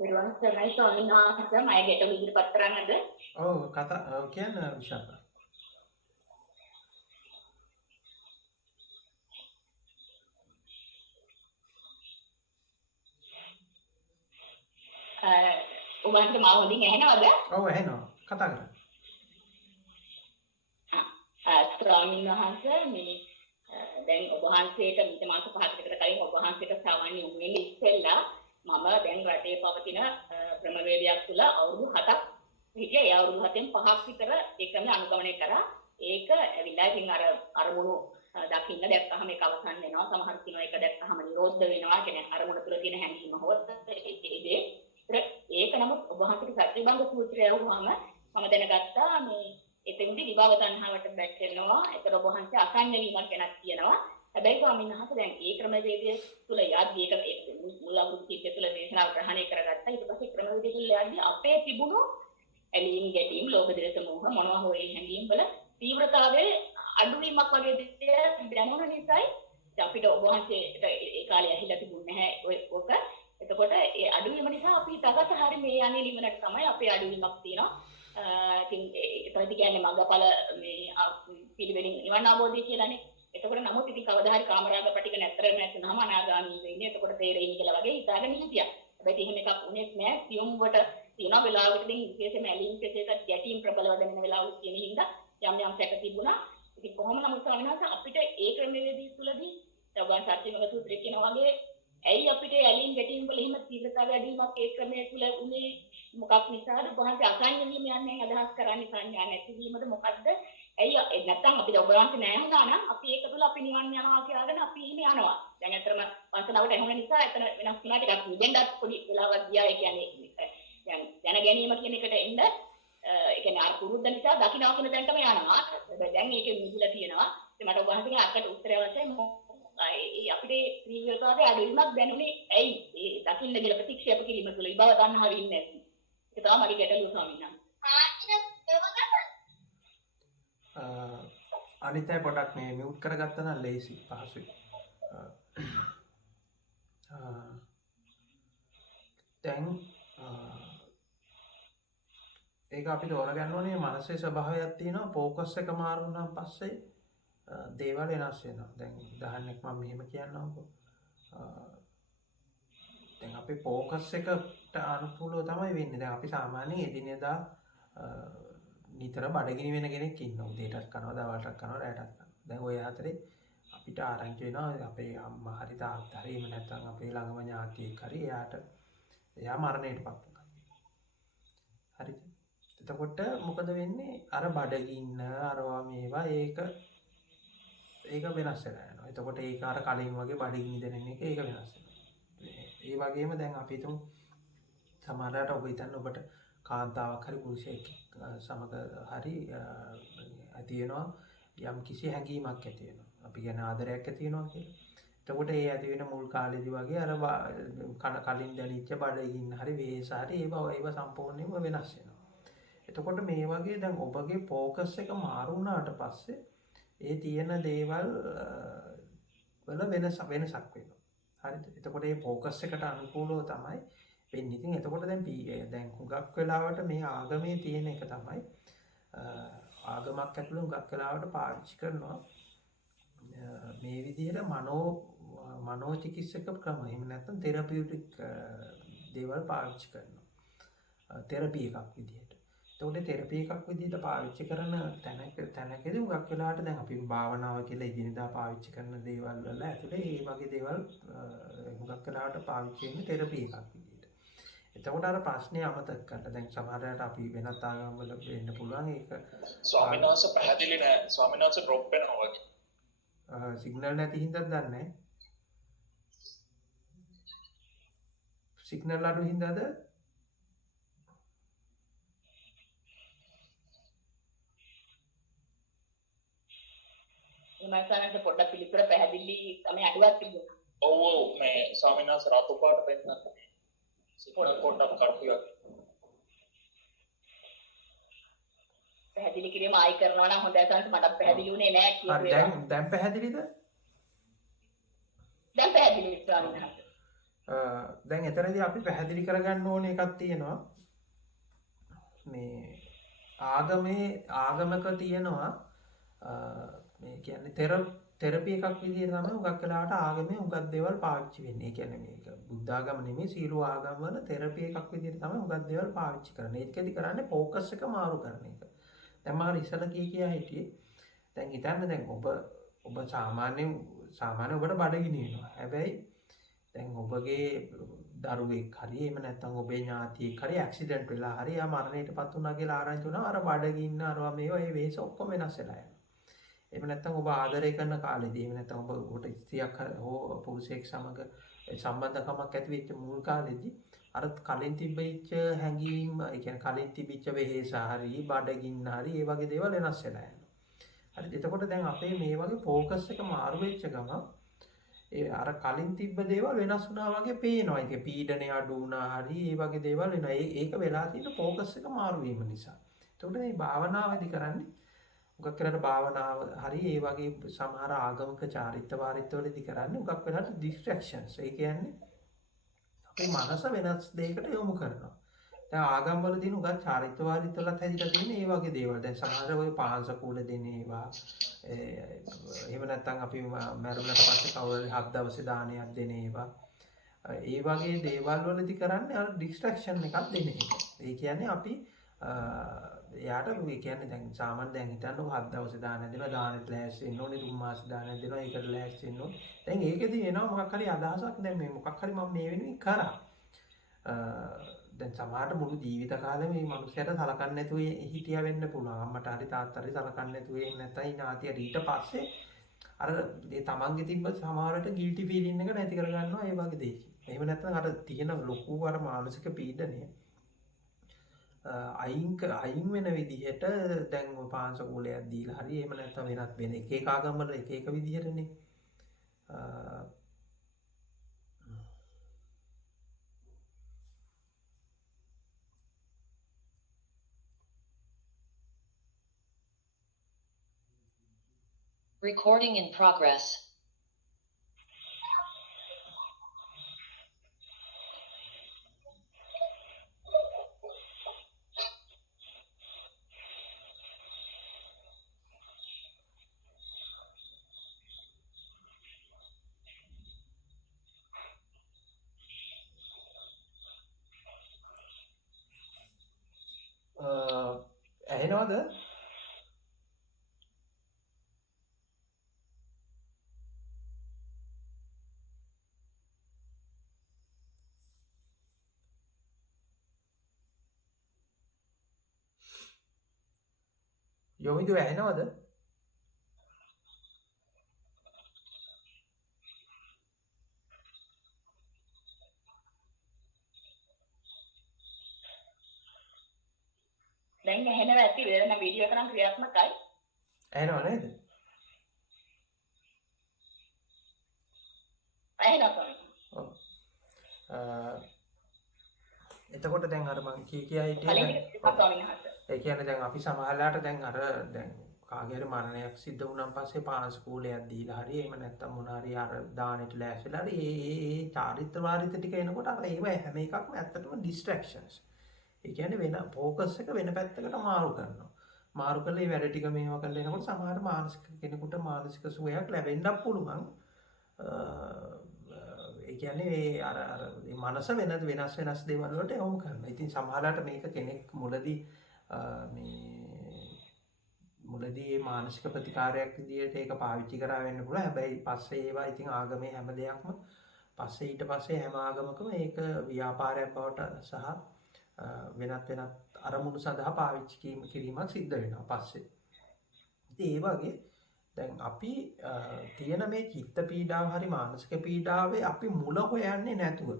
පිරුවන් සර්ණයි ස්වාමීන් වහන්සේ මම ගැටළු ඉදිරිපත් කරන්නද? ඔව් කතා කියන්න විශාල. ඔබ වහන්සේ මාව හොඳින් ඇහෙනවද? ඔව් ඇහෙනවා. කතා කරන්න. ස්වාමීන් වහන්සේ මේ දැන් ඔබ වහන්සේට මීට මාස 5කට කලින් ඔබ වහන්සේට සාමාන්‍ය වුණ වෙන්නේ ඉස්සෙල්ලා මම දැන් රටේ පවතින ක්‍රමවේදයක් තුළ අවුරුදු 7ක් හිටියා. ඒ අවුරුදු 7න් 5ක් විතර ඒ ක්‍රමය අනුගමනය කරා. ඒක ඇවිල්ලා ඉතින් අර අරමුණු දකින්න දැක්කහම ඒක අවසන් වෙනවා. සමහර කෙනා ඒක දැක්කහම නිරෝධ වෙනවා. කියන්නේ අරමුණ තුළ තියෙන හැඟීම හොත් ඒක නමුත් ඔබ වහන්සේට සත්‍යභංග සූත්‍රය වුණාම මම දැනගත්තා මේ එතෙන්දී විභව තණ්හාවට බැටෙනවා. ඒතර ඔබ වහන්සේ අසඤ්ඤ වීමක් ගැනත් කියනවා. හැබැයි ස්වාමීන් වහන්සේ දැන් ඒ ක්‍රමවේදය තුල යද්දී ඒක මුල් අවුරුදු කිහිපය තුල දේශනාව ග්‍රහණය කරගත්තා. ඊට පස්සේ ක්‍රමවේදය තුල යද්දී අපේ තිබුණු ඇලීම් ගැටීම් ලෝභ දේශ මොහ මොනවා හෝ ඒ හැඟීම් වල තීව්‍රතාවයේ අඩුවීමක් වගේ දෙයක් දැනුන නිසායි අපිට ඔබ වහන්සේට ඒ කාලේ ඇහිලා තිබුණේ නැහැ ඔක. එතකොට ඒ අඩුවීම නිසා අපි තගත හරි මේ යන්නේ නිවනට තමයි අපේ අඩුවීමක් තියෙනවා. ඉතින් ඒකයි කියන්නේ මඟඵල මේ පිළිවෙලින් නිවන් අවබෝධය කියලානේ. එතකොට නමුත් ඉතින් කවදා හරි කාමරාග පිටික නැතර නැත්නම් අනාගාමී වෙන්නේ. එතකොට තේරෙන්නේ කියලා වගේ හිතාගෙන හිටියා. හැබැයි එහෙම එකක් උනේ නැහැ. සියුම්වට තියෙන වෙලාවකදී විශේෂයෙන්ම ඇලීම් කෙසේකට ගැටීම් ප්‍රබලව දැනෙන වෙලාවල් තියෙන හින්දා යම් යම් සැක තිබුණා. ඉතින් කොහොම නමුත් ස්වාමීන් වහන්සේ අපිට ඒ ක්‍රමවේදී තුලදී තවන් සත්‍යමග සූත්‍රය කියන වගේ ඇයි අපිට ඇලීම් ගැටීම් වල එහෙම තීව්‍රතාවය වැඩිවීමක් ඒ ක්‍රමයේ තුල උනේ මොකක් නිසාද? වහන්සේ අසඤ්ඤ වීම යන්නේ අදහස් කරන්නේ සංඥා නැතිවීමද මොකද්ද? ඇයි නැත්තම් අපිට ඔබ වහන්සේ නැහැ වුණා නම් අපි ඒක තුල අපි නිවන් යනවා කියලාගෙන අපි එහෙම යනවා. දැන් අතරම වංශනාවට ඇහුන නිසා එතන වෙනස් වුණා ටිකක් නිදෙන්නත් පොඩි වෙලාවක් ගියා. ඒ කියන්නේ දැන් දැන ගැනීම කියන එකට එන්න ඒ කියන්නේ අර පුරුද්ද නිසා දකින්නවා කියන තැනටම යනවා. දැන් ඒකෙ මිදිලා තියෙනවා. ඉතින් මට ඔබ වහන්සේගේ අකට උත්තරය වශයෙන් අපිට ත්‍රිවිධතාවයේ අඩුවීමක් දැනුනේ ඇයි? ඒ දකින්න කියලා ප්‍රතික්ෂේප කිරීම තුළ විභව තණ්හාව ඉන්නේ නැති. ඒක තමයි මගේ ගැටලුව ස්වාමීන් වහන්සේ. අනිත් අය පොඩක් මේ මියුට් කරගත්තා නම් ලේසි පහසුයි. දැන් ඒක අපිට ඕනගන්න ඕනේ මනසේ ස්වභාවයක් තියෙනවා. ફોකස් එක මාරු වුණාන් පස්සේ දේවල් වෙනස් වෙනවා. දැන් උදාහරණයක් මම මෙහෙම කියන්නම්කෝ. දැන් අපේ ફોකස් එකට අනුකූලව තමයි වෙන්නේ. දැන් අපි සාමාන්‍යයෙන් එදිනෙදා නිතර බඩගිනි වෙන කෙනෙක් ඉන්නවා. උදේටත් කනවා, දවල්ටත් කනවා, රාත්‍රියටත් කනවා. දැන් ওই අතරේ අපිට ආරංචි වෙනවා අපේ අම්මා හරි තාත්තා හරි එහෙම නැත්නම් අපේ ළඟම ඥාතියෙක් හරි එයා මරණයටපත් වෙනවා. හරිද? එතකොට මොකද වෙන්නේ? අර බඩගින්න අරවා මේවා ඒක වෙනස් වෙලා යනවා. එතකොට ඒක අර කලින් වගේ බඩගිනි දැනෙන එක ඒක වෙනස් වෙනවා. ඒ වගේම දැන් අපි හිතමු සමහරවිට ඔබ හිතන්න ඔබට කාන්තාවක් හරි පුරුෂයෙක් සමග හරි ඇති වෙනවා යම් කිසි හැඟීමක් ඇති වෙනවා. අපි කියන ආදරයක් ඇති වෙනවා කියලා. එතකොට ඒ ඇති වෙන මුල් කාලේදී වගේ අර කලින් දැනෙච්ච බඩගින්න හරි වේස හරි ඒව සම්පූර්ණයෙන්ම වෙනස් වෙනවා. එතකොට මේ වගේ දැන් ඔබගේ ફોකස් එක මාරු වුණාට පස්සේ ඒ තියෙන දේවල් වල වෙනසක් වෙනවා. හරිද? එතකොට මේ ફોකස් එකට අනුකූලව තමයි වෙන්නේ. ඉතින් එතකොට දැන් හුඟක් වෙලාවට මේ ආගමේ තියෙන එක තමයි ආගමක් ඇතුළේ හුඟක් වෙලාවට පාවිච්චි කරනවා මේ විදිහට මනෝ චිකිත්සක ක්‍රම. එහෙම නැත්නම් තෙරපියුටික් දේවල් පාවිච්චි කරනවා. තෙරපි එකක් විදිහට. එතකොට තෙරපි එකක් විදිහට පාවිච්චි කරන තැනකදී හුඟක් වෙලාවට දැන් අපි භාවනාව කියලා ඉදිනදා පාවිච්චි කරන දේවල් වල ඇතුලේ මේ වගේ දේවල් හුඟක් වෙලාවට පාවිච්චි වෙන්නේ තෙරපි එකක් විදිහට. එතකොට අර ප්‍රශ්නේ අමතක කරලා දැන් සමහරවිට අපි වෙනත් ආගම් වල වෙන්න පුළුවන් ඒක ස්වාමීන් වහන්සේ පැහැදිලි නෑ. ස්වාමීන් වහන්සේ ඩ්‍රොප් වෙනවා වගේ. සිග්නල් නැති හින්දාද දන්නේ නැහැ. සිග්නල් අඩු හින්දාද? මම සානන්ත පොඩ්ඩක් පිළිතුර පැහැදිලි තමයි අඩුවක් තිබුණා. ඔව් මේ ස්වාමීන් වහන්සේ රතු පාට පෙන්නන සිග්නල් පොඩ්ඩක් කඩුවක්. පැහැදිලි කිරීම ආයි කරනවා නම් හොඳයි සානන්ත මට පැහැදිලි වුණේ නෑ කියන්නේ. දැන් පැහැදිලිද? දැන් පැහැදිලි ස්වාමීන් වහන්සේ. දැන් එතරදී අපි පැහැදිලි කරගන්න ඕන එකක් තියෙනවා මේ ආගමක තියෙනවා මේ කියන්නේ තෙරපි එකක් විදිහට තමයි හුඟක් වෙලාවට ආගමේ හුඟක් දේවල් පාවිච්චි වෙන්නේ. ඒ කියන්නේ මේක බුද්ධ ආගම නෙමෙයි සියලු ආගම් වල තෙරපි එකක් විදිහට තමයි හුඟක් දේවල් පාවිච්චි කරන්නේ. ඒකෙදි කරන්නේ ફોકસ එක මාරු කරන එක. දැන් මම ඉස්සර කියා හිටියේ දැන් හිතන්න දැන් ඔබ සාමාන්‍ය ඔබට බඩගිනි වෙනවා. හැබැයි දැන් ඔබගේ දරුවෙක් හරි එහෙම නැත්නම් ඔබේ ඥාතියෙක් හරි ඇක්සිඩන්ට් වෙලා හරි යා මරණයටපත් වුණා කියලා ආරංචි වුණා අර බඩගින්න අරවා මේවා ඒ වෙහස ඔක්කොම වෙනස් වෙලා යනවා. එහෙම නැත්නම් ඔබ ආදරය කරන කාලෙදී එහෙම නැත්නම් ඔබට ස්ත්‍රියක් හෝ පුරුෂයෙක් සමග සම්බන්ධකමක් ඇති වෙච්ච මුල් කාලෙදී අර කලින් තිබෙච්ච හැඟීම් ඒ කියන්නේ කලින් තිබිච්ච වෙහස හරි බඩගින්න හරි ඒ වගේ දේවල් වෙනස් වෙලා යනවා. හරි එතකොට දැන් අපේ මේ වගේ ફોકස් එක මාරු වෙච්ච ගමන් ඒ අර කලින් තිබ්බ දේවල් වෙනස් වුණා වගේ පේනවා. ඒක පීඩනය අඩු වුණා හරි ඒ වගේ දේවල් වෙනවා. ඒක වෙලා තියෙන ફોકස් එක මාරු වීම නිසා. එතකොට මේ භාවනාවේදී කරන්නේ උගක් වෙලාට භාවනාව හරි ඒ වගේ සමහර ආගමික චාරිත්‍ර වාරිත්‍රවලදී කරන්නේ උගක් වෙලාට ඩිස්ට්‍රැක්ෂන්ස්. ඒ කියන්නේ අපේ මනස වෙනස් දෙයකට යොමු කරනවා. දැන් ආගම් වල දින උගක් චාරිත්‍ර වාරිත්‍රවලත් හැදිලා තියෙන්නේ ඒ වගේ දේවල්. දැන් සමහර ඔය පාංශ කුල දෙන ඒවා එහෙම නැත්නම් අපි මරුණට පස්සේ කවුරුහරි 7 දවසේ දානයක් දෙන ඒවා. ඒ වගේ දේවල් වලදී කරන්නේ අර ඩිස්ට්‍රැක්ෂන් එකක් දෙන එක. ඒ කියන්නේ අපි එයාට ඒ කියන්නේ දැන් සාමාන්‍ය දැන් හිතන්නකො 7 දවසේ දානයක් දෙනවා දානෙට ලෑස්ති වෙන්න ඕනේ තුන් මාස දානයක් දෙනවා ඒකට ලෑස්ති වෙන්න ඕනේ. දැන් ඒකෙදී එනවා මොකක් හරි අදහසක් දැන් මේ මොකක් හරි මම මේ වෙනුවෙන් කරා. දැන් සමහරට මුළු ජීවිත කාලෙම මේ මනුස්සයාට සලකන්නේ නැතුව හිටියා වෙන්න පුළුවන්. අම්මට හරි තාත්තට හරි සලකන්නේ නැතුව එහෙම නැත්නම් ඥාතියට ඊට පස්සේ අර ඒ තමන්ගේ තිබ්බ සමහරට ගිල්ටි ෆීලින් එක නැති කර ගන්නවා ඒ වගේ දෙයක්. එහෙම නැත්නම් අර තියෙන ලොකු අර මානසික පීඩනය අයින් වෙන විදිහට දැන් ඔය පාංශ කූලයක් දීලා හරි එහෙම නැත්නම් වෙනත් වෙන එක ආගම් වල එක විදිහටනේ Recording in progress. ඇහෙනවද? යොමිදු ඇහෙනවද? දැන් ඇහෙනවා ඇති වෙන වීඩියෝ එක නම් ක්‍රියාත්මකයි. ඇහෙනව නේද? ඇහෙනවා. ඔව්. එතකොට දැන් අර මං කියා හිටියේ කලින් ස්වාමීන් වහන්සේ. ඒ කියන්නේ දැන් අපි සමහරලාට දැන් කාගේ හරි මරණයක් සිද්ධ වුණාන් පස්සේ පාංශ කූලයක් දීලා හරි එහෙම නැත්නම් මොන හරි අර දානෙට ලෑස්තිලා හරි ඒ චාරිත්‍ර වාරිත්‍ර ටික එනකොට අර ඒව හැම එකක්ම ඇත්තටම ඩිස්ට්‍රැක්ෂන්ස්. ඒ කියන්නේ වෙන ફોકස් එක වෙන පැත්තකට මාරු කරනවා. මාරු කරලා මේ වැඩ ටික මේවා කරලා එනකොට සමහර මානසික කෙනෙකුට මානසික සුවයක් ලැබෙන්නත් පුළුවන්. ඒ කියන්නේ අර මනස වෙනස් දේවල් වලට යොමු කරනවා. ඉතින් සමහරවිට මේක කෙනෙක් මුලදී මේ මානසික ප්‍රතිකාරයක් විදිහට ඒක පාවිච්චි කරා වෙන්න පුළුවන්. හැබැයි පස්සේ ඒවා ඉතින් ආගමේ හැම දෙයක්ම ඊට පස්සේ හැම ආගමකම ඒක ව්‍යාපාරයක් බවට සහ වෙනත් අරමුණු සඳහා පාවිච්චි කිරීමක් සිද්ධ වෙනවා පස්සේ. ඉතින් ඒ වගේ දැන් අපි තියෙන මේ චිත්ත පීඩාව හරි මානසික පීඩාවේ අපි මුල හොයන්නේ නැතුව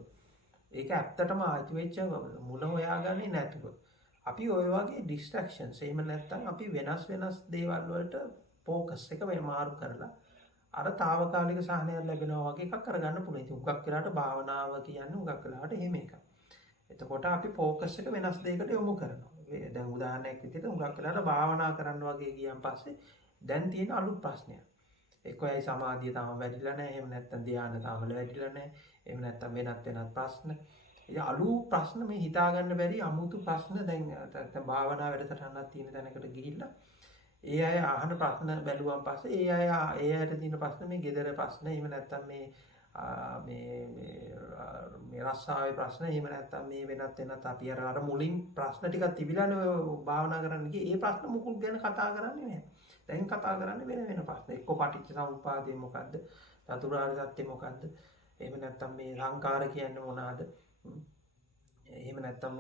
ඒක ඇත්තටම ආති වෙච්ච මුල හොයාගන්නේ නැතුව අපි ওই වගේ ඩිස්ට්‍රැක්ෂන්ස් එහෙම නැත්නම් අපි වෙනස් දේවල් වලට ફોકස් එක මාරු කරලා අර తాවකාලික සහනයක් ලැබෙනවා වගේ එකක් කරගන්න පුළුවන්. ඉතින් උගක් වෙලාට භාවනාව කියන්නේ උගක් වෙලාට එහෙම එකක්. එතකොට අපි ફોકස් එක වෙනස් දෙයකට යොමු කරනවා. දැන් උදාහරණයක් විදිහට උගක් වෙලාට භාවනා කරන්න වගේ ගියන් පස්සේ දැන් තියෙන අලුත් ප්‍රශ්නයක්. එක්ක ඇයි සමාධිය තාම වැඩිලා නැහැ. එහෙම නැත්නම් ධ්‍යාන තාම වැඩිලා නැහැ. එහෙම නැත්නම් වෙනත් ප්‍රශ්න. ඉතින් අලු ප්‍රශ්න මේ හිතා ගන්න බැරි අමුතු ප්‍රශ්න දැන් නැත්නම් භාවනා වැඩසටහනක් තියෙන තැනකට ගිහිල්ලා ඒ අය අහන ප්‍රශ්න බැලුවාන් පස්සේ ඒ අයට තියෙන ප්‍රශ්න මේ ගෙදර ප්‍රශ්න එහෙම නැත්නම් මේ රස්සාවේ ප්‍රශ්න එහෙම නැත්නම් මේ වෙනත් අපි අර මුලින් ප්‍රශ්න ටිකක් තිබිලානේ භාවනා කරන්න ගියේ. ඒ ප්‍රශ්න මුකුත් ගැන කතා කරන්නේ නැහැ. දැන් කතා කරන්නේ වෙන ප්‍රශ්න. එක්ක පටිච්ච සමුප්පාදය මොකද්ද? චතුරාර්ය සත්‍ය මොකද්ද? එහෙම නැත්නම් මේ සංකාර කියන්නේ මොනවාද? එහෙම නැත්නම්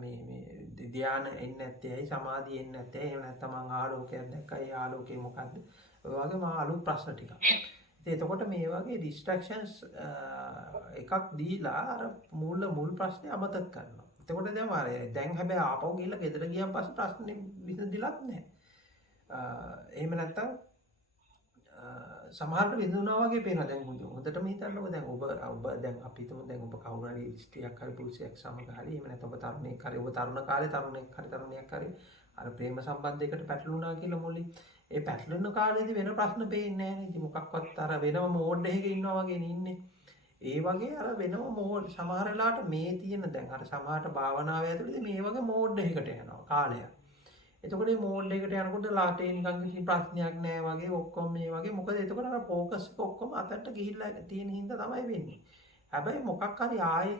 මේ ධ්‍යාන එන්නේ නැත්තේ ඇයි? සමාධිය එන්නේ නැත්තේ ඇයි? එහෙම නැත්නම් මං ආලෝකයක් දැක්කා. ඒ ආලෝකය මොකද්ද? ඔය වගේ මා අලුත් ප්‍රශ්න ටිකක්. එතකොට මේ වගේ ඩිස්ට්‍රැක්ෂන්ස් එකක් දීලා අර මුල් ප්‍රශ්නේ අමතක කරනවා. එතකොට දැන් හැබැයි ආපහු ගිහලා ගෙදර ගියන් පස්සේ ප්‍රශ්නේ විසඳිලත් නැහැ. එහෙම නැත්නම් සමහරට විඳුනා වගේ පේනවා. දැන් හොඳටම හිතන්නකො දැන් ඔබ දැන් අපි හිතමු දැන් ඔබ කවුරු හරි ස්ත්‍රියක් හරි පුරුෂයෙක් සමග හරි එහෙම නැත්නම් ඔබ තරුණයෙක් හරි ඔබ තරුණ කාලේ තරුණයෙක් හරි අර ප්‍රේම සම්බන්ධයකට පැටළුණා කියලා මුලින් ඒ පැටලෙන කාලේදී වෙන ප්‍රශ්න පේන්නේ නැහැ නේ. මොකක්වත් අර වෙනම මෝඩ් එකක ඉන්නවා වගේ ඉන්නේ. ඒ වගේ අර වෙනම මෝඩ් සමහර වෙලාවට මේ තියෙන දැන් අර සමහරට භාවනාව ඇතුළේ මේ වගේ මෝඩ් එකකට යනවා කාලයක්. එතකොට මේ මෝඩ් එකට යනකොට ලාටේ නිකන් කිසි ප්‍රශ්නයක් නැහැ වගේ ඔක්කොම මේ වගේ මොකද එතකොට අර ફોකස් එක ඔක්කොම අතට ගිහිල්ලා තියෙන හින්දා තමයි වෙන්නේ. හැබැයි මොකක් හරි ආයේ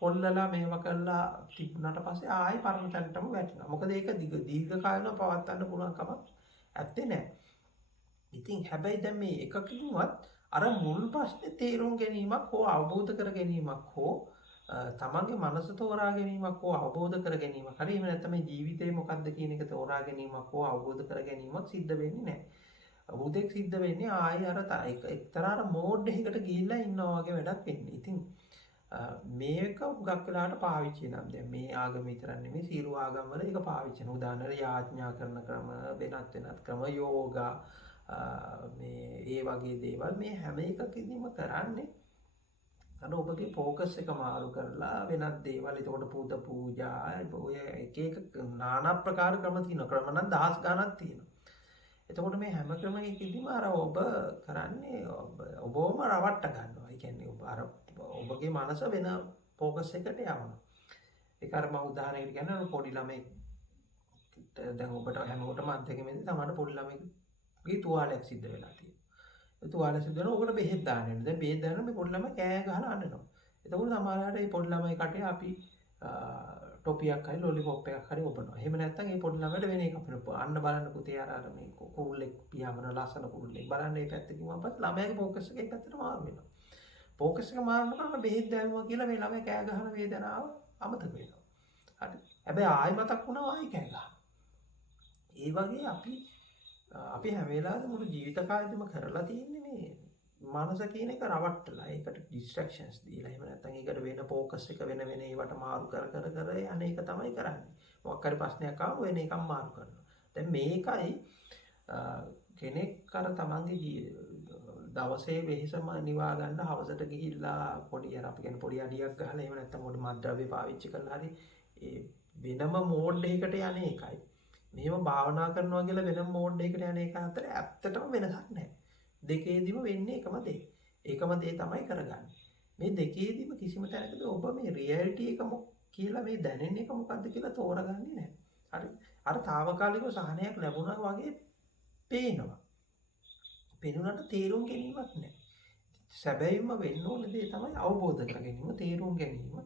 හොල්ලලා මේව කළා තිබුණාට පස්සේ ආයෙ පරණ තැනටම වැටෙනවා. මොකද ඒක දීර්ඝ කාලීනව පවත්වන්න පුළුවන් කමක් ඇත්තේ නැහැ. ඉතින් හැබැයි දැන් මේ එකකින්වත් අර මුල් ප්‍රශ්නේ තේරුම් ගැනීමක් හෝ අවබෝධ කර ගැනීමක් හෝ තමන්ගේ මනස තෝරා ගැනීමක් හෝ අවබෝධ කර ගැනීමක් හරි එහෙම නැත්නම් මේ ජීවිතේ මොකක්ද කියන එක තෝරා ගැනීමක් හෝ අවබෝධ කර ගැනීමක් සිද්ධ වෙන්නේ නැහැ. අවබෝධයක් සිද්ධ වෙන්නේ ආයෙ අර එක්තරා මෝඩ් එකකට ගිහිල්ලා ඉන්නවා වගේ වැඩක් වෙන්නේ. ඉතින් මේක හුඟක් වෙලාවට පාවිච්චි නම් දැන් මේ ආගම විතරක් නෙමෙයි සියලු ආගම් වල ඒක පාවිච්චි කරන උදාහරණයක් යාඥා කරන ක්‍රම වෙනත් ක්‍රම යෝගා මේ ඒ වගේ දේවල් මේ හැම එකකදීම කරන්නේ අර ඔබගේ ફોකස් එක මාරු කරලා වෙනත් දේවල් එතකොට පුද පූජා ඔය එක নানা ප්‍රකාර ක්‍රම තියෙනවා ක්‍රම නම් දහස් ගණනක් තියෙනවා. එතකොට මේ හැම ක්‍රමයකදීම අර ඔබ කරන්නේ ඔබවම රවට්ට ගන්නවා. ඒ කියන්නේ ඔබ අර ඔබගේ මනස වෙන ફોකස් එකට යවනවා. ඒක අර මම උදාහරණයකට කියන්නේ පොඩි ළමයි දැන් ඔබට හැමෝටම අන්තිමේදී තමයි පොඩි ළමයිගේ තුවාලයක් සිද්ධ වෙලා තියෙනවා. ඒ තුවාලය සිද්ධ වෙනවා ඔකට බෙහෙත් දාන්න වෙනවා. දැන් බෙහෙත් දාන්න මේ පොඩි ළමයි කෑ ගහලා අඬනවා. එතකොට සමහරවිට මේ පොඩි ළමයි කටේ අපි ටොපියක් හරි ලොලිපොප් එකක් හරි ඔබනවා. එහෙම නැත්නම් මේ පොඩි ළමයට වෙන එකක් අපිට අන්න බලන්න පුතේ අර මේ කුරුල්ලෙක් පියාඹන ලස්සන කුරුල්ලෙක් බලන්න මේ පැත්තකින් වපත් ළමයාගේ ફોකස් එක ඒ පැත්තට මාරු වෙනවා. ફોකස් එක මාරුනකොට බෙහෙත් දැම්මා කියලා මේ ළමයා කෑ ගහන වේදනාව අමතක වෙනවා. හරි. හැබැයි ආයෙ මතක් වුණා ආයෙ කෑ ගහනවා. ඒ වගේ අපි හැම වෙලාවෙම මුළු ජීවිත කාලෙදිම කරලා තියෙන්නේ මේ මනස කියන එක රවට්ටලා ඒකට ඩිස්ට්‍රැක්ෂන්ස් දීලා එහෙම නැත්නම් ඒකට වෙන ફોකස් එක වෙන ඒවට මාරු කර අනේක තමයි කරන්නේ. මොකක් හරි ප්‍රශ්නයක් ආවම වෙන එකක් මාරු කරනවා. දැන් මේකයි කෙනෙක් අර තමන්ගේ දවසේ වෙහෙසම නිවා ගන්න හවසට ගිහිල්ලා පොඩි අර අපි කියන්නේ පොඩි අඩියක් ගහලා එහෙම නැත්නම් පොඩි මත්ද්‍රව්‍ය පාවිච්චි කරලා හරි ඒ වෙනම මෝඩ් එකකට යන එකයි මෙහෙම භාවනා කරනවා කියලා වෙනම මෝඩ් එකකට යන එක අතර ඇත්තටම වෙනසක් නැහැ. දෙකේදීම වෙන්නේ එකම දේ. ඒකම දේ තමයි කරගන්නේ. මේ දෙකේදීම කිසිම තැනකදී ඔබ මේ රියැලිටි එක කියලා මේ දැනෙන එක මොකද්ද කියලා තෝරගන්නේ නැහැ. හරි. අර తాවකාලිකව සහනයක් ලැබුණා වගේ පේනවා. පෙනුනට තේරුම් ගැනීමක් නැහැ. සැබෑවම වෙන්න ඕන දේ තමයි අවබෝධ කර ගැනීම, තේරුම් ගැනීම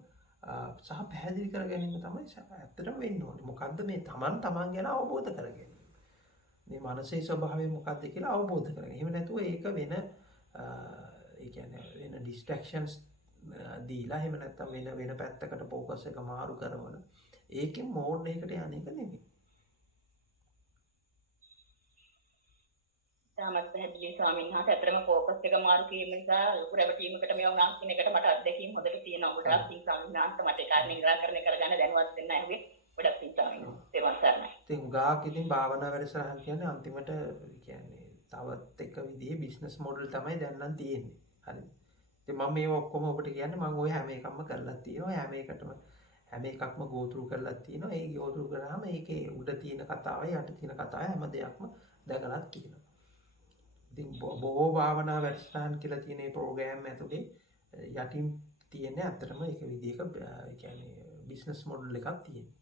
සහ පැහැදිලි කර ගැනීම තමයි ඇත්තටම වෙන්න ඕනේ. මොකද්ද මේ තමන් ගැන අවබෝධ කර ගැනීම. මේ මානසික ස්වභාවය මොකක්ද කියලා අවබෝධ කරගන්න. එහෙම නැතුව ඒක වෙන ඒ කියන්නේ වෙන ඩිස්ට්‍රැක්ෂන්ස් දීලා එහෙම නැත්නම් වෙන පැත්තකට ફોකස් එක මාරු කරවන ඒකෙන් මෝඩ් එකකට යන එක නෙමෙයි. තාමත් පැහැදිලි ස්වාමීන් වහන්සේ අතරම ફોකස් එක මාරු කිරීම නිසා ලොකු රැවටීමකට මේ වුණා කියන එකට මට අත්දැකීම් හොඳට තියෙනවා. ගොඩාක් පිං ස්වාමීන් වහන්සේ මට ඒ කාරණේ निराකරණය කරගන්න දැනුවත් වෙන්න ඇහුවේ. ගොඩක් පිං ස්වාමීන් වහන්සේ. තේරුම් ගන්නයි. ඉතින් ගාක් ඉතින් භාවනා වැඩසටහන් කියන්නේ අන්තිමට කියන්නේ තවත් එක විදිහේ බිස්නස් මොඩල් තමයි දැන් නම් තියෙන්නේ. හරිද? ඉතින් මම මේව ඔක්කොම ඔබට කියන්නේ මම ওই හැම එකක්ම කරලා තියෙනවා. හැම එකක්ම go through කරලා තියෙනවා. ඒ go through කරාම ඒකේ උඩ තියෙන කතාවයි යට තියෙන කතාවයි හැම දෙයක්ම දැකලා තියෙනවා. ඉතින් බොහෝ භාවනා වැඩසටහන් කියලා තියෙන මේ ප්‍රෝග්‍රෑම් ඇතුලේ යටින් තියෙන්නේ අත්‍තරම ඒක විදිහක කියන්නේ බිස්නස් මොඩල් එකක් තියෙනවා.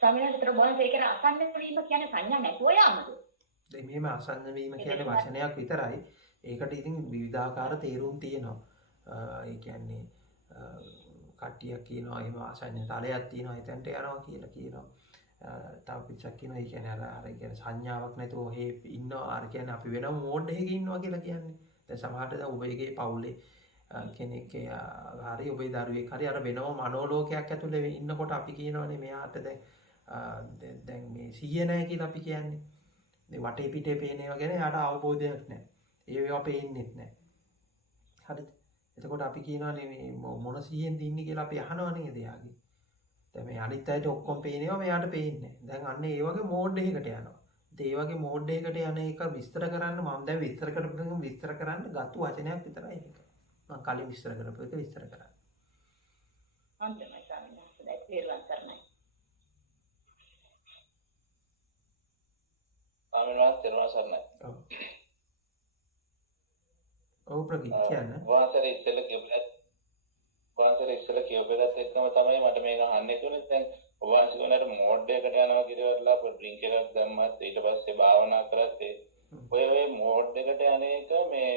සමහරවිට බොහොම ඒකට අසන්න වීම කියන්නේ සංඥා නැතුව යාමද? දැන් මෙහෙම අසන්න වීම කියන්නේ වචනයක් විතරයි. ඒකට ඉතින් විවිධාකාර තේරුම් තියෙනවා. ඒ කියන්නේ කට්ටියක් කියනවා එහෙම අසන්නේ තලයක් තියෙනවා එතනට යනවා කියලා කියනවා. තව පිටසක් කියනවා ඒ කියන්නේ අර කියන්නේ සංඥාවක් නැතුව ඔහේ ඉන්නවා. අර කියන්නේ අපි වෙනම මෝඩ් එකක ඉන්නවා කියලා කියන්නේ. දැන් සමහරට දැන් ඔබගේ පවුලේ කෙනෙක් හරි ඔබේ දරුවෙක් හරි අර වෙනම මනෝලෝකයක් ඇතුලේ ඉන්නකොට අපි කියනවානේ මෙයාට දැන් මේ සිහිය නැහැ කියලා අපි කියන්නේ. මේ වටේ පිටේ පේන ඒවා ගැන යාට අවබෝධයක් නැහැ. ඒවා පේන්නේත් නැහැ. හරිද? එතකොට අපි කියනවානේ මේ මොන සිහියෙන්ද ඉන්නේ කියලා අපි අහනවා නේද එයාගේ. දැන් මේ අනිත් අයට ඔක්කොම පේනවා මෙයාට පේන්නේ නැහැ. දැන් අන්න ඒ වගේ මෝඩ් එකකට යනවා. ඉතින් ඒ වගේ මෝඩ් එකකට යන එක විස්තර කරන්න මම දැන් විස්තර කරන්න ගත්ත වචනයක් විතරයි ඒක. මම කලින් විස්තර කරපු එක විස්තර කරා. අන්තිමයි ස්වාමීන් වහන්සේ දැන් තේරුම් ගන්නයි. ස්වාමීන් වහන්සේ තෙරුවන් සරණයි. ඔව් ප්‍රගීත් කියන්න. වාසර ඉස්සෙල්ලා කියපේකත් එක්කම තමයි මට මේක අහන්නේ තුනේ දැන් ඔබවහන්සේ කෙනාට මෝඩ් එකකට යනවා කියලා ඩ්‍රින්ක් එකක් දැම්මත් ඊට පස්සේ භාවනා කරත් ඔය මෝඩ් එකට යන එක මේ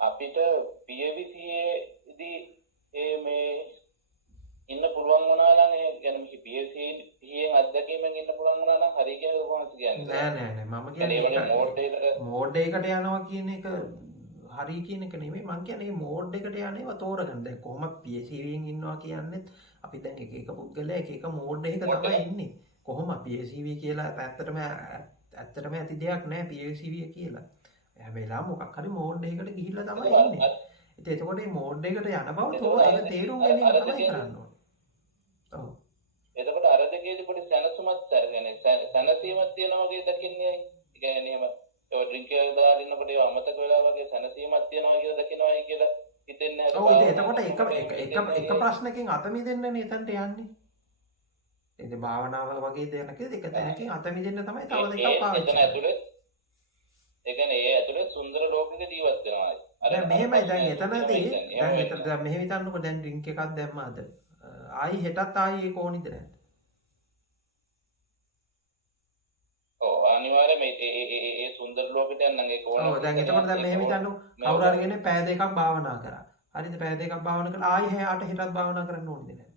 අපිට පියවිසියේදී මේ ඉන්න පුළුවන් වුණා නම් ඒ කියන්නේ මේ පියවිසියෙන් අත්දැකීමෙන් ඉන්න පුළුවන් වුණා නම් හරි කියලා ඔබවහන්සේ කියන්නේ නෑ මම කියන්නේ මෝඩ් එකකට යනවා කියන එක හරි කියන එක නෙමෙයි මම කියන්නේ මෝඩ් එකට යන්නේව තෝරගන්න. දැන් කොහොමද PSV-න් ඉන්නවා කියන්නේ අපි දැන් එක පුද්ගලයා එක මෝඩ් එකක තමයි ඉන්නේ. කොහොම PSV කියලා ඇත්තටම ඇති දෙයක් නෑ PSV කියලා. හැම වෙලාවෙම මොකක් හරි මෝඩ් එකකට ගිහිල්ලා තමයි ඉන්නේ. ඉතින් එතකොට මේ මෝඩ් එකට යන බව ඒක තේරුම් ගැනීම තමයි කරන්න ඕනේ. ඔව්. එතකොට අර දෙකේදී පොඩි සැනසුමක් අරගෙන සැනසීමක් තියෙනවා වගේ දකින්නේ. ඒ කියන්නේ එහෙම ඒ ඩ්‍රින්ක් එක දාලා ඉන්නකොට ඒ අමතක වෙලා වගේ සැනසීමක් තියෙනවා කියලා දකින්නයි කියලා හිතෙන්නේ නැහැ. ඔව් එතකොට එක ප්‍රශ්නකින් අත මිදෙන්නනේ එතනට යන්නේ. ඉතින් භාවනාව වගේ දෙයක එක තැනකින් අත මිදෙන්න තමයි තව දෙකක් පාවිච්චි කරන්නේ. ඒ කියන්නේ ඒ ඇතුලේ සුන්දර ලෝකෙක ජීවත් වෙනවා. දැන් මෙහෙමයි දැන් එතනදී දැන් මෙහෙම හිතන්නකෝ දැන් ඩ්‍රින්ක් එකක් දැම්මාද ආයි හෙටත් ආයි ඒක ඕනිද නැද්ද? අනිවාර්යයෙන්ම ඒ සුන්දර ලෝකෙට යන්න ඒක ඕන. ඔව් දැන් එතකොට දැන් මෙහෙම හිතන්නකෝ කවුරු හරි කෙනෙක් පැය දෙකක් භාවනා කරා. හරිද? පැය දෙකක් භාවනා කරලා ආයි හෙට හෙටත් භාවනා කරන්න ඕනිද නැද්ද?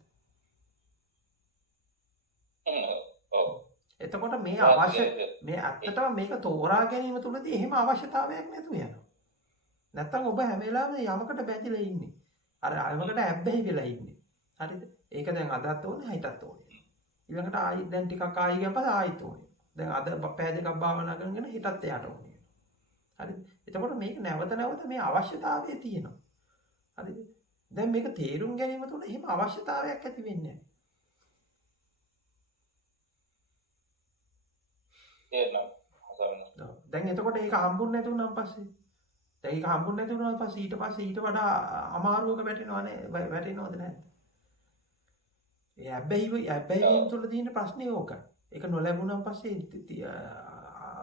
ඔව්. එතකොට මේ ඇත්තටම මේක තෝරා ගැනීම තුළදී එහෙම අවශ්‍යතාවයක් නැතුව යනවා. නැත්තම් ඔබ හැම වෙලාවෙම යමකට බැඳිලා ඉන්නේ. අර යමකට ඇබ්බැහි වෙලා ඉන්නේ. හරිද? ඒක දැන් අදත් ඕනේ හිතත් ඕනේ. ඊළඟට ආයි දැන් ටිකක් ආයි ගියන් පස්සේ ආයිත් ඕනේ. දැන් අද පැය දෙකක් භාවනා කරගෙන හිතත් එයාට ඕනේ. හරිද? එතකොට මේක නැවත නැවත මේ අවශ්‍යතාවය තියෙනවා. හරිද? දැන් මේක තේරුම් ගැනීම තුළ එහෙම අවශ්‍යතාවයක් ඇති වෙන්නේ නැහැ. දැන් එතකොට ඒක හම්බුනේ නැති වුණාන් පස්සේ දැන් ඒක හම්බුනේ නැති වුණාන් පස්සේ ඊට වඩා අමාරුවක වැටෙනවද නැද්ද? ඒ හැබැයි තුළ තියෙන ප්‍රශ්නේ ඕකයි. ඒක නොලැබුණාන් පස්සේ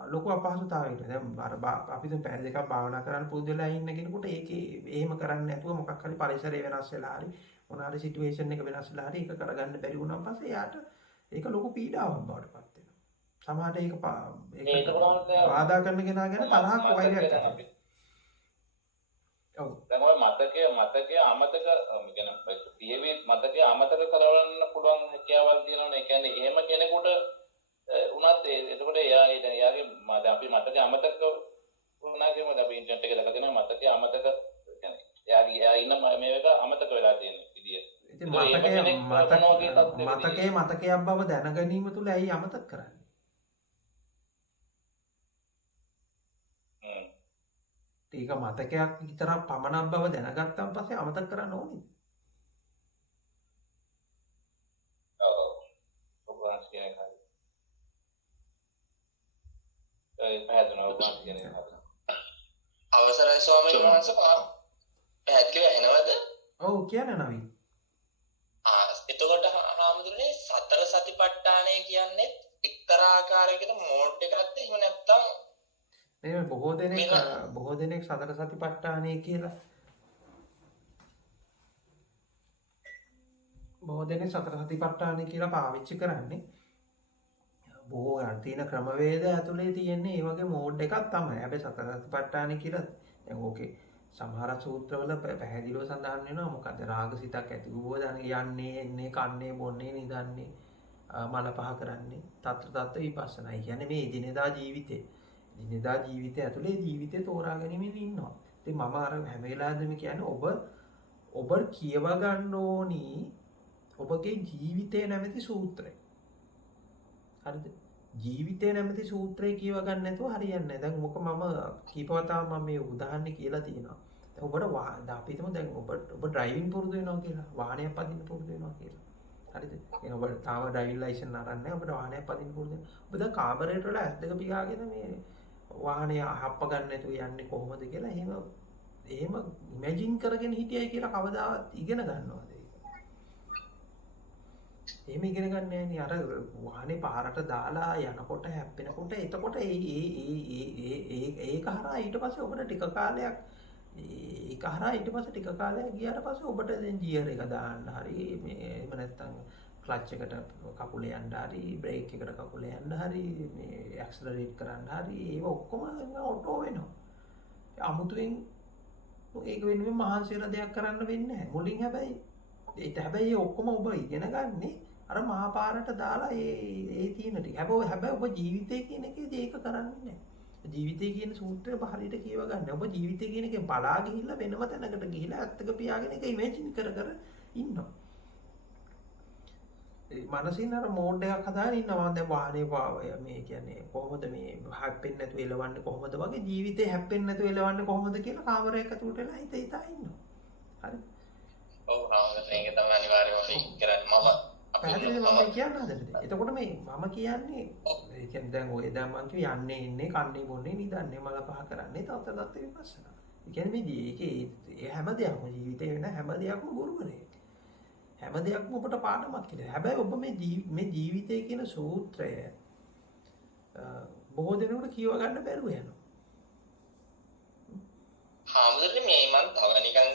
ලොකු අපහසුතාවයකට දැන් අර අපි දැන් පැය දෙකක් භාවනා කරන්න පුරුදු වෙලා ඉන්න කෙනෙකුට ඒකේ එහෙම කරන්නේ නැතුව මොකක් හරි පරිසරය වෙනස් වෙලා හරි මොන හරි සිටුේෂන් එක වෙනස් වෙලා හරි ඒක කරගන්න බැරි වුණාන් පස්සේ යාට ඒක ලොකු පීඩාවක් බවට පත් වෙනවා. සමහරට ඒක බාධා කරන කෙනා ගැන තරහක් වෛරයක් ඇති වෙනවා. ඔව්. දැන් ඔය මතකය අමතක කියන්නේ පියවි මතකය අමතක කරවන්න පුළුවන් හැකියාවල් තියෙනවනේ. ඒ කියන්නේ එහෙම කෙනෙකුට උනත් එතකොට එයාගේ අපි මතකය අමතක වුණා කියමුද අපි ඉන්ටර්නෙට් එකේ දැකගෙන මතකය අමතක කියන්නේ එයා ඉන්න මේක අමතක වෙලා තියෙන විදිය. ඉතින් මතකයක් බව දැන ගැනීම තුළ ඇයි අමතක කරන්නේ? ඒක මතකයක් විතරක් පමණක් බව දැනගත්තාන් පස්සේ අමතක කරන්න ඕනේ. ඔව්. ඔබවහන්ස කියන එක. අවසරයි ස්වාමීන් වහන්සේ පැහැදිලිව ඇහෙනවද? ඔව් කියන්න නවී. එතකොට හාමුදුරනේ සතර සතිපට්ඨානය කියන්නේ එක එක්තරා ආකාරයකට මෝඩ් එකක්ද එහෙම නැත්නම් මේ බොහෝ දෙනෙක් සතර සතිපට්ඨානය කියලා සතර සතිපට්ඨානය කියලා පාවිච්චි කරන්නේ බොහෝ තියෙන ක්‍රමවේද ඇතුලේ තියෙන්නේ ඒ වගේ මෝඩ් එකක් තමයි. හැබැයි සතර සතිපට්ඨානය කියලා දැන් ඕකේ සමහර සූත්‍රවල පැහැදිලිව සඳහන් වෙනවා මොකද රාගසිතක් ඇති වුවොත් යන්නේ එන්නේ කන්නේ බොන්නේ නිදන්නේ මල පහ කරන්නේ තත්ත්ව විපස්සනා. ඒ කියන්නේ මේ දිනදා ජීවිතය ඇතුලේ ජීවිතය තෝරා ගැනීමෙන් ඉන්නවා. ඉතින් මම අර හැම වෙලාවෙම කියන්නේ ඔබ කියව ගන්න ඕනි ඔබගේ ජීවිතය නැමැති සූත්‍රය. හරිද? ජීවිතය නැමැති සූත්‍රය කියව ගන්න නැතුව හරියන්නේ නැහැ. දැන් මොක මම කීපවතාවක් මම මේ උදාහරණ කියලා තියෙනවා. දැන් ඔබට අපි හිතමු දැන් ඔබ ඩ්‍රයිවිං පුරුදු වෙනවා කියලා. වාහනයක් පදින්න පුරුදු වෙනවා කියලා. හරිද? එහෙනම් ඔබට තාම ඩ්‍රයිවිං ලයිසන් අරන් නැහැ. ඔබට වාහනයක් පදින්න පුරුදු වෙනවා. ඔබ දැන් කාමරේට වල ඇස් දෙක පියාගෙන මේ වාහනේ හප්ප ගන්න නැතුව යන්නේ කොහොමද කියලා එහෙම ඉමේජින් කරගෙන හිටියයි කියලා කවදාවත් ඉගෙන ගන්නවද? එහෙම ඉගෙන ගන්න නැහැ නේ. අර වාහනේ පාරට දාලා යනකොට හැප්පෙනකොට එතකොට ඒක හරහා ඊට පස්සේ ඔබට ටික කාලයක් ගියාට පස්සේ ඔබට දැන් ගියර් එක දාන්න හරි මේ එහෙම නැත්නම් ක්ලච් එකට කකුල යන්න හරි බ්‍රේක් එකට කකුල යන්න හරි මේ ඇක්සලරේට් කරන්න හරි ඒව ඔක්කොම ඔටෝ වෙනවා. අමුතුවෙන් ඒක වෙනුවෙන් මහන්සි වෙන දෙයක් කරන්න වෙන්නේ නැහැ. මුලින් හැබැයි ඔක්කොම ඔබ ඉගෙන ගන්නේ අර මහා පාරට දාලා ඒ තියෙන ටික. හැබැයි ඔබ ජීවිතය කියන එකේදී ඒක කරන්නේ නැහැ. ජීවිතය කියන සූත්‍රය හරියට කියව ගන්න. ඔබ ජීවිතය කියන එකෙන් පලා ගිහිල්ලා වෙනම තැනකට ගිහිල්ලා ඇත්තක පියාගෙන ඒක ඉමේජින් කර ඉන්නවා. ඒ මනසින් අර මෝඩ් එකක් හදාගෙන ඉන්නවා. දැන් වාහනේ මේ කියන්නේ කොහොමද මේ හැප්පෙන්නේ නැතුව එලවන්නේ කොහොමද වගේ ජීවිතේ හැප්පෙන්නේ නැතුව එලවන්නේ කොහොමද කියලා කාමරයක ඇතුළට වෙලා හිතා ඉන්නවා. හරි. ඔව් මේක තමයි අනිවාර්යයෙන්ම මේක කරන්නේ මම පැහැදිලිද මම කියන්නේ හදන්නේ. එතකොට මේ මම කියන්නේ ඒ කියන්නේ දැන් ඔය දැන් මං කිව්වේ යන්නේ ඉන්නේ කන්නේ බොන්නේ නිදන්නේ මල පහ කරන්නේ තත්ත්ව විපස්සනා. ඒ කියන්නේ මේ ඒකේ හැම දෙයක්ම ජීවිතේ වෙන හැම දෙයක්ම ගුරුවරයෙක්. හැම දෙයක්ම ඔබට පාඩමක් කියලා. හැබැයි ඔබ මේ ජීවිතය කියන සූත්‍රය බොහෝ දෙනෙකුට කියව ගන්න බැරුව යනවා. හාමුදුරනේ මේ මම තව නිකන්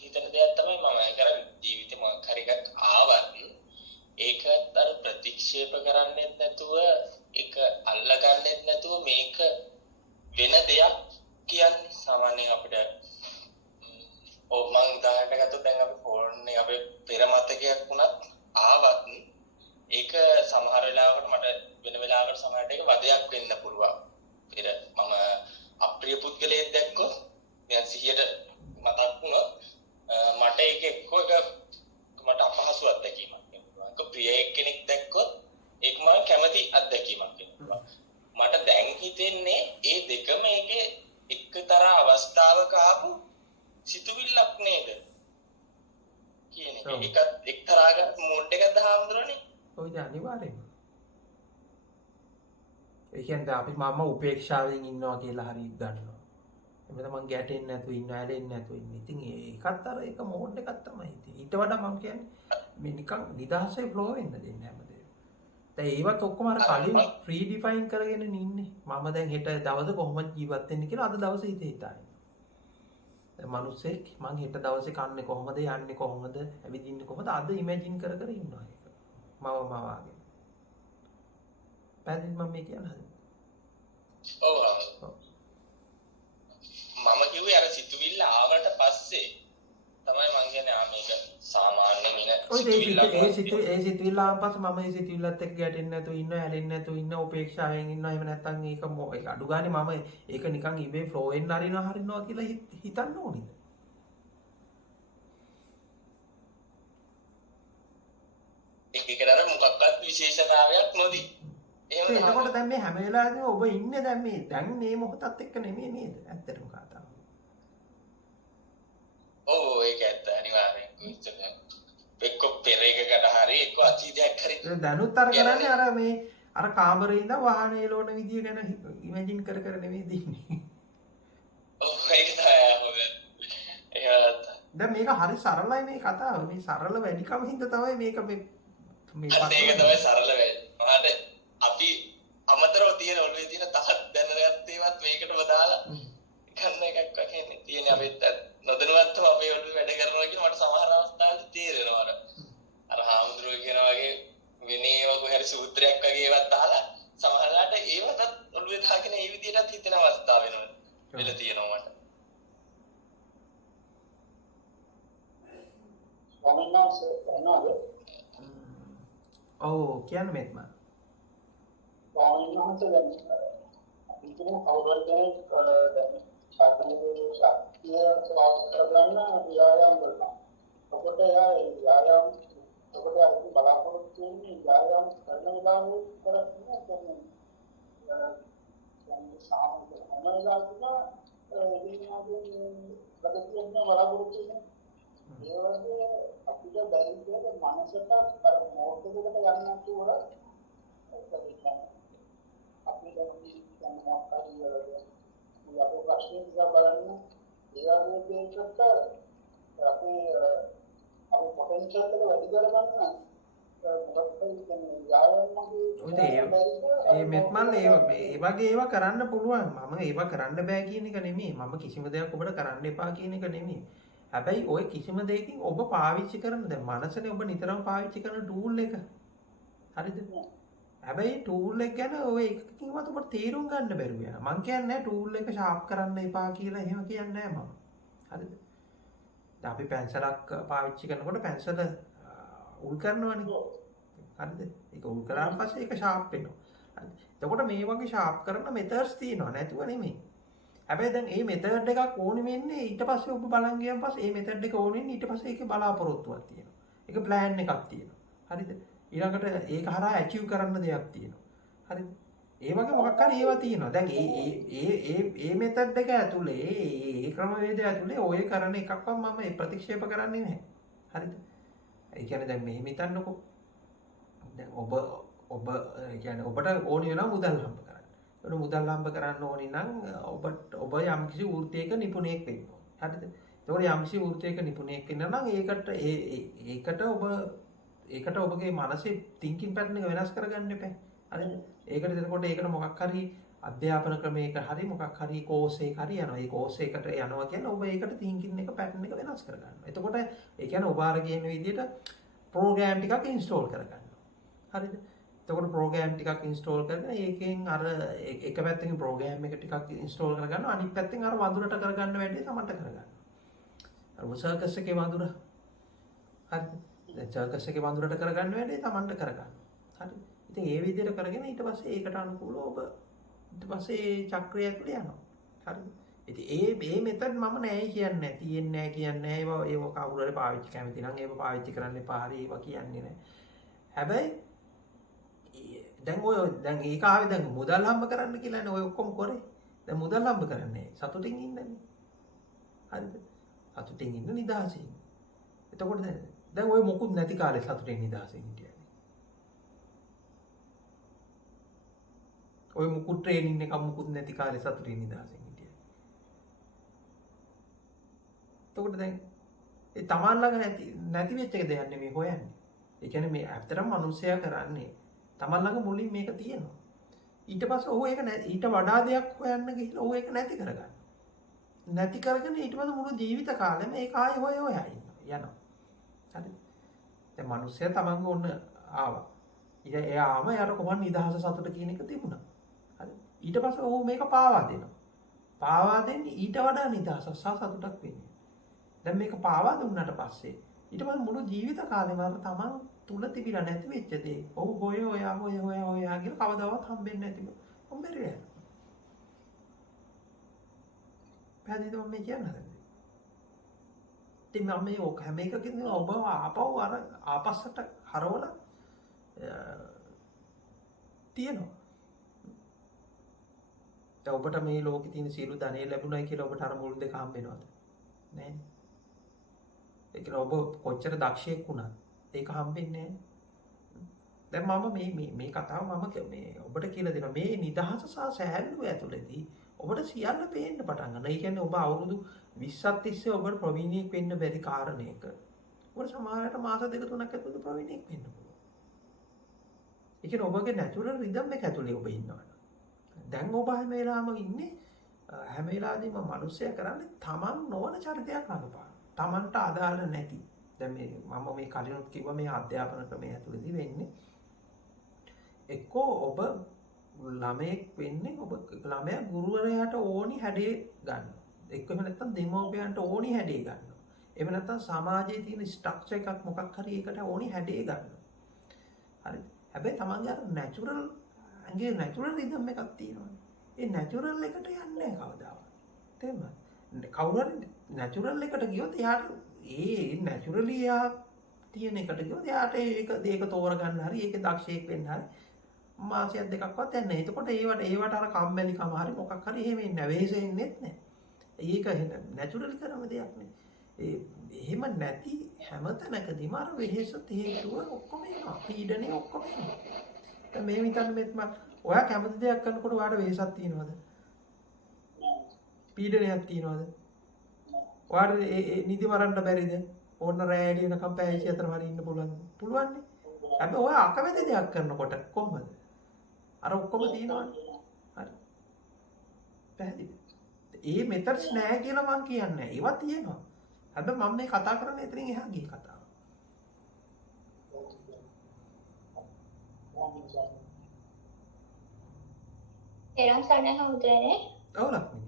හිතන දෙයක් තමයි මම කරන්නේ ජීවිතේ මොකක් හරි එකක් ආවත් ඒකත් අර ප්‍රතික්ෂේප කරන්නෙත් නැතුව ඒක අල්ලගන්නෙත් නැතුව මේක වෙන දෙයක් කියන්නේ සාමාන්‍යයෙන් අපිට ඔව් මම උදාහරණයක් ගත්තොත් දැන් අපි ෆෝන් එක අපේ පෙර මතකයක් වුණත් ආවත් ඒක සමහර වෙලාවකට මට වෙන වෙලාවකට සමහරට ඒක වදයක් වෙන්න පුළුවන්. පෙර මම අප්‍රිය පුද්ගලයෙක් දැක්කොත් දැන් සිහියට මතක් වුණොත් මට ඒක එක්කෝ එක මට අපහසු අත්දැකීමක් වෙන්න පුළුවන්. ඒක ප්‍රිය කෙනෙක් දැක්කොත් ඒක මම කැමති අත්දැකීමක් වෙන්න පුළුවන්. මට දැන් හිතෙන්නේ ඒ දෙකම ඒකේ එක්තරා අවස්ථාවක ආපු සිතුවිල්ලක් නේද කියන එක. ඒකත් එක්තරා මෝඩ් එකක් දහම්දුරනේ. ඔය අනිවාර්යයෙන්ම. ඒ කියන්නේ අපි මම උපේක්ෂාවෙන් ඉන්නවා කියලා හරි ගන්නවා. එමෙතන මං ගැටෙන්නේ නැතුව ඉන්න ඇලෙන්නේ නැතුව ඉන්න. ඉතින් ඒකත් අර ඒක මෝඩ් එකක් තමයි. ඉතින් ඊට වඩා මම කියන්නේ මේ නිකන් නිදහසේ ෆ්ලෝ වෙන්න දෙන්නේ හැමදේම. දැන් ඒවත් ඔක්කොම අර කලින් ප්‍රී ඩිෆයින් කරගෙන ඉන්නේ. මම දැන් හෙට දවසේ කොහොමද ජීවත් වෙන්නේ කියලා අද දවසේ හිතේ හිතාගෙන. දැන් මිනිස්සෙක් මං හෙට දවසේ කන්නේ කොහොමද යන්නේ කොහොමද ඇවිදින්නේ කොහොමද අද ඉමේජින් කර ඉන්නවා ඒක. මවාගෙන. පැහැදිලි මම මේ කියන්නේ. ඔව්. මම කිව්වේ අර සිතුවිල්ල ආවට පස්සේ තමයි මං කියන්නේ මේක සාමාන්‍ය මින ඒ සිතුවිල්ල ආවන් පස්සේ මම ඒ සිතුවිල්ලත් එක්ක ගැටෙන්නේ නැතුව ඉන්න ඇලෙන්නේ නැතුව ඉන්න උපේක්ෂාවෙන් ඉන්නවා එහෙම නැත්නම් ඒක අඩු ගානේ මම ඒක නිකන් ඉබේ ෆ්ලෝ වෙන්න හරිනවා කියලා හිතන්න ඕනේ. ඒකට අර මොකක්වත් විශේෂතාවයක් නොදී. එතකොට දැන් මේ හැම වෙලාවෙම ඔබ ඉන්නේ දැන් මේ මොහොතත් එක්ක නෙමෙයි නේද? ඇත්තටම කතාව. ඔව් ඒක ඇත්ත අනිවාර්යෙන්. එක්ක පෙර එකකට හරි එක්ක අතීතයක් හරි. දැනුත් අර කරන්නේ අර මේ අර කාමරේ ඉඳන් වාහනේ එලවන විදිය ගැන ඉමේජින් කර දෙන්නේ. ඔව් ඒක තමයි හොඳ. දැන් මේක හරි සරලයි මේ කතාව. මේ සරල වැඩිකම හින්දා තමයි මේක මේ ඒක තමයි සරල වෙන්නේ. මහත අපි තියෙන ඔළුවේ තියෙන තහත් දැනගත්ත ඒවත් මේකටම දාලා ගන්න එකක් වගේ තියෙන අපිත් නොදැනුවත්වම අපේ ඔළුවේ වැඩ කරනවා කියන මට සමහර අවස්ථාවලදී තේරෙනවා අර හාමුදුරුවෝ කියන වගේ වෙනේව කොහරි සූත්‍රයක් වගේ ඒවත් දාලා සමහරලාට ඒවටත් ඔළුවේ දාගෙන ඒ විදිහටත් හිතෙන අවස්ථා වෙනවා වෙලා තියෙනවා මට. ඔව් කියන්න මෙත්ම අපිට බැරි කියලා මනසට අර මොහොතකට ගන්න තුර අපිට මොකක්ද අපේ ප්‍රශ්නේ දිහා බලන්න ඒ වගේ දෙයකට අපේ පොටෙන්ෂල් එක වැඩි කරගන්න ඒ මෙත්මල් ඒ වගේ ඒවා කරන්න පුළුවන් මම ඒවා කරන්න බෑ කියන එක නෙමෙයි මම කිසිම දෙයක් ඔබට කරන්න එපා කියන එක නෙමෙයි හැබැයි ඔය කිසිම දෙයකින් ඔබ පාවිච්චි කරන දැන් මනසනේ ඔබ නිතරම පාවිච්චි කරන ටූල් එක හරිද හැබැයි ටූල් එක ගැන ඔය එකකින්වත් ඔබට තේරුම් ගන්න බැරුව යනවා මං කියන්නේ ටූල් එක ෂාප් කරන්න එපා කියලා එහෙම කියන්නේ නැහැ මම හරිද දැන් අපි පැන්සලක් පාවිච්චි කරනකොට පැන්සල උල් කරනවනේ හරිද ඒක උල් කරාන් පස්සේ ඒක ෂාප් වෙනවා හරිද එතකොට මේ වගේ ෂාප් කරන මෙතඩ්ස් තියෙනවා නැතුව නෙමෙයි හැබැයි දැන් මේ මෙතඩ් එකක් ඕනි වෙන්නේ ඊට පස්සේ ඔබ බලන් ගියන් පස්සේ මේ මෙතඩ් එක ඕනි වෙන්නේ ඊට පස්සේ ඒකේ බලාපොරොත්තුවක් තියෙනවා. ඒක ප්ලෑන් එකක් තියෙනවා. හරිද? ඊළඟට ඒක හරහා ඇචීව් කරන්න දෙයක් තියෙනවා. හරිද? ඒ වගේ මොකක් හරි ඒවා තියෙනවා. දැන් මේ මෙතඩ් එක ඇතුලේ මේ ක්‍රමවේදය ඇතුලේ ඔය කරන එකක්වත් මම ප්‍රතික්ෂේප කරන්නේ නැහැ. හරිද? ඒ කියන්නේ දැන් මෙහෙම හිතන්නකෝ. දැන් ඔබ කියන්නේ ඔබට ඕනි වෙනවා මුදල් හම්බ කරන්න. ඔබ මුදල් හම්බ කරන්න ඕනි නම් ඔබ යම්කිසි වෘත්තියක නිපුණයෙක් වෙන්න ඕනේ. හරිද? ඒතකොට යම්කිසි වෘත්තියක නිපුණයෙක් වෙන්න නම් ඒකට ඔබගේ මනසේ thinking pattern එක වෙනස් කරගන්න එපා. හරිද? ඒකට එතකොට ඒකට මොකක් හරි අධ්‍යාපන ක්‍රමයක හරි මොකක් හරි කෝස් එකක් හරි යනවා. ඒ කෝස් එකට යනවා කියන්නේ ඔබ ඒකට thinking එක pattern එක වෙනස් කරගන්නවා. එතකොට ඒ කියන්නේ ඔබ අර කියන විදිහට ප්‍රෝග්‍රෑම් ටිකක් ඉන්ස්ටෝල් කරගන්නවා. හරිද? එතකොට ප්‍රෝග්‍රෑම් ටිකක් ඉන්ස්ටෝල් කරගෙන ඒකෙන් අර එක පැත්තකින් ප්‍රෝග්‍රෑම් එක ටිකක් ඉන්ස්ටෝල් කරගන්නවා අනිත් පැත්තෙන් අර වඳුරට කරගන්න වැඩේ තමන්ට කරගන්නවා. අර සර්කස් එකේ වඳුර හරිද? දැන් සර්කස් එකේ වඳුරට කරගන්න වැඩේ තමන්ට කරගන්නවා. හරිද? ඉතින් ඒ විදිහට කරගෙන ඊට පස්සේ ඒකට අනුකූලව ඔබ ඊට පස්සේ චක්‍රය ඇතුලේ යනවා. හරිද? ඉතින් මේ මෙතඩ් මම නෑ කියන්නේ තියෙන්නේ නෑ කියන්නේ ඒව කවුරු හරි පාවිච්චි කැමති නම් ඒව පාවිච්චි කරන්න එපා හරි ඒව කියන්නේ නෑ. හැබැයි දැන් ඒක ආවේ දැන් මුදල් හම්බ කරන්න කියලානේ ඔය ඔක්කොම කරේ. දැන් මුදල් හම්බ කරන්නේ සතුටින් ඉන්නනේ. හරිද? සතුටින් ඉන්න නිදහසින්. එතකොට දැන් ඔය මොකුත් නැති කාලේ සතුටින් නිදහසින් හිටියනේ. ඔය මුකුත් ට්‍රේනින් එකක් මුකුත් නැති කාලේ සතුටින් නිදහසින් හිටියනේ. එතකොට දැන් ඒ තමන් ළඟ නැති වෙච්ච එක දෙයක් නෙමෙයි හොයන්නේ. ඒ කියන්නේ මේ ඇත්තටම මිනිස්සයා කරන්නේ තමන් ළඟ මුලින් මේක තියෙනවා. ඊට පස්සේ ඔහු ඒක ඊට වඩා දෙයක් හොයන්න ගිහිල්ලා ඔහු ඒක නැති කරගන්නවා. නැති කරගෙන ඊට පස්සේ මුළු ජීවිත කාලෙම ඒක ආයෙ හොය යනවා. හරිද? දැන් මිනිස්සයා තමන්ගේ ඔන්න ආවා. එයාම යාර කොහොමද නිදහස සතුට කියන එක තිබුණා. හරි. ඊට පස්සේ ඔහු මේක පාවා දෙනවා. පාවා දෙන්නේ ඊට වඩා නිදහසක් සහ සතුටක් වෙන්නේ. දැන් මේක පාවා දුන්නාට පස්සේ ඊට පස්සේ මුළු ජීවිත කාලෙම තමන් තුල තිබිලා නැති වෙච්ච දේ ඔහු හොය කියලා කවදාවත් හම්බෙන්නේ නැතිව හම්බෙරේ යනවා. පැහැදිලිද මම කියන්නේ? ඉතින් මම මේ ඔක හැම එකකින්ම ඔබ ආපහු අර ආපස්සට හරවලා තියෙනවා. දැන් ඔබට මේ ලෝකේ තියෙන සියලු ධනෙ ලැබුණයි කියලා ඔබට අර මුල් දෙක හම්බ වෙනවද? නෑ. ඒක ඔබ කොච්චර දක්ෂයෙක් වුණත් ඒක හම්බෙන්නේ නැහැ. දැන් මම මේ කතාව මම මේ ඔබට කියලා දෙනවා මේ නිදහස සහ සෑහලුව ඇතුළතදී ඔබට සියල්ල පේන්න පටන් ගන්නවා. ඒ කියන්නේ ඔබ අවුරුදු 20ක් තිස්සේ ඔබට ප්‍රවීණයෙක් වෙන්න බැරි කාරණයක ඔබට සමහරවිට මාස 2-3ක් ඇතුළත ප්‍රවීණයෙක් වෙන්න පුළුවන්. ඒ කියන්නේ ඔබගේ නැචරල් රිද්ම් එක ඇතුලේ ඔබ ඉන්නවා. දැන් ඔබ හැම වෙලාවම ඉන්නේ හැම වෙලාවෙදීම මිනිස්සයා කරන්නේ තමන් නොවන චරිතයක් අනුපාන. තමන්ට අදාළ නැති. දැන් මම මේ කලිනුත් කිව්වා මේ අධ්‍යාපන ක්‍රමය ඇතුළතදී වෙන්නේ එක්කෝ ඔබ ළමයෙක් වෙන්නේ ඔබ ළමයා ගුරුවරයාට ඕනි හැඩේ ගන්නවා. එක්ක එහෙම නැත්නම් දෙමව්පියන්ට ඕනි හැඩේ ගන්නවා. එහෙම නැත්නම් සමාජයේ තියෙන ස්ට්‍රක්චර් එකක් මොකක් හරි එකට ඕනි හැඩේ ගන්නවා. හරි. හැබැයි තමන්ගේ අර නැචරල් ඇඟේ නැචරල් රිද්ම් එකක් තියෙනවානේ. ඒ නැචරල් එකට යන්නේ නැහැ කවදාවත්. තේරුණාද? කවුරු හරි නැචරල් එකට ගියොත් එයාට ඒ නැචරලි එයා තියෙන එකට ගියොත් එයාට ඒක තෝරගන්න හරි ඒකේ දක්ෂයෙක් වෙන්න හරි මාසයක් දෙකක්වත් යන්නේ නැහැ. එතකොට ඒවට අර කම්මැලිකම හරි මොකක් හරි එහෙම ඉන්නේ වෙහෙසෙන්නෙත් නැහැ. ඒක නැචරලි කරන දෙයක් නේ. එහෙම නැති හැම තැනකදීම අර වෙහෙස හේතුව ඔක්කොම එනවා. පීඩනේ ඔක්කොම එනවා. දැන් මේ විතරක් මෙත්ම ඔයා කැමති දෙයක් කරනකොට ඔයාට වෙහෙසක් තියෙනවද? පීඩනයක් තියෙනවද? ඔයාට නිදි මරන්න බැරිද? ඕන්න රෑ එළිය වෙනකම් පැය 24 වරි ඉන්න පුළුවන්ද? පුළුවන්නේ. හැබැයි ඔයා අකමැති දෙයක් කරනකොට කොහොමද? අර ඔක්කොම තියෙනවනේ. හරි. පැහැදිලි. ඒ මෙතඩ්ස් නෑ කියලා මම කියන්නේ නෑ. ඒවා තියෙනවා. හැබැයි මම මේ කතා කරන්නේ එතනින් එහා ගිය කතාව. එරන් සන්න හවුදරනේ ඔව් ලක්මිනි.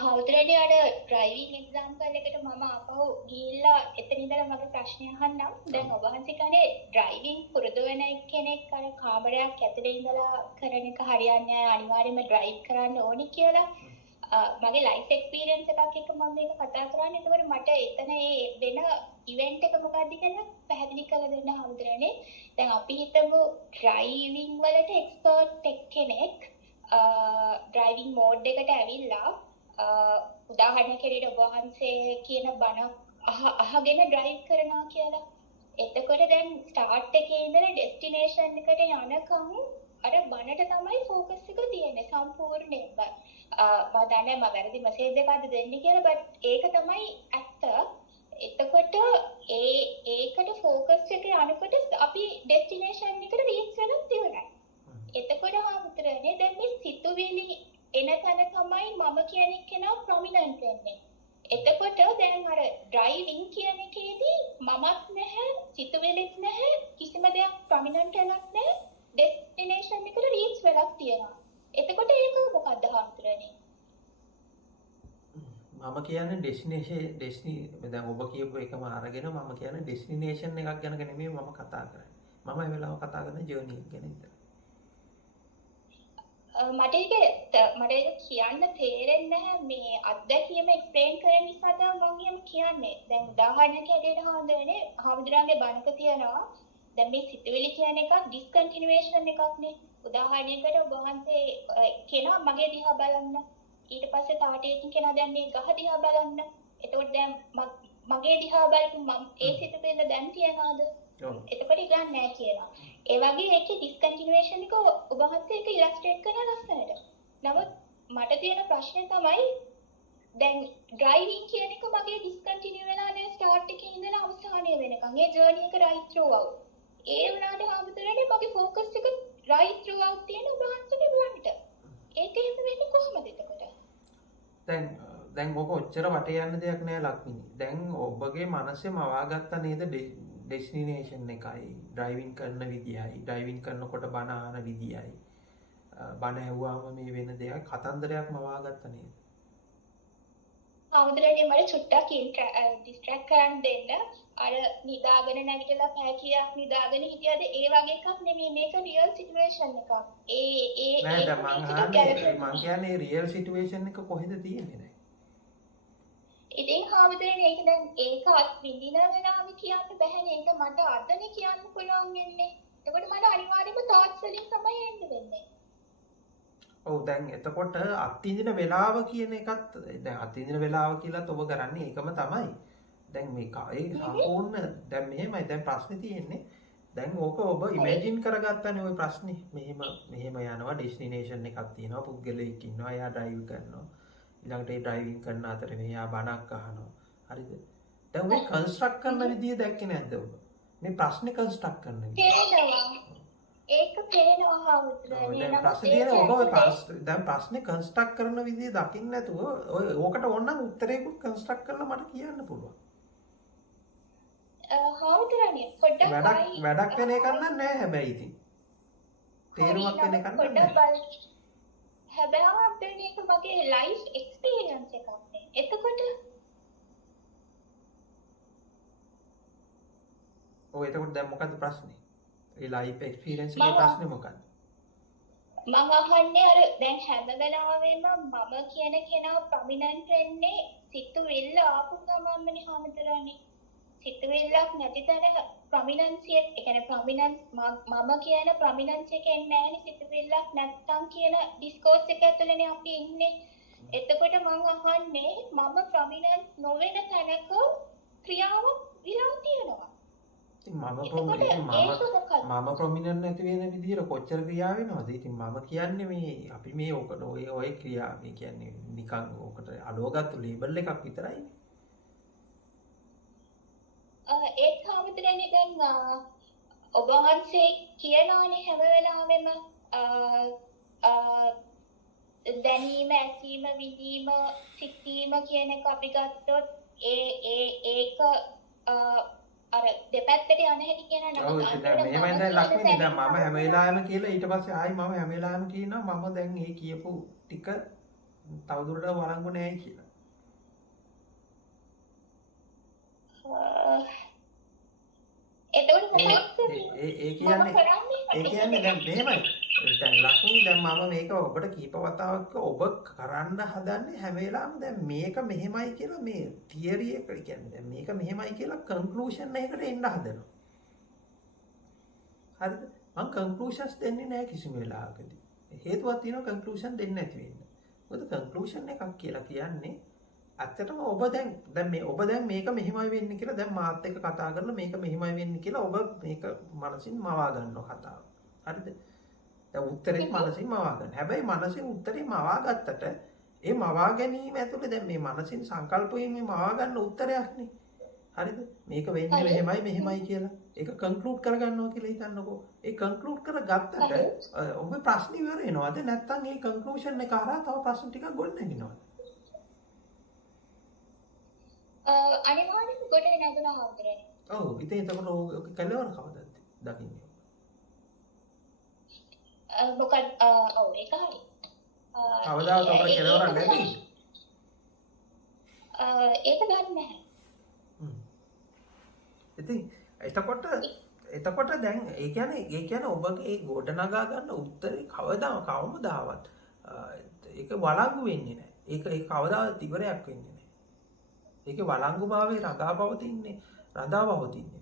හවුදරනේ අර ඩ්‍රයිවිං එක්සාම්පල් එකට මම ආපහු ගිහිල්ලා එතන ඉඳලා මගේ ප්‍රශ්නය අහන්නම්. දැන් ඔබ වහන්සේ කනේ ඩ්‍රයිවිං පුරුදු වෙන කෙනෙක් අර කාමරයක් ඇතුලේ ඉඳලා කරන එක හරියන්නේ නැහැ අනිවාර්යයෙන්ම ඩ්‍රයිව් කරන්න ඕනි කියලා. මගේ ලයිෆ් එක්ස්පීරියන්ස් එකක් එක්ක මම මේක කතා කරන්නේ. ඒකවල මට එතන ඒ වෙන ඉවෙන්ට් එක මොකක්ද කියලා පැහැදිලි කරලා දෙන්න හවුදරනේ. දැන් අපි හිතමු ඩ්‍රයිවිං වලට එක්ස්පර්ට් කෙනෙක් ඩ්‍රයිවිං මෝඩ් එකට ඇවිල්ලා උදාහරණයක් හැටියට ඔබ වහන්සේ කියන බණ අහගෙන ඩ්‍රයිව් කරනවා කියලා. එතකොට දැන් ස්ටාර්ට් එකේ ඉඳලා ඩෙස්ටිනේෂන් එකට යනකම් අර බණට තමයි ෆෝකස් එක තියෙන්නේ සම්පූර්ණයෙන්ම. මම දන්නේ මම වැරදි මෙසේජ් එකක්ද දෙන්නේ කියලා බට් ඒක තමයි ඇත්ත. එතකොට ඒකට ෆෝකස් එක යනකොට අපි ඩෙස්ටිනේෂන් එකට රීච් වෙනත් ඉවරයි. එතකොට හාමුදුරනේ දැන් මේ සිතුවිලි එන තැන තමයි මම කියන කෙනා ප්‍රොමිනන්ට් වෙන්නේ. එතකොට දැන් අර ඩ්‍රයිවිං කියන එකේදී මමත් නැහැ සිතුවිලිත් නැහැ කිසිම දෙයක් ප්‍රොමිනන්ට් එකක් නැහැ ඩෙස්ටිනේෂන් එකට රීච් වෙලක් තියෙනවා. එතකොට ඒක මොකක්ද හාමුදුරනේ? මම කියන්නේ දැන් ඔබ කියපු එකම අරගෙන මම කියන්නේ ඩෙස්ටිනේෂන් එකක් ගැන නෙමෙයි මම කතා කරන්නේ. මම මේ වෙලාව කතා කරන්නේ ජර්නි එක ගැන විතරයි. මට ඒක කියන්න තේරෙන්නේ නැහැ මේ අත්දැකීම එක්ස්ප්ලেইন කරන නිසා තමයි මම එහෙම කියන්නේ. දැන් උදාහරණයක් හැටියට හාමුදුරන්ගේ බණක තියෙනවා දැන් මේ සිතුවිලි කියන එක ඩිස්කන්ටිනියුේෂන් එකක් නේ. උදාහරණයකට ඔබ වහන්සේ කෙනා මගේ දිහා බලන්න. ඊට පස්සේ තාටේකින් කෙනා දැන් මේ ගහ දිහා බලන්න. එතකොට දැන් මගේ දිහා බලපු මම ඒ සිතුවිල්ල දැන් තියනවාද? එතකොට ගන්න නැහැ කියනවා. ඒ වගේ ඒකේ ඩිස්කන්ටිනියුේෂන් එක ඔබ වහන්සේ ඒක ඉලස්ට්‍රේට් කරන ලස්සනට. නමුත් මට තියෙන ප්‍රශ්නේ තමයි දැන් ඩ්‍රයිවිං කියන එක මගේ ඩිස්කන්ටිනියු වෙලා නැහැ ස්ටාර්ට් එකේ ඉඳලා අවසානය වෙනකන්. ඒ ජර්නි එක රයිට් ත්‍රූ අවුට්. ඒ වුණාට හාමුදුරනේ මගේ ફોකස් එක රයිට් ත්‍රූ අවුට් තියෙන ඔබ වහන්සේගේ බණට. ඒක එහෙම වෙන්නේ කොහොමද එතකොට? දැන් ඔක ඔච්චර වටේ යන්න දෙයක් නෑ ලක්මිනි. දැන් ඔබගේ මනසේ මවාගත්තා නේද ඩෙස්ටිනේෂන් එකයි ඩ්‍රයිවිං කරන විදියයි ඩ්‍රයිවිං කරනකොට බණ අහන විදියයි බණ ඇහුවාම මේ වෙන දෙයක් කතන්දරයක් මවාගත්තා නේද? හාමුදුරනේ මට චුට්ටක් ඩිස්ට්‍රැක්ට් කරන්න දෙන්න. අර නිදාගෙන නැගිටලා පැය කීයක් නිදාගෙන හිටියද ඒ වගේ එකක් නෙමෙයි මේක රියල් සිටුේෂන් එකක්. නෑ දැන් මං කියන්නේ රියල් සිටුේෂන් එක කොහෙද තියෙන්නේ දැන්? ඉතින් හාමුදුරනේ ඒක දැන් ඒක අත් විඳින වෙලාවෙ කියන්න බැහැනේ. ඒක මට අදනේ කියන්න පුළුවන් වෙන්නේ. එතකොට මට අනිවාර්යයෙන්ම තාත්ස් වලින් තමයි එන්න වෙන්නේ. ඔව් දැන් එතකොට අත්විඳින වෙලාව කියන එකත් දැන් අත්විඳින වෙලාව කියලාත් ඔබ කරන්නේ ඒකම තමයි. දැන් මේක ඒ සම්පූර්ණ දැන් මෙහෙමයි දැන් ප්‍රශ්නේ තියෙන්නේ. දැන් ඕක ඔබ ඉමේජින් කරගත්තානේ ওই ප්‍රශ්නේ. මෙහෙම යනවා ඩෙස්ටිනේෂන් එකක් තියෙනවා පුද්ගලයෙක් ඉන්නවා එයා ඩ්‍රයිව් කරනවා. ඊළඟට ඒ ඩ්‍රයිවිං කරන අතරේ මෙයා බණක් අහනවා. හරිද? දැන් මේ කන්ස්ට්‍රක්ට් කරන විදිය දැක්කේ නැද්ද ඔබ? මේ ප්‍රශ්නේ කන්ස්ට්‍රක්ට් කරන විදිය. ඒක පේනවා හාමුදුරනේ. දැන් නමුත් ප්‍රශ්නේ ඒක තියෙන්නේ ඔබ ඔය ඇතුලේ දැන් ප්‍රශ්නේ කන්ස්ට්‍රක්ට් කරන විදිය දකින්න නැතුව ඔය ඕකට ඕනනම් උත්තරේකුත් කන්ස්ට්‍රක්ට් කරලා මට කියන්න පුළුවන්. හාමුදුරනේ පොඩ්ඩක් වැඩක් වෙන එකක් නෑ හැබැයි ඉතින්. තේරුමක් වෙන එකක් නෑ. හැබැයි හාමුදුරනේ ඒක මගේ ලයිෆ් එක්ස්පීරියන්ස් එකක් නේ. එතකොට එතකොට දැන් මොකද්ද ප්‍රශ්නේ? ඒ ලයිෆ් එක්ස්පීරියන්ස් එකේ ප්‍රශ්නේ මොකක්ද? මම අහන්නේ අර දැන් හැම වෙලාවෙම මම කියන කෙනා ප්‍රොමිනන්ට් වෙන්නේ සිතුවිල්ල ආපු ගමන්මනේ හාමුදුරනේ. සිතුවිල්ලක් නැති තැන ප්‍රොමිනන්සිය ඒ කියන්නේ ප්‍රොමිනන්ස් මම කියන ප්‍රොමිනන්ස් එක එන්නේ නැහැනේ සිතුවිල්ලක් නැත්තම් කියන ඩිස්කෝස් එක ඇතුළේනේ අපි ඉන්නේ. එතකොට මම අහන්නේ මම ප්‍රොමිනන්ස් නොවන තැනක ක්‍රියාවක් විලා තියෙනවා. මම ප්‍රොමිනන්ට් නැති වෙන විදිහට කොච්චර ක්‍රියා වෙනවද? ඉතින් මම කියන්නේ මේ අපි මේ ඔකට ඔය ක්‍රියා මේ කියන්නේ නිකන් ඔකට අලුවගත්තු ලේබල් එකක් විතරයිනේ. ඒක හාමුදුරනේ දැන් ඔබ වහන්සේ කියනවානේ හැම වෙලාවෙම දැනීම ඇසීම විඳීම සිතීම කියන එක අපි ගත්තොත් ඒක අර දෙපැත්තට යන හැටි කියන නම ඔව් ඉතින් දැන් මෙහෙමයි දැන් ලක්ෂණේ දැන් මම හැම වෙලාවෙම කියලා ඊට පස්සේ ආයි මම හැම වෙලාවෙම කියනවා මම දැන් මේ කියපු ටික තවදුරටත් වළංගු නැහැ කියලා. එතකොට ඒ කියන්නේ දැන් මෙහෙමයි. දැන් ලක්ෂණේ දැන් මම මේක ඔබට කීප වතාවක් ඔබ කරන්න හදන්නේ හැම වෙලාවෙම දැන් මේක මෙහෙමයි කියලා මේ තියරි එක කියන්නේ දැන් මේක මෙහෙමයි කියලා කන්ක්ලූෂන් එකකට එන්න හදනවා. හරිද? මම කන්ක්ලූෂන්ස් දෙන්නේ නැහැ කිසිම වෙලාවකදී. හේතුවක් තියෙනවා කන්ක්ලූෂන් දෙන්නේ නැති වෙන්න. මොකද කන්ක්ලූෂන් එකක් කියලා කියන්නේ ඇත්තටම ඔබ දැන් මේක මෙහෙමයි වෙන්නේ කියලා දැන් මාත් එක්ක කතා කරලා මේක මෙහෙමයි වෙන්නේ කියලා ඔබ මේක මනසින් මවා ගන්නවා කතාව. හරිද? දැන් උත්තරේ මනසින් මවා ගන්න. හැබැයි මනසින් උත්තරේ මවා ගත්තට ඒ මවා ගැනීම ඇතුලේ දැන් මේ මනසින් සංකල්පයෙන් මේ මවා ගන්න උත්තරයක් නේ. හරිද? මේක වෙන්නේ මෙහෙමයි කියලා. ඒක කන්ක්ලූඩ් කරගන්නවා කියලා හිතන්නකෝ. ඒ කන්ක්ලූඩ් කරගත්තට ඔබේ ප්‍රශ්න ඉවර වෙනවද? නැත්නම් ඒ කන්ක්ලූෂන් එක හරහා තව ප්‍රශ්න ටිකක් ගොඩනගිනවද? අනිවාර්යයෙන්ම ගොඩ නැගුණා හවුදරනේ. ඔව් ඉතින් එතකොට ඔක කලවර කවදද දකින්නේ? මොකද ඔව් ඒක හරි. කවදාවත් ඔකට කෙලවරක් නැති. ඒක ගන්න නැහැ. ඉතින් එතකොට දැන් ඒ කියන්නේ ඔබගේ ඒ ගොඩනගා ගන්න උත්තරේ කවමදාවත් ඒක වළංගු වෙන්නේ නැහැ. ඒක කවදාවත් ඉවරයක් වෙන්නේ නැහැ. ඒකේ වළංගු භාවයේ රඳා පවතින්නේ නැහැ.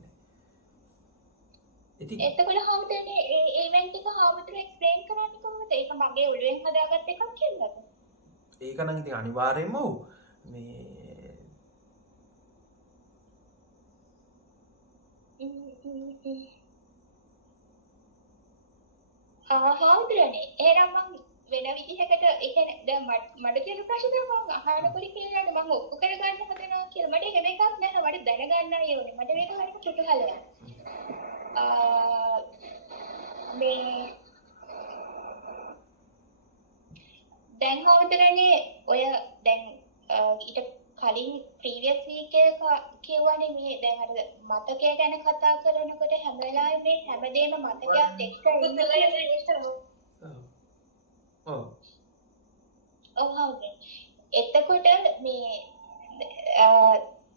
ඉතින් එතකොට හවුදනේ ඒ ඉවෙන්ට් එක හවුදට එක්ස්ප්ලেইন කරන්නේ කොහොමද? ඒක මගේ ඔළුවෙන් හදාගත්ත එකක් කියලාද? ඒක නම් ඉතින් අනිවාර්යයෙන්ම ඔව්. මේ හවුදනේ එහෙනම් මම වෙන විදිහකට ඒ කියන්නේ දැන් මට තියෙන ප්‍රශ්න මම අහනකොට කියලානේ මම ඔප්පු කරගන්න හදනවා කියලා. මට එහෙම එකක් නැහැ. මට දැනගන්නයි ඕනේ. මට මේක හරියට කුතුහලයක්. මේ දැන් හවුදරනේ ඔය දැන් ඊට කලින් ප්‍රීවියස් වීක් එක කියවනේ මේ දැන් අර මතකය ගැන කතා කරනකොට හැම වෙලාවෙම මේ හැමදේම මතකයක් එක්ක ඔව් හවුදේ. එතකොට මේ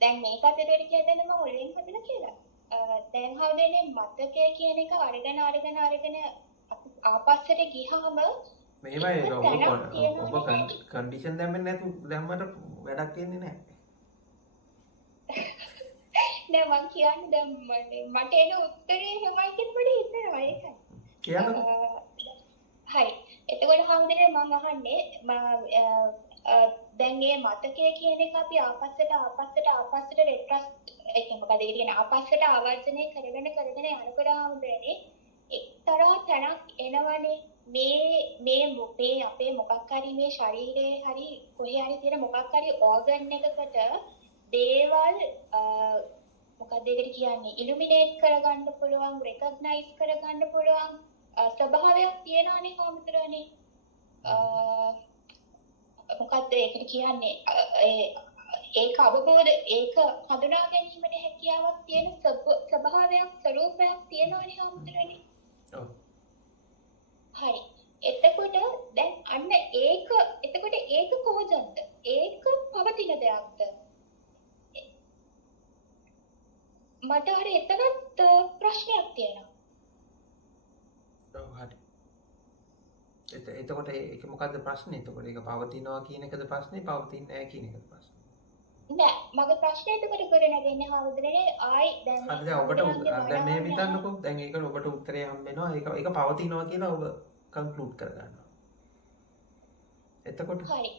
දැන් මේක අතරට කියදෙන මම ඔලෙන් හදලා කියලා. දැන් හවුදනේ මතකය කියන එක අරගෙන ආපස්සට ගියාම මෙහෙමයි ඔබ කන්ඩිෂන් දැම්මේ නැතු දැම්මට වැඩක් වෙන්නේ නැහැ. නෑ මං කියන්නේ දැන් මට එන උත්තරේ එහෙමයි කියලා මට හිතෙනවා ඒකයි. කියන්නකෝ. හරි. එතකොට හවුදනේ මම අහන්නේ දැන් මේ මතකය කියන එක අපි ආපස්සට රෙට්‍රස් ඒක මොකද කියන්නේ ආපස්සට ආවර්ජනය කරගෙන යනකොට හවුදනේ එක්තරා තැනක් එනවනේ මේ අපේ මොකක් හරි මේ ශරීරයේ හරි කොහේ හරි තියෙන මොකක් හරි ඕගන් එකකට දේවල් මොකක්ද ඒකට කියන්නේ ඉලුමිනේට් කරගන්න පුළුවන් රෙකග්නයිස් කරගන්න පුළුවන් ස්වභාවයක් තියෙනවානේ හාමුදුරනේ. මොකක්ද ඒකට කියන්නේ? ඒක අවබෝධ ඒක හඳුනා ගැනීමේ හැකියාවක් තියෙන ස්වභාවයක් ස්වરૂපයක් තියෙනවානේ හාමුදුරනේ. ඔව්. හරි. එතකොට දැන් අන්න ඒක කොහොමද? ඒක පවතින දෙයක්ද? මට අර එතනත් ප්‍රශ්නයක් තියෙනවා. ඔව් හරි. එතකොට ඒක මොකද්ද ප්‍රශ්නේ? එතකොට ඒක පවතිනවා කියන එකද ප්‍රශ්නේ? පවතින්නේ නැහැ කියන එකද ප්‍රශ්නේ? නෑ මගේ ප්‍රශ්නේ එතකොට ගොඩනගන්නේ හාමුදුරනේ ආයි දැන් හරි දැන් ඔබට දැන් මේ හිතන්නකෝ දැන් ඒකට ඔබට උත්තරේ හම්බ වෙනවා ඒක පවතිනවා කියලා ඔබ කන්ක්ලූඩ් කරගන්නවා. එතකොට හරි.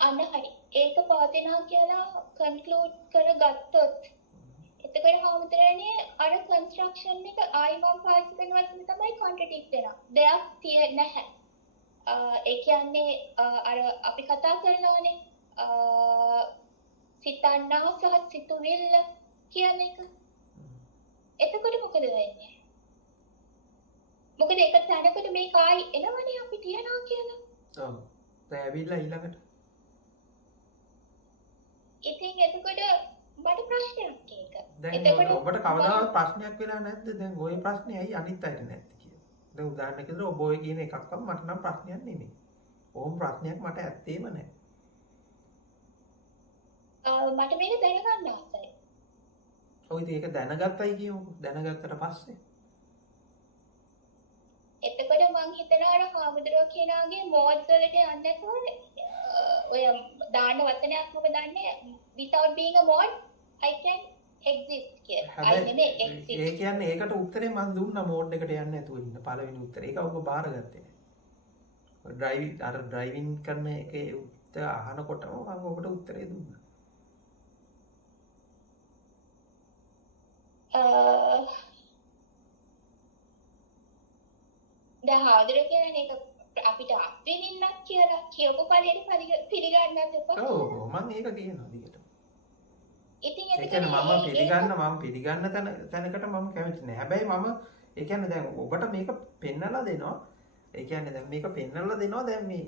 අන්න හරි. ඒක පවතිනවා කියලා කන්ක්ලූඩ් කරගත්තොත් එතකොට හාමුදුරනේ අර කන්ස්ට්‍රක්ෂන් එක ආයි මම පාවිච්චි කරන වචන තමයි කොන්ට්‍රඩික්ට් වෙනවා. දෙයක් තියෙන්නේ නැහැ. ඒ කියන්නේ අර අපි කතා කරනවානේ සිතන්නා සහ සිතුවිල්ල කියන එක. එතකොට මොකද වෙන්නේ? මොකද ඒක තැනකට මේක ආයි එනවනේ අපි තියනවා කියලා. ඔව්. දැන් ඇවිල්ලා ඊළඟට ඉතින් එතකොට මට ප්‍රශ්නයක් ඒක. දැන් ඔබට කවදාවත් ප්‍රශ්නයක් වෙලා නැද්ද? දැන් ওই ප්‍රශ්නේ ඇයි අනිත් අයට නැත්තේ කියලා. දැන් උදාහරණයක් විදිහට ඔබ ඔය කියන එකක්වත් මට නම් ප්‍රශ්නයක් නෙමෙයි. ඕම් ප්‍රශ්නයක් මට ඇත්තේම නැහැ. මට මේක දැනගන්න ආසයි. ඔය ඉතින් ඒක දැනගත්තයි කියමුකෝ. දැනගත්තට පස්සේ එතකොට මං හිතනවා අර හාමුදුරුවෝ කියනාගේ මෝඩ්ස් වලට යන්න නැතුව ඔය දාන්න වචනයක් මොකද දන්නේ without being a mod I can exist කියලා. I නෙමෙයි exist. ඒ කියන්නේ ඒකට උත්තරේ මම දුන්නා මෝඩ් එකට යන්නේ නැතුව ඉන්න පළවෙනි උත්තරේ. ඒක ඔබ බාරගත්තේ නැහැ. ඩ්‍රයිවිං කරන එකේ උත්තර අහනකොටම මම ඔබට උත්තරේ දුන්නා. දැන් හාමුදුරුවෝ කියන්නේ ඒක අපිට අත්විඳින්නක් කියලා කියපු පළියට පිළිගන්නත් එපා. ඔව් මම ඒක කියනවා දිගටම. ඉතින් ඒ කියන්නේ මම පිළිගන්න තැනකට මම කැමති නෑ. හැබැයි මම ඒ කියන්නේ දැන් ඔබට මේක පෙන්නලා දෙනවා. ඒ කියන්නේ දැන් මේක පෙන්නලා දෙනවා දැන් මේ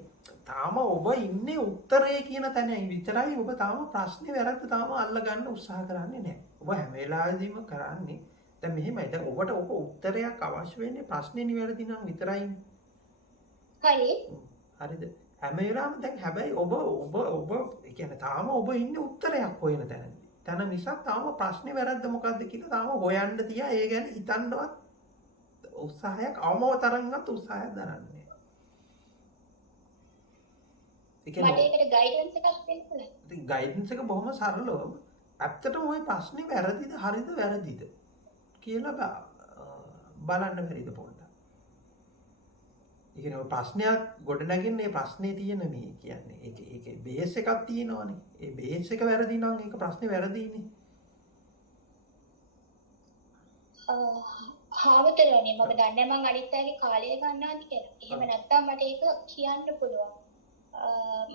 තාම ඔබ ඉන්නේ උත්තරේ කියන තැනයි විතරයි ඔබ තාම ප්‍රශ්නේ වැරද්ද තාම අල්ලගන්න උත්සාහ කරන්නේ නැහැ. ඔබ හැම වෙලාවෙදීම කරන්නේ දැන් මෙහෙමයි. දැන් ඔබට ඔබ උත්තරයක් අවශ්‍ය වෙන්නේ ප්‍රශ්නේ නිවැරදි නම් විතරයිනේ. හරි. හරිද? හැම වෙලාවෙම දැන් හැබැයි ඔබ ඒ කියන්නේ තාම ඔබ ඉන්නේ උත්තරයක් හොයන තැනදී. තන නිසා තාම ප්‍රශ්නේ වැරද්ද මොකද්ද කියලා තාම හොයන්න තියා ඒ ගැන හිතන්නවත් උත්සාහයක් අවමව තරම්වත් උත්සාහයක් දරන්නේ. මට ඒකට ගයිඩන්ස් එකක් දෙන්න පුළුවන්. ඉතින් ගයිඩන්ස් එක බොහොම සරලව ඇත්තටම ওই ප්‍රශ්නේ වැරදිද හරිද වැරදිද කියලා බලන්න බැරිද පොඩ්ඩක්. ඒ කියන්නේ ප්‍රශ්නයක් ගොඩ නැගින්නේ ප්‍රශ්නේ තියෙන මේ කියන්නේ ඒකේ බේස් එකක් තියෙනවනේ. ඒ බේස් එක වැරදි නම් ඒක ප්‍රශ්නේ වැරදිනේ. හාමුදුරනේ මම දන්නේ මං අනිත් අයගේ කාලය ගන්නවාද කියලා. එහෙම නැත්නම් මට ඒක කියන්න පුළුවන්.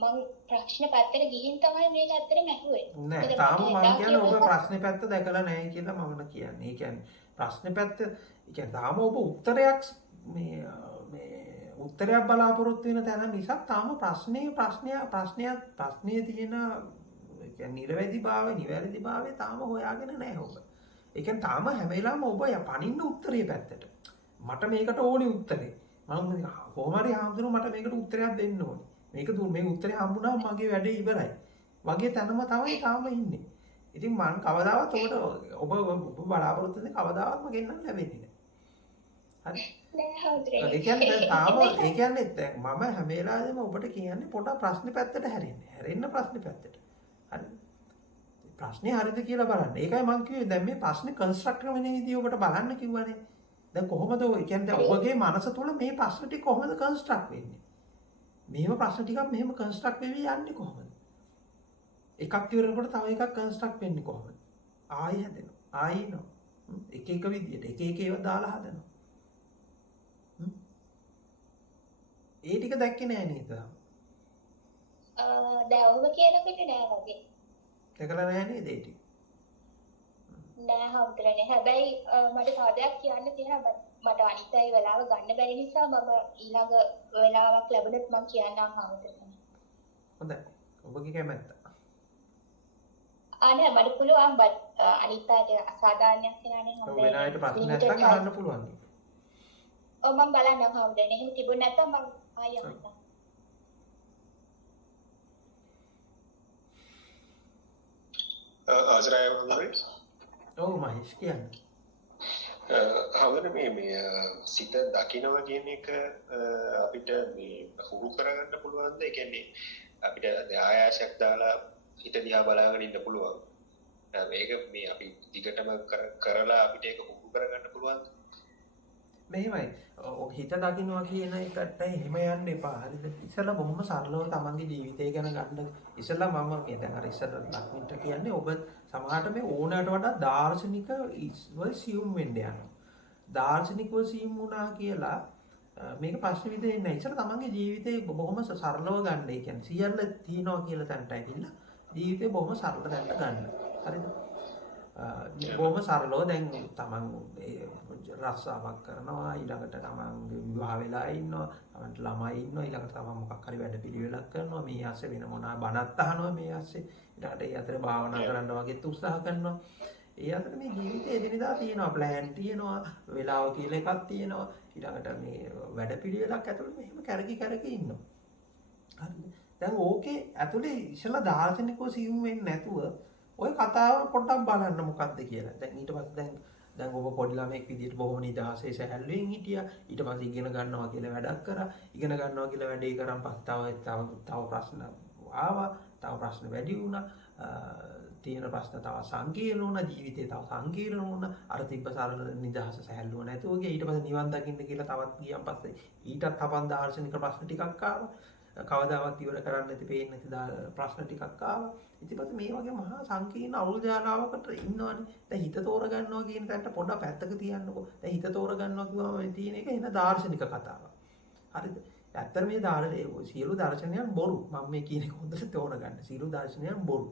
මං ප්‍රශ්න පැත්තට ගිහින් තමයි මේක ඇත්තටම ඇහුවේ. නෑ තාම මම කියන්නේ ඔබ ප්‍රශ්නේ පැත්ත දැකලා නැහැ කියලා මම කියන්නේ. ඒ කියන්නේ ප්‍රශ්නේ පැත්ත ඒ කියන්නේ තාම ඔබ උත්තරයක් මේ උත්තරයක් බලාපොරොත්තු වෙන තැන නිසා තාම ප්‍රශ්නේ තියෙන ඒ කියන්නේ නිවැරදිභාවය තාම හොයාගෙන නැහැ ඔබ. ඒ කියන්නේ තාම හැම වෙලාවෙම ඔබ පනින්න උත්තරේ පැත්තට. මට මේකට ඕනේ උත්තරේ. මම කොහොම හරි හාමුදුරුවෝ මට මේකට උත්තරයක් දෙන්න ඕනේ. මේ උත්තරේ හම්බුණාම මගේ වැඩේ ඉවරයි. වගේ තැනම තමයි තාම ඉන්නේ. ඉතින් මම කවදාවත් ඔබ බලාපොරොත්තු වෙන්නේ කවදාවත්ම ගෙන්නන්න ලැබෙන්නේ නැහැ. හරි. ඒ කියන්නේ තාම ඒ කියන්නේ දැන් මම හැම වෙලාවෙම ඔබට කියන්නේ පොඩක් ප්‍රශ්නේ පැත්තට හැරෙන්න ප්‍රශ්නේ පැත්තට. හරි. ප්‍රශ්නේ හරිද කියලා බලන්න. ඒකයි මම කිව්වේ දැන් මේ ප්‍රශ්නේ කන්ස්ට්‍රක්ට් වෙන විදිහ ඔබට බලන්න කිව්වනේ. දැන් කොහොමද ඒ කියන්නේ දැන් ඔබගේ මනස තුළ මේ ප්‍රශ්න ටික කොහොමද කන්ස්ට්‍රක්ට් වෙන්නේ? මෙහෙම ප්‍රශ්න ටිකක් මෙහෙම කන්ස්ට්‍රක්ට් වෙවි යන්නේ කොහොමද? එකක් ඉවරනකොට තව එකක් කන්ස්ට්‍රක්ට් වෙන්නේ කොහොමද? ආයෙ හැදෙනවා. ආයෙ එනවා. එක විදියට එක ඒවා දාලා හදනවා. ඒ ටික දැක්කේ නෑ නේද? දැන් ඔබ කියනකොට නෑ වගේ. දැකලා නෑ නේද ඒ ටික? නෑ හම්තරනේ. හැබැයි මට තව දෙයක් කියන්න තියෙනවා. මට අනිත් අය වෙලාව ගන්න බැරි නිසා මම ඊළඟ වෙලාවක් ලැබුණොත් මම කියන්නම් හම්තරනේ. හොඳයි. ඔබගේ කැමැත්ත. නෑ මට පුළුවන් බට් අනිත් අයට අසාධාරණයක් වෙනානේ ඔව් වෙන අයට ප්‍රශ්න නැත්නම් අහන්න පුළුවන්. ඔව් මම බලන්නම් හම්තරනේ. එහෙම තිබුණ නැත්නම් මම ආයෙ අහන්නම්. අවසරයි වන්දනේ. ඔව් මහේෂ් කියන්නේ. හවුද මේ සිත දකින්නවා කියන එක අපිට මේ හුරු කරගන්න පුළුවන්ද? ඒ කියන්නේ අපිට ආයාසයක් දාලා හිත දිහා බලාගෙන ඉන්න පුළුවන්. මේක මේ අපි දිගටම කරලා අපිට ඒක හුරු කරගන්න පුළුවන්ද? මෙහෙමයි. හිත දකින්නවා කියන එකට එහෙම යන්න එපා. හරිද? ඉස්සෙල්ලා බොහොම සරලව තමන්ගේ ජීවිතය ගැන ගන්න. ඉස්සෙල්ලා මම මේ දැන් අර ඉස්සෙල්ලා ලක්මින්ට කියන්නේ ඔබ සමහරට මේ ඕනෑමට වඩා දාර්ශනික සියුම් වෙන්න යනවා. දාර්ශනිකව සියුම් වුණා කියලා මේක ප්‍රශ්න විදිහේ නෑ. ඉස්සෙල්ලා තමන්ගේ ජීවිතේ බොහොම සරලව ගන්න. ඒ කියන්නේ සියල්ල තියනවා කියලා තැනට ඇවිල්ලා ජීවිතේ බොහොම සරල තැනට ගන්න. හරිද? බොහොම සරලව දැන් තමන් රස්සාවක් කරනවා, ඊළඟට තමන් විවාහ වෙලා ඉන්නවා, තමන්ට ළමයි ඉන්නවා, ඊළඟට තමන් මොකක් හරි වැඩ පිළිවෙලක් කරනවා, මේ ASCII වෙන මොනවා බණක් අහනවා මේ ASCII, ඊළඟට ඒ අතර භාවනා කරන්න වගේත් උත්සාහ කරනවා. ඒ අතර මේ ජීවිතේ එදිනෙදා තියෙනවා, ප්ලෑන් තියෙනවා, වෙලාව කියලා එකක් තියෙනවා, ඊළඟට මේ වැඩ පිළිවෙලක් ඇතුළේ මෙහෙම කැරකි ඉන්නවා. හරිද? දැන් ඕකේ ඇතුළේ ඉස්සලා දාර්ශනිකව සියුම් වෙන්නේ නැතුව ඔය කතාව පොඩ්ඩක් බලන්න මොකක්ද කියලා. දැන් ඊට පස්සේ දැන් ඔබ පොඩි ළමෙක් විදිහට බොහොම නිදහසේ සැහැල්ලුවෙන් හිටියා. ඊට පස්සේ ඉගෙන ගන්නවා කියලා වැඩක් කරා. ඉගෙන ගන්නවා කියලා වැඩේ කරන් පස්සේ තව ප්‍රශ්න ආවා. තව ප්‍රශ්න වැඩි වුණා. තියෙන ප්‍රශ්න තව සංකීර්ණ වුණා. ජීවිතේ තව සංකීර්ණ වුණා. අර තිබ්බ සරල නිදහස සැහැල්ලුව නැතුව ගියා. ඊට පස්සේ නිවන් දකින්න කියලා තවත් ගියන් පස්සේ ඊටත් තපන් දාර්ශනික ප්‍රශ්න ටිකක් ආවා. කවදාවත් ඉවර කරන්න නැති පේන්නේ නැති ප්‍රශ්න ටිකක් ආවා. ඉතින් පස්සේ මේ වගේ මහා සංකීර්ණ අවුල් ජාලාවකට ඉන්නවනේ. දැන් හිත තෝරගන්නවා කියන තැනට පොඩ්ඩක් පැත්තක තියන්නකෝ. දැන් හිත තෝරගන්නවා කිව්වම මේ තියෙන එක එන දාර්ශනික කතාවක්. හරිද? ඇත්තට මේ සියලු දර්ශනයන් බොරු. මම මේ කියන එක හොඳට තෝරගන්න. සියලු දර්ශනයන් බොරු.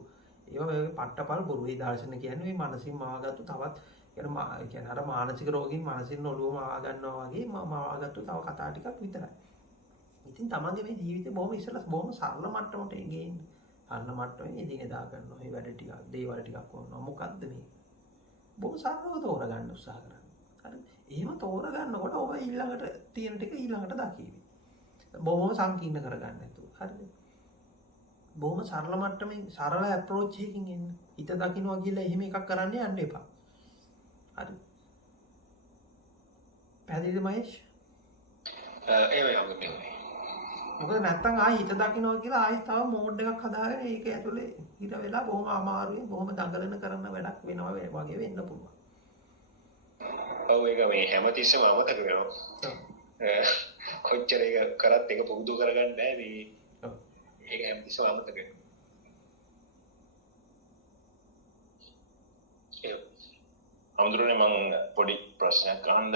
ඒවා මේ පට්ටපල් බොරු. මේ දර්ශන කියන්නේ මේ මනසින් මාවගත්තු තවත් කියන්නේ අර මානසික රෝගීන් මනසින් ඔළුව මාව ගන්නවා වගේ මාවගත්තු තව කතා ටිකක් විතරයි. ඉතින් තමන්ගේ මේ ජීවිතේ බොහොම ඉස්සලා බොහොම සරල මට්ටමට ගේන්න. සරල මට්ටමේ එදිනෙදා කරනවා. මේ වැඩ ටිකක්, දේවල් ටිකක් කරනවා. මොකද්ද මේ? බොහොම සරලව තෝරගන්න උත්සාහ කරන්න. හරිද? එහෙම තෝරගන්නකොට ඔබ ඊළඟට තියෙන ටික ඊළඟට දකිවි. බොහොම සංකීර්ණ කරගන්න නැතුව. හරිද? බොහොම සරල මට්ටමේ සරල අප්‍රෝච් එකකින් එන්න. හිත දකින්නවා කියලා එහෙම එකක් කරන්න යන්න එපා. හරි. පැහැදිලිද මහේෂ්? මොකද නැත්තම් ආයි හිත දකින්නවා කියලා ආයි තව මෝඩ් එකක් හදාගෙන ඒක ඇතුලේ හිර වෙලා බොහොම අමාරුවෙන් බොහොම දඟලන කරන වැඩක් වෙනවා වගේ වෙන්න පුළුවන්. ඔව් ඒක මේ හැමතිස්සෙම අමතක වෙනවා. කොච්චර ඒක කරත් ඒක පුරුදු කරගන්න බෑ මේ. ඔව්. ඒක හැමතිස්සෙම අමතක වෙනවා. අමුදුරනේ මම පොඩි ප්‍රශ්නයක් අහන්න.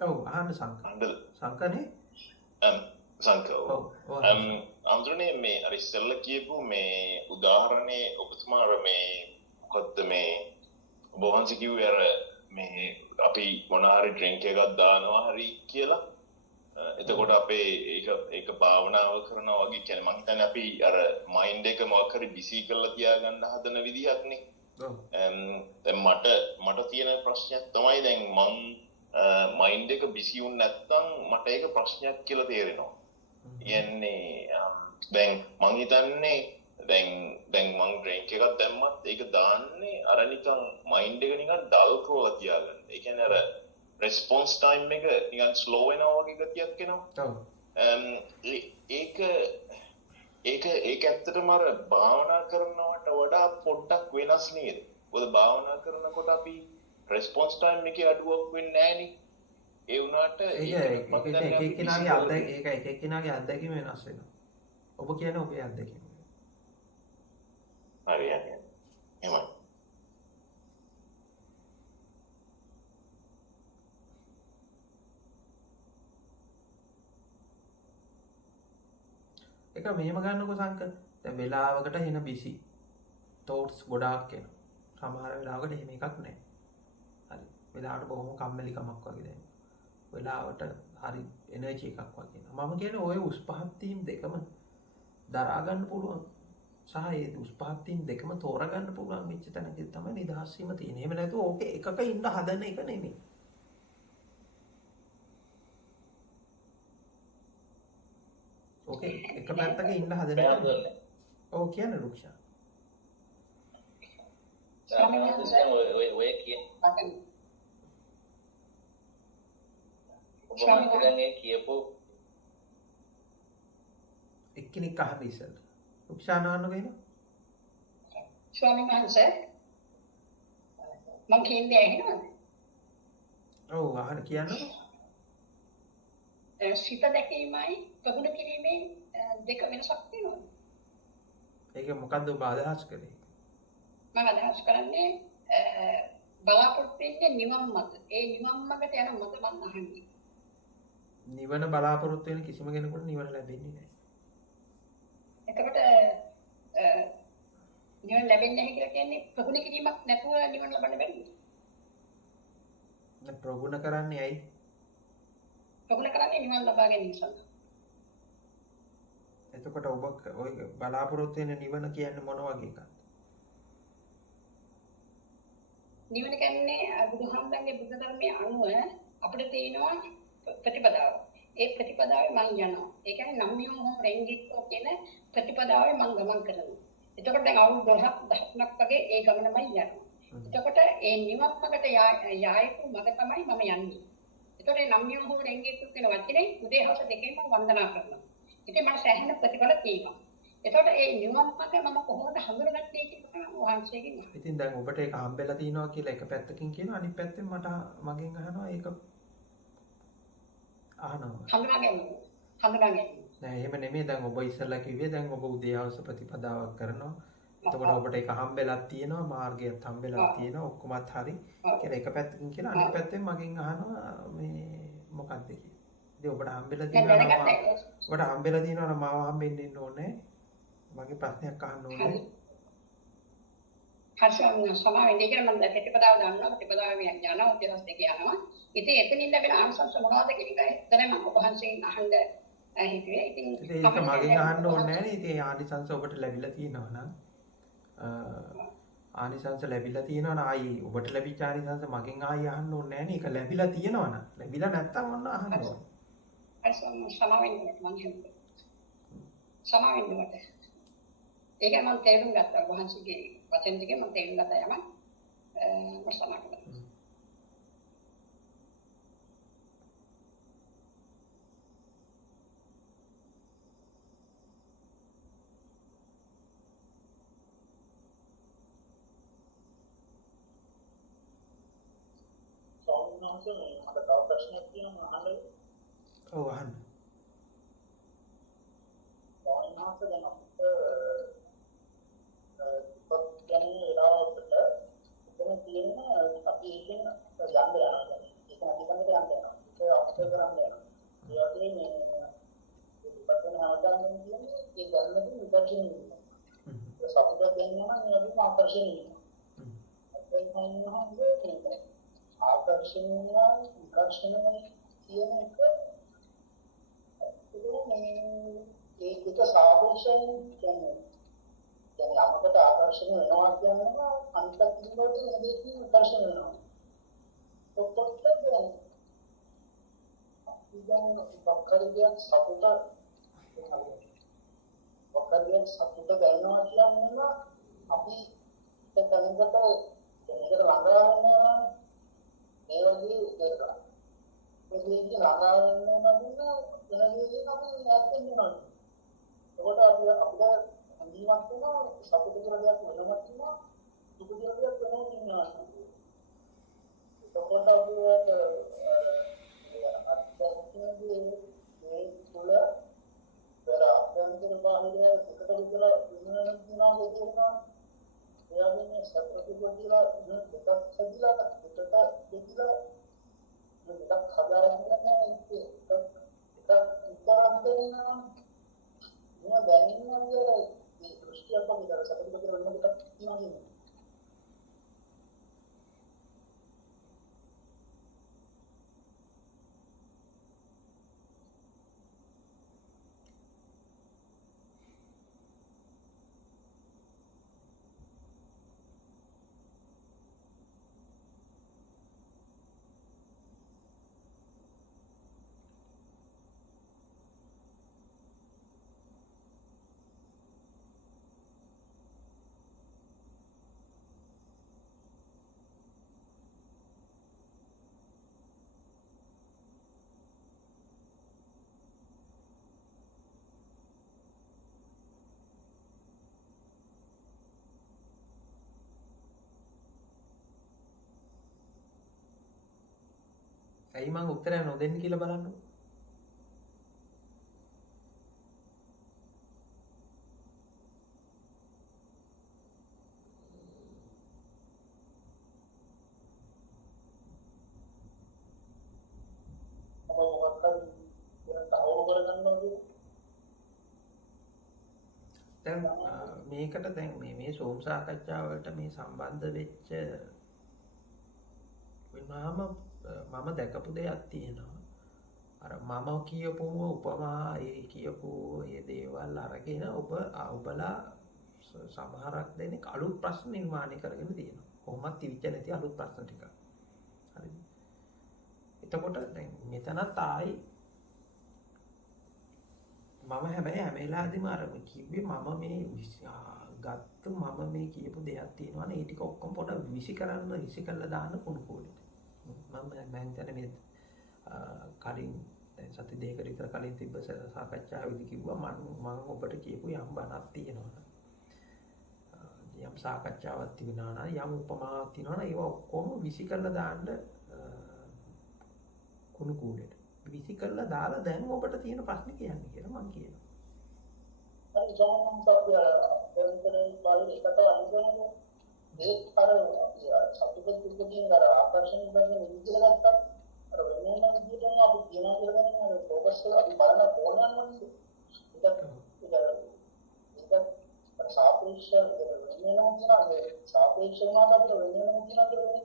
ඔව් අහන්න සංකනේ. අමුදුරනේ මේ අර ඉස්සෙල්ලා කියපු මේ උදාහරණේ ඔබතුමා අර මේ මොකද්ද මේ ඔබ වහන්සේ කිව්වේ අර මේ අපි මොන හරි ඩ්‍රින්ක් එකක් දානවා හරි කියලා. එතකොට අපේ ඒක භාවනාව කරනවා වගේ කියන්නේ මම හිතන්නේ අපි අර මයින්ඩ් එක මොකක් හරි බිසි කරලා තියාගන්න හදන විදිහක්නේ. දැන් මට තියෙන ප්‍රශ්නයක් තමයි දැන් මං මයින්ඩ් එක බිසි වුනේ නැත්නම් මට ඒක ප්‍රශ්නයක් කියලා තේරෙනවා. කියන්නේ දැන් මං හිතන්නේ දැන් මං ඩ්‍රින්ක් එකක් දැම්මත් ඒක දාන්නේ අර නිකන් මයින්ඩ් එක නිකන් ඩල් කරලා තියාගන්න. ඒ කියන්නේ අර රෙස්පොන්ස් ටයිම් එක නිකන් ස්ලෝ වෙනවා වගේ ගතියක් එනවා. ඔව්. ඒක ඇත්තටම අර භාවනා කරනවට වඩා පොඩ්ඩක් වෙනස් නේද? මොකද භාවනා කරනකොට අපි රෙස්පොන්ස් ටයිම් එකේ අඩුවක් වෙන්නේ නැහනේ. ඒ වුණාට ඒක එක්කෙනාගේ අත්දැකීම වෙනස් වෙනවා. ඔබ කියන්නේ ඔබේ අත්දැකීම. හරි හරි. එහෙමයි. ඒක මෙහෙම ගන්නකො සංක. දැන් වෙලාවකට එන බිසි thoughts ගොඩාක් එනවා. සමහර වෙලාවකට එහෙම එකක් නැහැ. හරි. වෙලාවට බොහොම කම්මැලිකමක් වගේ දැනෙනවා. වෙලාවට හරි එනර්ජි එකක් වගේ. මම කියන්නේ ඔය උස් පහත් තීම් දෙකම දරා ගන්න පුළුවන්. සහ ඒ උස් පහත් තීම් දෙකම තෝරා ගන්න පුළුවන් වෙච්ච තැනකදී තමයි නිදහස් වීම තියෙන්නේ. එහෙම නැතුව ඕකේ එකක ඉන්න හදන එක නෙමෙයි. ඕකේ එක පැත්තක ඉන්න හදන එක. ඔව් කියන්න රුක්ෂා. ඔය කියන ඔබ දැන් ඒ කියපු එක්කෙනෙක් අහන්න ඉස්සෙල්ලා. රුක්ෂා නාන්න වෙනවා. ස්වාමීන් වහන්සේ මම කියන්නේ ඇහෙනවද? ඔව් අහන්න කියන්න. සිත දැකීමයි ප්‍රගුණ කිරීමේ දෙක වෙනසක් තියෙනවා. ඒක මොකද්ද ඔබ අදහස් කරේ? මම අදහස් කරන්නේ බලාපොරොත්තු වෙන්නේ නිවන් මත. ඒ නිවන් මඟට යන මත මම අහන්නේ. නිවන බලාපොරොත්තු වෙන කිසිම කෙනෙකුට නිවන ලැබෙන්නේ නැහැ. එතකොට නිවන ලැබෙන්නේ නැහැ කියලා කියන්නේ ප්‍රගුණ කිරීමක් නැතුව නිවන ලබන්න බැරිද? දැන් ප්‍රගුණ කරන්නේ ඇයි? ප්‍රගුණ කරන්නේ නිවන ලබා ගැනීම සඳහා. එතකොට ඔබ ඔය බලාපොරොත්තු වෙන නිවන කියන්නේ මොන වගේ එකක්ද? නිවන කියන්නේ බුදුහාමුදුරන්ගේ බුද්ධ ධර්මයේ අනුව අපිට තියෙනවා ප්‍රතිපදාව. ඒ ප්‍රතිපදාවේ මම යනවා. ඒ කියන්නේ නම්මියෝ හොම් රෙන්ගික්කෝ කියන ප්‍රතිපදාවේ මම ගමන් කරනවා. එතකොට දැන් අවුරුදු 12ක් 13ක් වගේ ඒ ගමනමයි යනවා. එතකොට ඒ නිවන් මාර්ගට යායකු මඟ තමයි මම යන්නේ. එතකොට මේ නම්මියෝ හොම් රෙන්ගික්කෝ කියන වචනේ උදේ හවස දෙකේම වන්දනා කරනවා. ඉතින් මට සෑහෙන ප්‍රතිඵල තියෙනවා. එතකොට ඒ නිවන් මාර්ග මම කොහොමද හඳුනගත්තේ කියලා වහන්සේගෙන් අහනවා. ඉතින් දැන් ඔබට ඒක හම්බෙලා තිනවා කියලා එක පැත්තකින් කියනවා අනිත් පැත්තෙන් මට මගෙන් අහනවා ඒක අහනවා. හඳුනා ගැනීම. නෑ එහෙම නෙමෙයි දැන් ඔබ ඉස්සෙල්ලා කිව්වේ දැන් ඔබ උදේ හවස ප්‍රතිපදාවක් කරනවා. එතකොට ඔබට ඒක හම්බෙලා තියෙනවා මාර්ගයත් හම්බෙලා තියෙනවා ඔක්කොමත් හරි කියලා එක පැත්තකින් කියලා අනිත් පැත්තෙන් මගෙන් අහනවා මේ මොකක්ද කියලා. ඉතින් ඔබට හම්බෙලා තියෙනවා නම් මාව හම්බෙන්න ඉන්න ඕනේ. මගේ ප්‍රශ්නයක් අහන්න ඕනේ. හර්ෂණ සමාවෙන්නේ කියලා මම ප්‍රතිපදාව දන්නවා. ප්‍රතිපදාව යනවා උදේවස් දෙකේ යනවා. ඉතින් එතනින් ලැබෙන ආනිසංස මොනවද කියන එක දැන් මම ඔබ වහන්සේගෙන් අහන්න හිතුවේ. ඉතින් ඒක මගෙන් අහන්න ඕනේ නැහැ නේ. ඉතින් ආනිසංස ඔබට ලැබිලා තියෙනවා නම් ආනිසංස ලැබිලා තියෙනවා නම් ආයි ඔබට ලැබිච්ච ආනිසංස මගෙන් ආයි අහන්න ඕනේ නැහැ නේ. ඒක ලැබිලා තියෙනවා නම් ලැබිලා නැත්තම් ඔන්න අහන්න ඕනේ. හර්ෂණ සමාවෙන්නේ මම හිතුවේ. සමාවෙන්නේ මට. ඒක මම තේරුම් ගත්තා වහන්සේගේ වචන ටික මම තේරුම් ගත්තා යම මම සමාවෙන්න. ස්වාමීන් වහන්සේ මට තව ප්‍රශ්නයක් තියෙනවා අහන්න. ඔව් අහන්න. ස්වාමීන් වහන්සේ දැන් අපිට ඉපත් යන වෙලාවට එතන තියෙන අපි එකෙන් යන්න යනවා. ඒක අධිකමකට යන්න යනවා. ඒක අපිට කරන්න යනවා. ඒ වගේ මේ ඉපත් වෙන ආකාරයෙන් කියන්නේ ඒ ගන්නදී විදර්ශනය වෙනවා. ඒ සතුට දෙන්නවා නම් ඒ වගේම ආකර්ෂණය වෙනවා. අපෙන් හඳුනන්නේ ආකර්ෂණය විකර්ෂණය කියන එක ඒක සාපේක්ෂයෙන් කියන්නේ දැන් යමකට ආකර්ෂණය වෙනවා කියන්නේ අනිත් පැත්තට එනදී විකර්ෂණය වෙනවා. ඔක්කොත් දැන් ඉතින් වක්කරියක් සතුට දැනනවා කියන්නේ අපි තැනකට ළඟා ඒ වගේ දෙයක්. ඒ දෙකේ ළඟා වෙනවා නම් එනදී අපි නැත්නම් නෑ. ඒකට අපි අපිට හඳුන්වක් වෙනවා සතුට කියලා දෙයක් වෙනමක් තියෙනවා. දුක කියලා දෙයක් වෙනම තියෙනවා. ඒකට අපි අත්දැකීම් මේ තුල පෙර අභ්‍යන්තර බාහිර එකට විතර විඥාන තියෙනවා කියනවා. එයාගේ මේ සත්‍ය කියලා දෙකක් හදිලා එකට දෙකලා දෙකක් හදාගෙන ඒක උත්තරක් දෙනවා. මම දැනෙනවා මේ දෘෂ්ටි අපිට සත්‍ය කියලා වෙන දෙකක් තියෙනවා. ඇයි මං උත්තරයක් නොදෙන්න කියලා බලන්න. දැන් මේකට දැන් මේ සෝම් සාකච්ඡාවලට මේ සම්බන්ධ වෙච්ච මම දැකපු දෙයක් තියෙනවා. අර මම කියපු උපමා ඒ කියපු ඒ දේවල් අරගෙන ඔබලා සමහරක් දෙනෙක් අලුත් ප්‍රශ්න නිර්මාණය කරගෙන තියෙනවා. කොහොමත් තිවිච්ච නැති අලුත් ප්‍රශ්න ටික. හරිද? එතකොට දැන් මෙතනත් ආයි මම හැබැයි හැම වෙලාවෙදිම අර කිව්වේ මම මේ ගත්ත මම මේ කියපු දෙයක් තියෙනවනේ ඒ ටික ඔක්කොම පොඩ විසි කරලා දාන්න කුණු කෝලෙට. මම හිතන්නේ මේ කලින් දැන් සති දෙකකට විතර කලින් තිබ්බ සාකච්ඡාවේදී කිව්වා මම ඔබට කියපු යම් බණක් තියෙනවා. යම් සාකච්ඡාවක් තිබුණා නම් යම් උපමාවක් තියෙනවා නම් ඒවා ඔක්කොම විසි කරලා දාන්න කුණු කෝලෙට. විසි කරලා දාලා දැන් ඔබට තියෙන ප්‍රශ්නේ කියන්නේ කියලා මම කියනවා. හරි ජානන් සත්‍ය පොරෙන්තරේ පාලි එකට අනුගමනය ඒ අර සතුටුක පිටකින් අර ආකර්ෂණ කරන විදිහට ගත්තා අර වෙනම විදිහටම අපි කියනවා කියලා ගන්න අර ફોකස් කරලා අපි බලන ඕනනම් ඒක සාපේක්ෂ වෙනම කියනවා සාපේක්ෂ වුණාට අපිට වෙනම කියනවා කියලා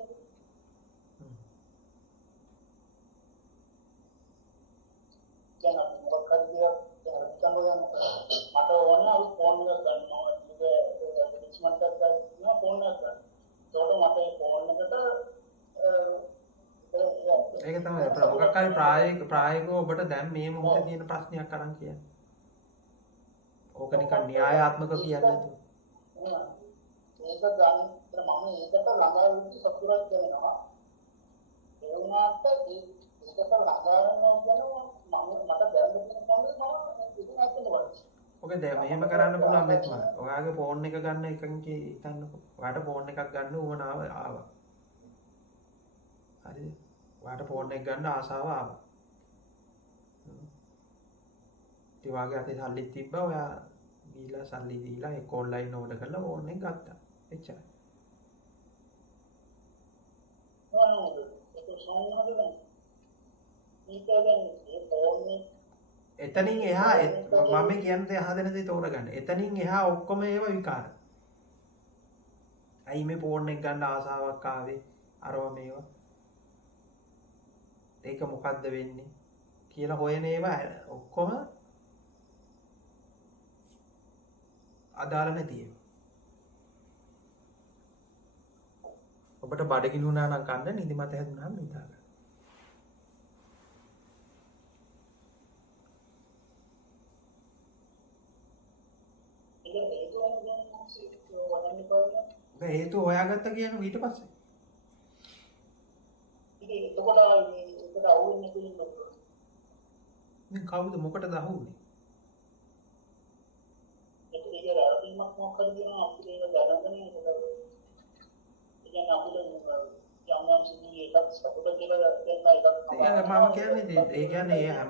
දැන් අපි මොකක් හරි දෙයක් හිතනවා මට ඕන අපි ෆෝන් එක ගන්නවා ඒක රිච්මන්ට් එකක් ගන්නවා ෆෝන් එක ගන්න. ඒකට මට ෆෝන් එකට ඒක තමයි මොකක් හරි ප්‍රායෝගිකව ඔබට දැන් මේ මොහොතේ තියෙන ප්‍රශ්නයක් අරන් කියන්නේ. ඕක නිකන් න්‍යායාත්මක කියන්නේ නැතුව. ඒක ගන්න මම ඒකට ළඟා වෙච්ච සතුටක් දැනෙනවා. ඒ වුණාට ඒකට ළඟා වෙනවා කියනවා මට දැන් දෙන්න කොහොමද මම ඒක නැත්නම් ඔකේ දැන් මෙහෙම කරන්න පුළුවන් මෙත්ම. ඔයාගේ ෆෝන් එක ගන්න එකකින් හිතන්නකෝ. ඔයාට ෆෝන් එකක් ගන්න උවමනාව ආවා. හරිද? ඔයාට ෆෝන් එක ගන්න ආසාව ආවා. ඒ වගේ අතේ සල්ලි තිබ්බා ඔයා දීලා සල්ලි දීලා ඒක ඔන්ලයින් ඕඩර් කරලා ෆෝන් එක ගත්තා. එච්චරයි. එතනින් එහා මම කියන දේ අහදෙන දේ තෝරගන්න. එතනින් එහා ඔක්කොම ඒවා විකාර. ඇයි මේ ෆෝන් එක ගන්න ආසාවක් ආවේ? අරව මේවා. ඒක මොකද්ද වෙන්නේ කියලා හොයන ඒවා ඔක්කොම අදාළ නැති ඒවා. ඔබට බඩගිනි වුණා නම් කන්න නිදිමත හැදුනා නම් නිදා ගන්න. හේතු හොයාගත්ත කියන ඊට පස්සේ එතකොට ඒකට අවු වෙන්නේ කියලා දැන් කවුද මොකටද අහුන්නේ? ඒක රැවටීමක් මොකක්ද කියනවා අපිට ඒක දැනගන්න ඒක කියන්නේ අපිට යම් සිද්ධි එකක් සතුට කියලා දැක්කම එකක් මම කියන්නේ ඒ කියන්නේ හැම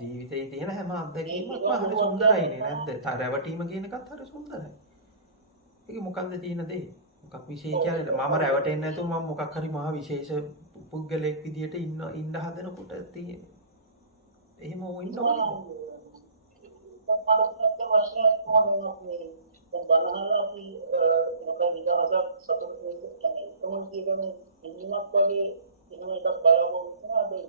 ජීවිතේ තියෙන හැම අත්දැකීමක්ම හරි සුන්දරයිනේ නැද්ද? රැවටීම කියන එකත් හරි සුන්දරයි. ඒක මොකක්ද තියෙන දේ? මොකක් විශේෂ කියන්නේ මම රැවටෙන්නේ නැතුව මම මොකක් හරි මහා විශේෂ පුද්ගලෙක් විදියට ඉන්න හදනකොට තියෙන. එහෙම වෙන්න ඕනේ. බලහන් අපි මොකද නිදහසක් සතුට කියන්නේ කොහොමද කියන්නේ නිමක් වගේ එහෙම එකක් බලවෝ වෙනවා දැන්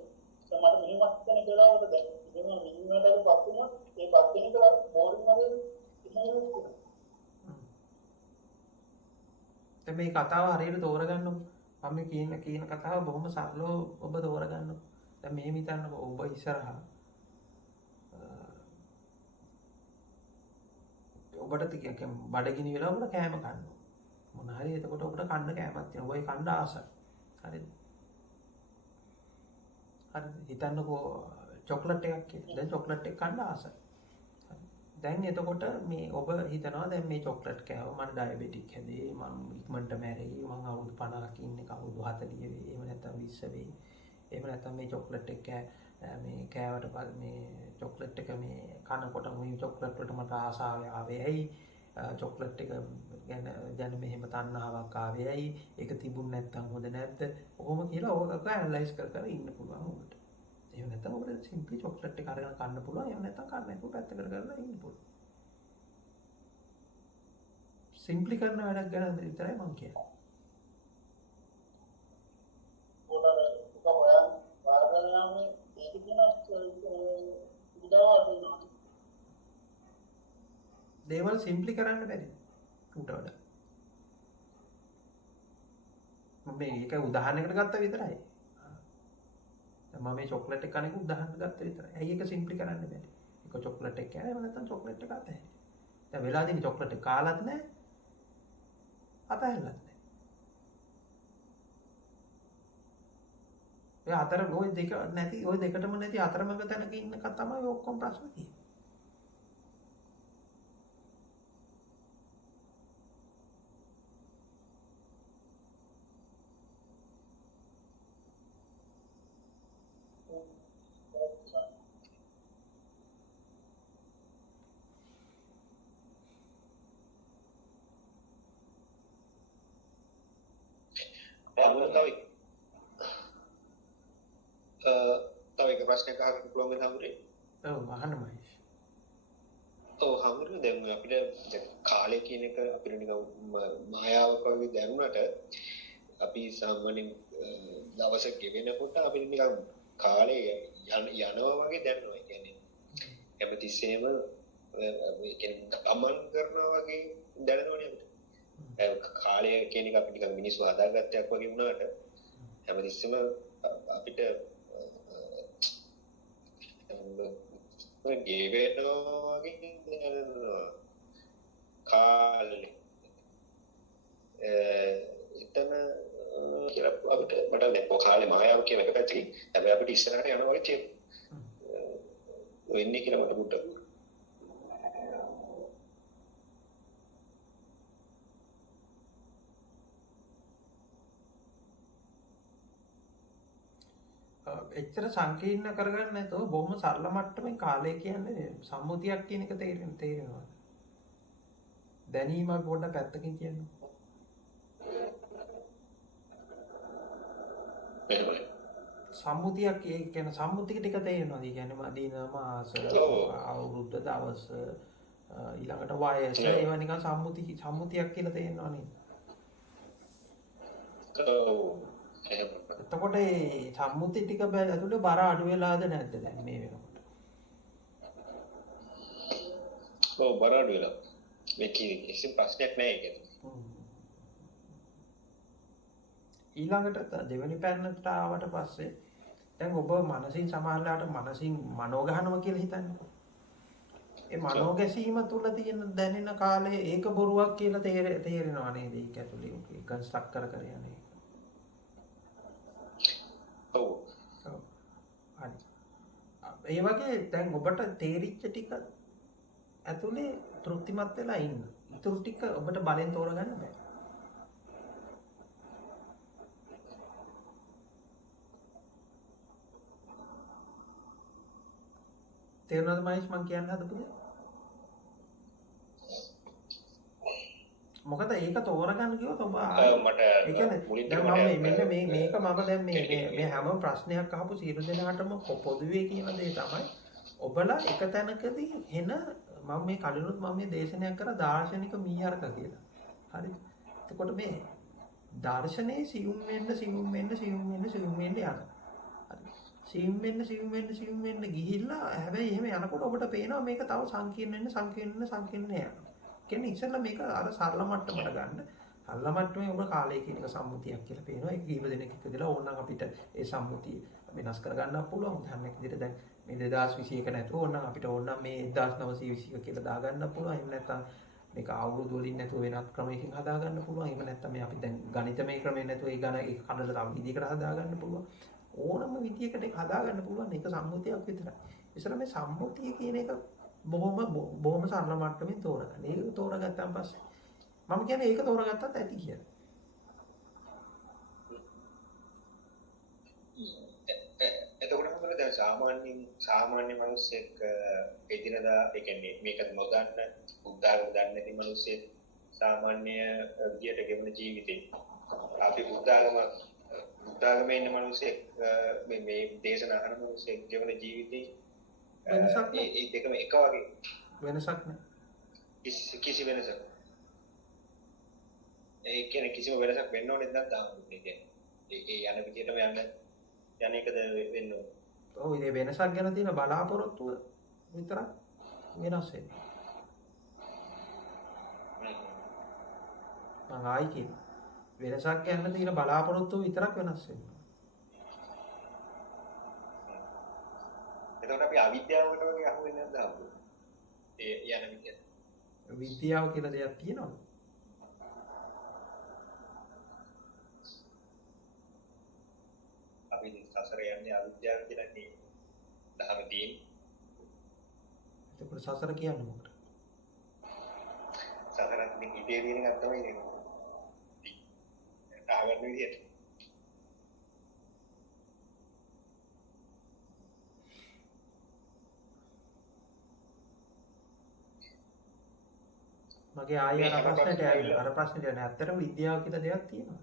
මට නිමක් කරන දලාවකට දැන් එහෙම නිමකට පත් වුණා ඒ පත් වෙන එක බෝරින් වගේ එහෙම දැන් මේ කතාව හරියට තෝරගන්නකො. මම කියන කතාව බොහොම සරලව ඔබ තෝරගන්නකො. දැන් මෙහෙම හිතන්නකො ඔබ ඉස්සරහා ඔබට ටිකක් බඩගිනි වෙලා ඔබට කෑම කන්න. මොන හරි එතකොට ඔබට කන්න කෑමක් තියෙනවා. ඔය කන්න ආසයි. හරිද? හරි හිතන්නකෝ චොක්ලට් එකක් කියලා. දැන් චොක්ලට් එක කන්න ආසයි. දැන් එතකොට මේ ඔබ හිතනවා දැන් මේ චොක්ලට් කෑව මම ඩයබටික් හැදේ මම ඉක්මනට මැරෙයි මම අවුරුදු 50ක ඉන්නේ අවුරුදු 40 වෙයි එහෙම නැත්නම් 20 වෙයි එහෙම නැත්නම් මේ චොක්ලට් එක මේ කෑවට පස්සේ මේ චොක්ලට් එක මේ කනකොට මේ චොක්ලට් වලට මට ආසාව ආවේ ඇයි චොක්ලට් එක ගැන දැන් මෙහෙම තණ්හාවක් ආවේ ඇයි ඒක තිබුණ නැත්නම් හොඳ නැද්ද ඔහොම කියලා ඕක ඇනලයිස් කර කර ඉන්න පුළුවන් උඹට එහෙම නැත්නම් ඔබට සිම්ප්ලි චොක්ලට් එක අරගෙන කන්න පුළුවන් එහෙම නැත්නම් කන්න නැතුව පැත්තකට කරලා ඉන්න පුළුවන් සිම්ප්ලි කරන වැඩක් ගැන විතරයි මම කියන්නේ දේවල් සිම්ප්ලි කරන්න බැරි ඌට වඩා මම මේක උදාහරණයකට ගත්තා විතරයි මම මේ චොක්ලට් එක කන එක උදාහරණයක් ගත්තා විතරයි ඇයි ඒක සිම්ප්ලි කරන්න බැරි ඒක චොක්ලට් එක කෑම නැත්නම් චොක්ලට් එක අතහැරි දැන් වෙලාවදී චොක්ලට් එක කාලත් නැහැ අතහැරලත් නැහැ ඒ අතර ওই දෙක නැති ওই දෙකටම නැති අතරමඟ තැනක ඉන්නක තමයි ඔක්කොම ප්‍රශ්න තියෙන්නේ තව එක ප්‍රශ්නයක් අහන්න පුළුවන් වෙන හමුරේ ඔව් අහන්න මහේෂ් ඔව් හමුරේ දැන් අපිට කාලය කියන එක අපිට නිකන් මායාවක් වගේ දැනුණාට අපි සාමාන්‍යයෙන් දවස ගෙවෙනකොට අපිට නිකන් කාලය යනවා වගේ දැනෙනවා. ඒ කියන්නේ හැමතිස්සෙම ඒ කියන්නේ ගමන් කරනවා වගේ දැනෙනවනේ අපිට. කාලය කියන එක අපි නිකන් මිනිස්සු හදාගත්තයක් වගේ වුණාට හැමතිස්සෙම අපිට ගෙවෙනවා වගේ දැනෙනවා. කාලේ එතන කියලා අපිට මට දැන් කාලේ මායාව කියන එක පැත්තකින් හැබැයි අපිට ඉස්සරහට යනවා වගේ තේරෙනවා. වෙන්නේ කියලා මට බුද්ධ එච්චර සංකීර්ණ කරගන්න නැතුව බොහොම සරල මට්ටමේ කාලය කියන්නේ සම්මුතියක් කියන එක තේරෙනවා. දැනීම පොඩ්ඩක් පැත්තකින් කියන්න. සම්මුතියක් ඒ කියන්නේ සම්මුතික ටික තේරෙනවා. ඒ කියන්නේ දින මාස අවුරුද්ද දවස් ඊළඟට වයස ඒවා නිකන් සම්මුතියක් කියලා තේරෙනවා නේද? එතකොට මේ සම්මුති ටික ඇතුලේ බර අඩු වෙලාද නැද්ද දැන් මේ වෙනකොට? ඔව් බර අඩු වෙලා. මේ කිසි ප්‍රශ්නයක් නැහැ ඒක. ඊළඟට දෙවෙනි පැන්නට ආවට පස්සේ දැන් ඔබ මනසින් සමහරලාට මනසින් මනෝ ගහනවා කියලා හිතන්නකෝ. ඒ මනෝ ගැසීම තුල තියෙන දැනෙන කාලය ඒක බොරුවක් කියලා තේරෙනවා නේද? ඒක ඇතුලේ කන්ස්ට්‍රක්ට් කර යන්නේ. ඔව්. ඔව්. හරි. ඒ වගේ දැන් ඔබට තේරිච්ච ටික ඇතුලේ තෘප්තිමත් වෙලා ඉන්න. ඊටු ටික ඔබට බලෙන් තෝරගන්න බෑ. තේරුණාද මහේෂ් මං කියන්න හදපු දේ? මොකද ඒක තෝරගන්න කිව්වොත් ඔබ මට ඒ කියන්නේ දැන් මම මෙන්න මේක මම දැන් මේ හැම ප්‍රශ්නයක් අහපු සියලු දෙනාටම පොදුවේ කියන දේ තමයි ඔබලා එක තැනකදී එන මම මේ කලිනුත් මම මේ දේශනයක් කරා දාර්ශනික මීහරක කියලා. හරි. එතකොට මේ දර්ශනේ සියුම් වෙන්න යනවා. හරි. සියුම් වෙන්න ගිහිල්ලා හැබැයි එහෙම යනකොට ඔබට පේනවා මේක තව සංකීර්ණ වෙන්න යනවා. කියන්නේ ඉස්සෙල්ලා මේක අර සරල මට්ටමට ගන්න. සරල මට්ටමේ ඔබ කාලය කියන එක සම්මුතියක් කියලා පේනවා. ඒක කීප දෙනෙක් එකදලා ඕනනම් අපිට ඒ සම්මුතිය වෙනස් කරගන්නත් පුළුවන්. උදාහරණයක් විදිහට දැන් මේ 2021 නැතුව ඕනනම් අපිට ඕනනම් මේ 1921 කියලා දාගන්න පුළුවන්. එහෙම නැත්නම් මේක අවුරුදු වලින් නැතුව වෙනත් ක්‍රමයකින් හදාගන්න පුළුවන්. එහෙම නැත්නම් මේ අපි දැන් ගණිතමය ක්‍රමයෙන් නැතුව ඒ ගණන ඒක කඩලා තව විදිහකට හදාගන්න පුළුවන්. ඕනම විදියකට ඒක හදාගන්න පුළුවන්. ඒක සම්මුතියක් විතරයි. ඉතින් මේ සම්මුතිය කියන එක බොහොම සරල මට්ටමින් තෝරගන්න. ඒක තෝරගත්තාන් පස්සේ මම කියන්නේ ඒක තෝරගත්තත් ඇති කියලා. සාමාන්‍ය මිනිස්සෙක් එදිනදා ඒ කියන්නේ මේක නොදන්න බුද්ධාගම දන්නේ නැති මිනිස්සෙක් සාමාන්‍ය විදියට ගෙවන ජීවිතේ අපි බුද්ධාගමේ ඉන්න මිනිස්සෙක් මේ දේශනා කරන මිනිස්සෙක් ගෙවන ජීවිතේ වෙනසක් නෑ. ඒ දෙකම එක වගේ වෙනසක් නෑ. කිසි වෙනසක් ඒ කියන්නේ කිසිම වෙනසක් වෙන්න ඕනේ නැත්නම් ඒ කියන්නේ ඒ යන විදියටම යන එකද වෙන්න ඕනේ. ඔව් ඉතින් වෙනසක් ගැන තියෙන බලාපොරොත්තුව විතරක් වෙනස් වෙනවා. මම ආයි කියනවා. වෙනසක් ගැන තියෙන බලාපොරොත්තුව විතරක් වෙනස් වෙනවා. එතකොට අපි අවිද්‍යාවකට වගේ අහු වෙන්නේ නැද්ද අපු? ඒ යන විදියට. විද්‍යාව කියලා දෙයක් තියෙනවද? අපි සසර යන්නේ අවිද්‍යාව කියලා නේ. දහම තියෙන්නේ. එතකොට සසර කියන්නේ මොකක්ද? සසරත් මේ ඉතේ තියෙන එකක් තමයි නේ. ආවර්ණ විදියට. මගේ ආයෙ අර ප්‍රශ්නෙට ඇවිල්ලා අර ප්‍රශ්නෙට යන්නේ ඇත්තටම විද්‍යාව කියලා දෙයක් තියෙනවා.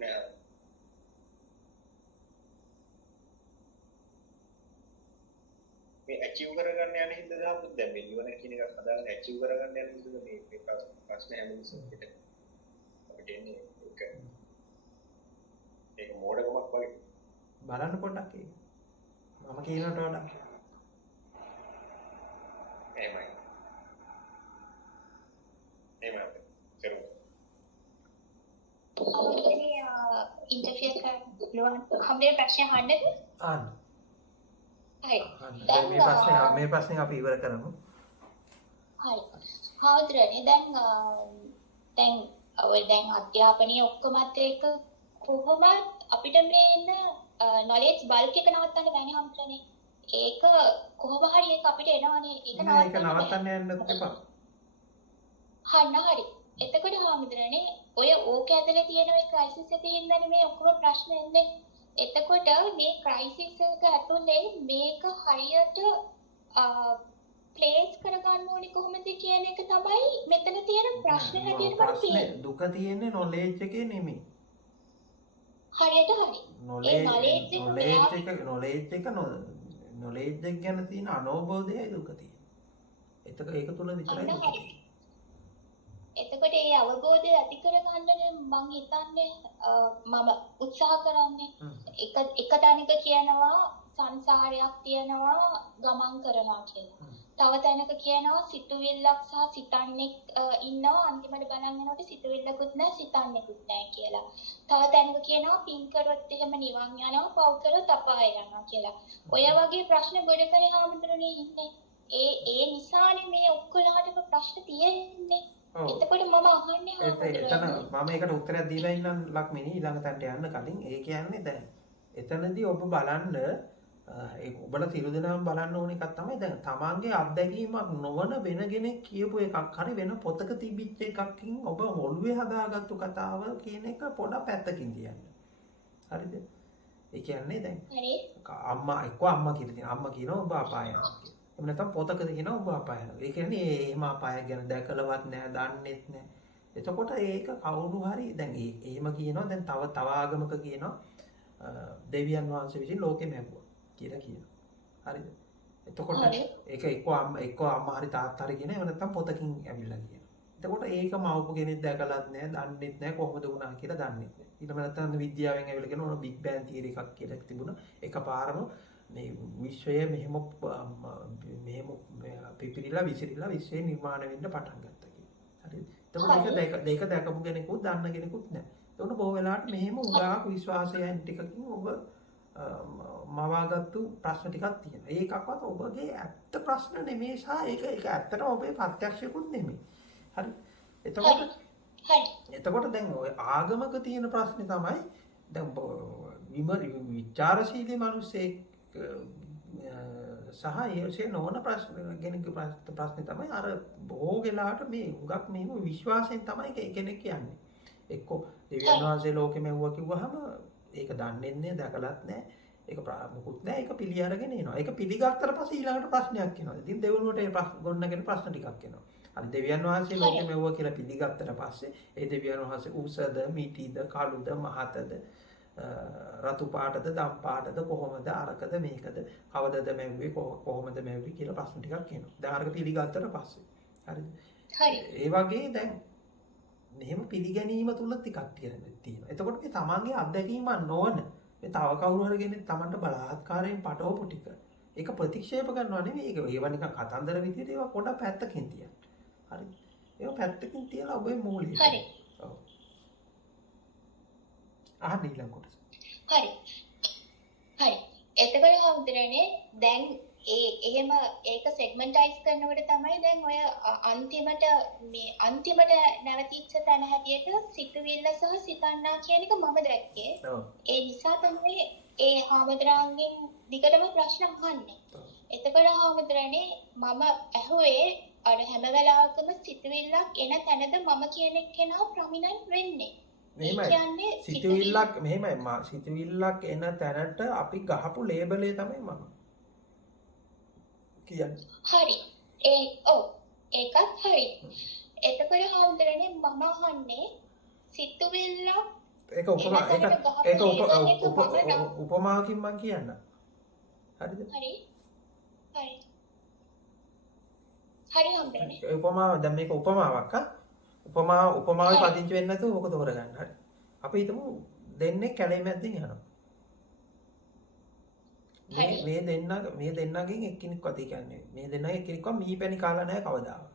නෑ. මේ අචීව් කරගන්න යන හින්දා දාපුත් දැන් මේ නිවන කියන එකක් හදාගෙන අචීව් කරගන්න යන හින්දා මේ ප්‍රශ්න හැම විසෙකට අපිට එන්නේ ඒක මෝඩකමක් වගේ. බලන්න පොඩ්ඩක් ඒක. මම කියනකට වඩා එහෙමයි. ඉන්ටර්ෆියර් කරන්න පුළුවන්. හැමදේම ප්‍රශ්න අහන්නද? ආන්න. හරි. මේ ප්‍රශ්නේ අපි ඉවර කරමු. හරි. හවුදරනේ දැන් ඔය දැන් අධ්‍යාපනයේ ඔක්කොමත් එක කොහොමද අපිට මේ ඉන්න නොලෙජ් බල්ක් එක නවත්තන්න බැහැ හැමතැනේ. ඒක කොහොම හරි ඒක අපිට එනවනේ. ඒක නවත්තන්න යන්නත් එපා. හරි. එතකොට හැමදෙරනේ ඔය ඕක ඇතුලේ තියෙන ඔය ක්‍රයිසිස් එකේ ඉඳන් මේ ඔක්කොම ප්‍රශ්න එන්නේ. එතකොට මේ ක්‍රයිසිස් එක ඇතුලේ මේක හරියට ප්ලේස් කරගන්න ඕනේ කොහොමද කියන එක තමයි මෙතන තියෙන ප්‍රශ්න හැටියට මම කියන්නේ. දුක තියෙන්නේ නොලෙජ් එකේ නෙමෙයි. හරියට හරි. ඒ නොලෙජ් එක ගැන තියෙන අනෝබෝධයයි දුක තියෙන්නේ. ඒක තුල විතරයි දුක තියෙන්නේ. එතකොට ඒ අවබෝධය ඇති කරගන්න මම හිතන්නේ මම උත්සාහ කරන්නේ එක තැනක කියනවා සංසාරයක් තියෙනවා ගමන් කරනවා කියලා. තව තැනක කියනවා සිතුවිල්ලක් සහ සිතන්නෙක් ඉන්නවා අන්තිමට බලන් යනකොට සිතුවිල්ලකුත් නැහැ සිතන්නෙකුත් නැහැ කියලා. තව තැනක කියනවා පින් කරොත් එහෙම නිවන් යනවා පව් කරොත් අපාය යනවා කියලා. ඔය වගේ ප්‍රශ්න ගොඩකනේ හැමදෙරනේ ඉන්නේ. ඒ නිසානේ මේ ඔක්කොලාටම ප්‍රශ්න තියෙන්නේ. එතකොට මම අහන්නේ එතන මම ඒකට උත්තරයක් දීලා ඉන්නම් ලක්මිනී ඊළඟ තැනට යන්න කලින් ඒ කියන්නේ දැන් එතනදී ඔබ බලන්න ඒ ඔබලා සියලු දෙනාම බලන්න ඕන එකක් තමයි දැන් තමන්ගේ අත්දැකීමක් නොවන වෙන කෙනෙක් කියපු එකක් හරි වෙන පොතක තිබිච්ච එකකින් ඔබ ඔළුවේ හදාගත්තු කතාව කියන එක පොඩක් පැත්තකින් තියන්න. හරිද? ඒ කියන්නේ දැන් අම්මා කියලා තියෙනවා. අම්මා කියනවා ඔබ අපාය යනවා කියලා. එහෙම නැත්නම් පොතක තියෙනවා ඔබ අපාය යනවා. ඒ කියන්නේ එහෙම අපාය ගැන දැකලවත් නැහැ, දන්නෙත් නැහැ. එතකොට ඒක කවුරු හරි දැන් එහෙම කියනවා දැන් තව ආගමක කියනවා දෙවියන් වහන්සේ විසින් ලෝකෙම හැදුවා කියලා කියනවා. හරිද? එතකොට ඒක එක්ක අම්මා හරි තාත්තා හරි කියන එහෙම නැත්නම් පොතකින් ඇවිල්ලා කියනවා. එතකොට ඒක මවපු කෙනෙක් දැකලත් නැහැ, දන්නෙත් නැහැ කොහොමද වුණා කියලා දන්නෙත් නැහැ. ඊට නැත්නම් විද්‍යාවෙන් ඇවිල්ලා කියන ඕන බිග් බෑන් තියරි එකක් කියලා තිබුණා. එකපාරම මේ විශ්වය මෙහෙම පිපිරිලා විසිරිලා විශ්වය නිර්මාණය වෙන්න පටන් ගත්තා කියලා. හරිද? එතකොට ඒක දැකපු කෙනෙකුත් දන්න කෙනෙකුත් නැහැ. එතකොට බොහෝ වෙලාවට මෙහෙම උගාක් විශ්වාසයන් ටිකකින් ඔබ මවාගත්තු ප්‍රශ්න ටිකක් තියෙනවා. ඒකක්වත් ඔබගේ ඇත්ත ප්‍රශ්න නෙමෙයි සහ ඒක ඇත්තටම ඔබේ ප්‍රත්‍යක්ෂයකුත් නෙමෙයි. හරි? එතකොට දැන් ඔය ආගමක තියෙන ප්‍රශ්නේ තමයි දැන් විචාරශීලී මිනිස්සෙක් සහ ඒසේ නොවන ප්‍රශ්න කෙනෙක්ගේ ප්‍රශ්නේ තමයි අර බොහෝ වෙලාවට මේ හුඟක් මෙහෙම විශ්වාසයෙන් තමයි කෙනෙක් කියන්නේ. එක්ක දෙවියන් වහන්සේ ලෝකෙම ඇව්වා කිව්වහම ඒක දන්නේ නැහැ, දැකලත් නැහැ. ඒක මොකුත් නැහැ. ඒක පිළි අරගෙන එනවා. ඒක පිළිගත්තට පස්සේ ඊළඟට ප්‍රශ්නයක් එනවා. ඉතින් දෙවෙනුවට ඒ ගොන්නගෙන ප්‍රශ්න ටිකක් එනවා. හරි දෙවියන් වහන්සේ ලෝකෙ මෙවුවා කියලා පිළිගත්තට පස්සේ ඒ දෙවියන් වහන්සේ උසද, මිටිද, කළුද, මහතද, රතු පාටද, දම් පාටද, කොහොමද, අරකද, මේකද, කවදද මැව්වේ, කොහොමද මැව්වේ කියලා ප්‍රශ්න ටිකක් එනවා. දැන් අරක පිළිගත්තට පස්සේ. හරිද? හරි. ඒ වගේ දැන් මෙහෙම පිළිගැනීම තුල ටිකක් තියෙනවා. එතකොට මේ තමන්ගේ අත්දැකීම නොවන මේ තව කවුරු හරි කෙනෙක් තමන්ට බලාත්කාරයෙන් පටවපු ටික ඒක ප්‍රතික්ෂේප කරනවා නෙමෙයි. ඒවා නිකන් කතන්දර විදියට ඒවා පොඩක් පැත්තකින් තියන්න. හරි. ඒවා පැත්තකින් තියලා ඔබේ මූලික. හරි. ඔව්. අහන්න ඊළඟ කොටස. හරි. හරි. එතකොට හඳුරන්නේ දැන් එහෙම ඒක සෙග්මන්ටයිස් කරනකොට තමයි දැන් ඔය අන්තිමට නැවතිච්ච තැන හැටියට සිතුවිල්ල සහ සිතන්නා කියන එක මම දැක්කේ. ඔව්. ඒ නිසා තමයි ඒ හාමුදුරන්ගෙන් දිගටම ප්‍රශ්න අහන්නේ. එතකොට හාමුදුරනේ මම ඇහුවේ අර හැම වෙලාවකම සිතුවිල්ලක් එන තැනද මම කියන කෙනා ප්‍රොමිනන්ට් වෙන්නේ. මෙහෙමයි. සිතුවිල්ලක් මෙහෙමයි. සිතුවිල්ලක් එන තැනට අපි ගහපු ලේබලේ තමයි මම. කියන්නේ. හරි. ඒකත් හරි. එතකොට හාමුදුරනේ මම අහන්නේ සිතුවිල්ලක් ඒක උපමාවකින් මම කියන්න. හරිද? හරි. හරි හාමුදුරනේ. උපමාව දැන් මේක උපමාවක් උපමාවේ පදිංචි වෙන්නේ නැතුව ඕක තෝරගන්න. හරි. අපි හිතමු දෙන්නේ කැලේ මැද්දෙන් යනවා. මේ දෙන්නගෙන් එක්කෙනෙක්වත් ඒ කියන්නේ මේ දෙන්නගෙන් එක්කෙනෙක්වත් මීපැණි කාලා නැහැ කවදාවත්.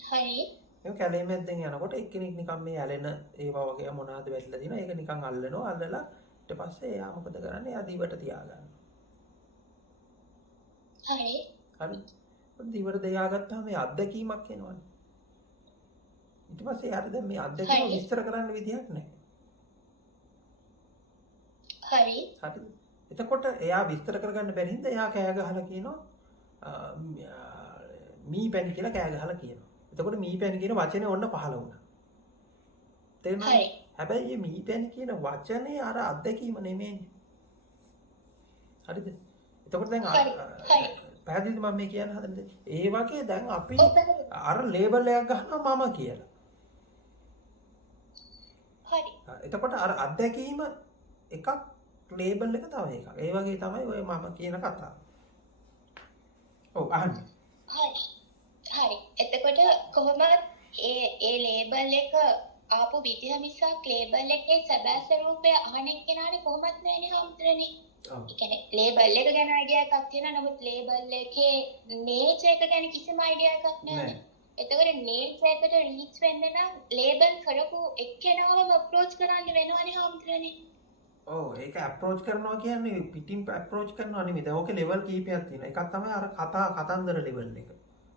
හරි. මේ කැලේ මැද්දෙන් යනකොට එක්කෙනෙක් නිකන් මේ ඇලෙන ඒවා වගේ මොනවාද වැටලා දිනවා. ඒක නිකන් අල්ලලා ඊට පස්සේ එයා මොකද කරන්නේ? එයා දිවට තියාගන්නවා. හරි. හරි. දිවට තියාගත්තාම මේ අත්දැකීමක් එනවනේ. ඊට පස්සේ යාට දැන් මේ අත්දැකීම විස්තර කරන්න විදිහක් නැහැ. හරි. හරි. එතකොට එයා විස්තර කරගන්න බැරි හින්දා එයා කෑ ගහලා කියනවා මීපැණි කියලා කෑ ගහලා කියනවා. එතකොට මීපැණි කියන වචනේ ඔන්න පහළ වුණා. තේරුණාද? හැබැයි මේ මීපැණි කියන වචනේ අර අත්දැකීම නෙමෙයිනේ. හරිද? එතකොට දැන් පැහැදිලිද මම මේ කියන්න හදන්නේ? ඒ වගේ දැන් අපි අර ලේබල් එකක් ගන්නවා මම කියලා. හරි. එතකොට අර අත්දැකීම එකක් ලේබල් එක තව එකක්. ඒ වගේ තමයි ඔය මම කියන කතාව. ඔව් අහන්න. හරි. එතකොට කොහොමද ඒ ලේබල් එක ආපු විදිහ මිසක් ලේබල් එකේ සැබෑ ස්වරූපය අහන්නේ කෙනානේ කොහොමත් නැහැනේ හම්තරනේ. ඔව්. ඒ කියන්නේ ලේබල් එක ගැන අයිඩියා එකක් තියෙනවා. නමුත් ලේබල් එකේ නේචර් එක ගැන කිසිම අයිඩියා එකක් නැහැ. එතකොට නේචර් එකට රීච් වෙන්න නම් ලේබල් කරපු එක්කෙනාවම අප්‍රෝච් කරන්න වෙනවනේ හම්තරනේ. ඔව් ඒක අප්‍රෝච් කරනවා කියන්නේ පිටින් අප්‍රෝච් කරනවා නෙමෙයි. දැන් ඕකේ ලෙවල් කීපයක් තියෙනවා. එකක් තමයි අර කතන්දර ලෙවල් එක.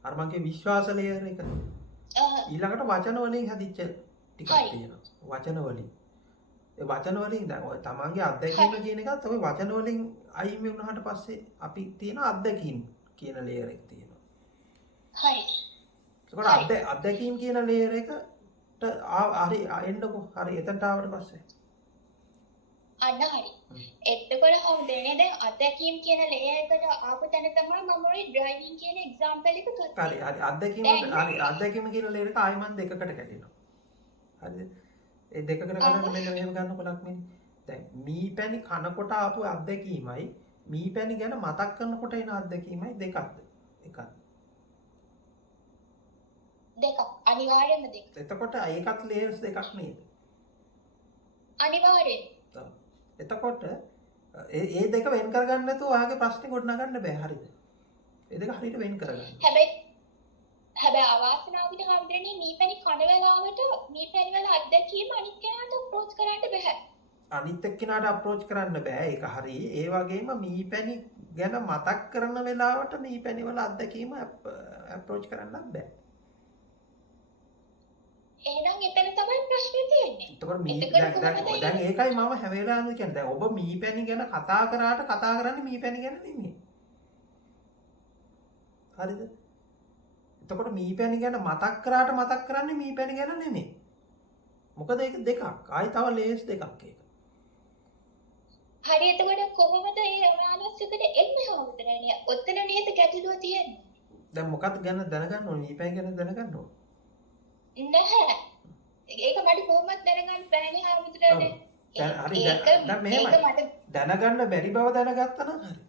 අර මගේ විශ්වාස ලේයර් එක. ඊළඟට වචන වලින් හදිච්ච ටිකක් තියෙනවා. වචන වලින්. ඒ වචන වලින් දැන් ඔය තමන්ගේ අත්දැකීම කියන එකත් ඔය වචන වලින් අයින් වුණාට පස්සේ අපි තියෙන අත්දැකීම් කියන ලේයර් එක තියෙනවා. හරි. ඒකට අත්දැකීම් කියන ලේයර් එකට හරි එන්නකෝ. හරි එතනට ආවට පස්සේ අන්න හරි. එතකොට හවුදනේ දැන් අත්දැකීම් කියන ලේයර් එකට ආපු තැන තමයි මම ඔය ඩ්‍රයිවිං කියන එක්සැම්පල් එක ගත්තා. හරි අත්දැකීම කියන ලේයර් එක ආයි මම දෙකකට කැඩෙනවා. හරිද? ඒ දෙකකට ගන්න මෙන්න මෙහෙම ගන්නකොට ලක්මින්. දැන් මීපැණි කනකොට ආපු අත්දැකීමයි මීපැණි ගැන මතක් කරනකොට එන අත්දැකීමයි දෙකක්ද? එකක්ද? දෙකක්. අනිවාර්යයෙන්ම දෙකක්. එතකොට ඒකත් ලේයර්ස් දෙකක් නේද? අනිවාර්යෙන්. එතකොට ඒ දෙක වෙන් කරගන්න නැතුව ඔයාගේ ප්‍රශ්නේ ගොඩනගන්න බෑ. හරිද? ඒ දෙක හරියට වෙන් කරගන්න. හැබැයි අවාසනාවකට හම්බෙන්නේ මීපැණි කන වෙලාවට මීපැණි වල අත්දැකීම අනිත් කෙනාට අප්‍රෝච් කරන්න බෑ. අනිත් එක්කෙනාට අප්‍රෝච් කරන්න බෑ. ඒක හරි. ඒ වගේම මීපැණි ගැන මතක් කරන වෙලාවට මීපැණි වල අත්දැකීම අප්‍රෝච් කරන්නත් බෑ. එහෙනම් එතන තමයි ප්‍රශ්නේ තියෙන්නේ. එතකොට දැන් ඒකයි මම හැම වෙලාවෙම කියන්නේ. දැන් ඔබ මීපැණි ගැන කතා කරන්නේ මීපැණි ගැන නෙමෙයි. හරිද? එතකොට මීපැණි ගැන මතක් කරන්නේ මීපැණි ගැන නෙමෙයි. මොකද ඒක දෙකක්. ආයි තව ලේස් දෙකක් ඒක. හරි එතකොට කොහොමද ඒ මානසිකට එන්නේ හාමුදුරනේ? ඔතන නේද ගැටලුව තියෙන්නේ. දැන් මොකක්ද ගැන දැනගන්න ඕනේ? මීපැණි ගැන දැනගන්න ඕනේ. නැහැ. ඒක මට කොහොමද දැනගන්න බෑනේ හාමුදුරනේ. හරි දැන් මෙහෙමයි. දැනගන්න බැරි බව දැනගත්තා නම් හරි.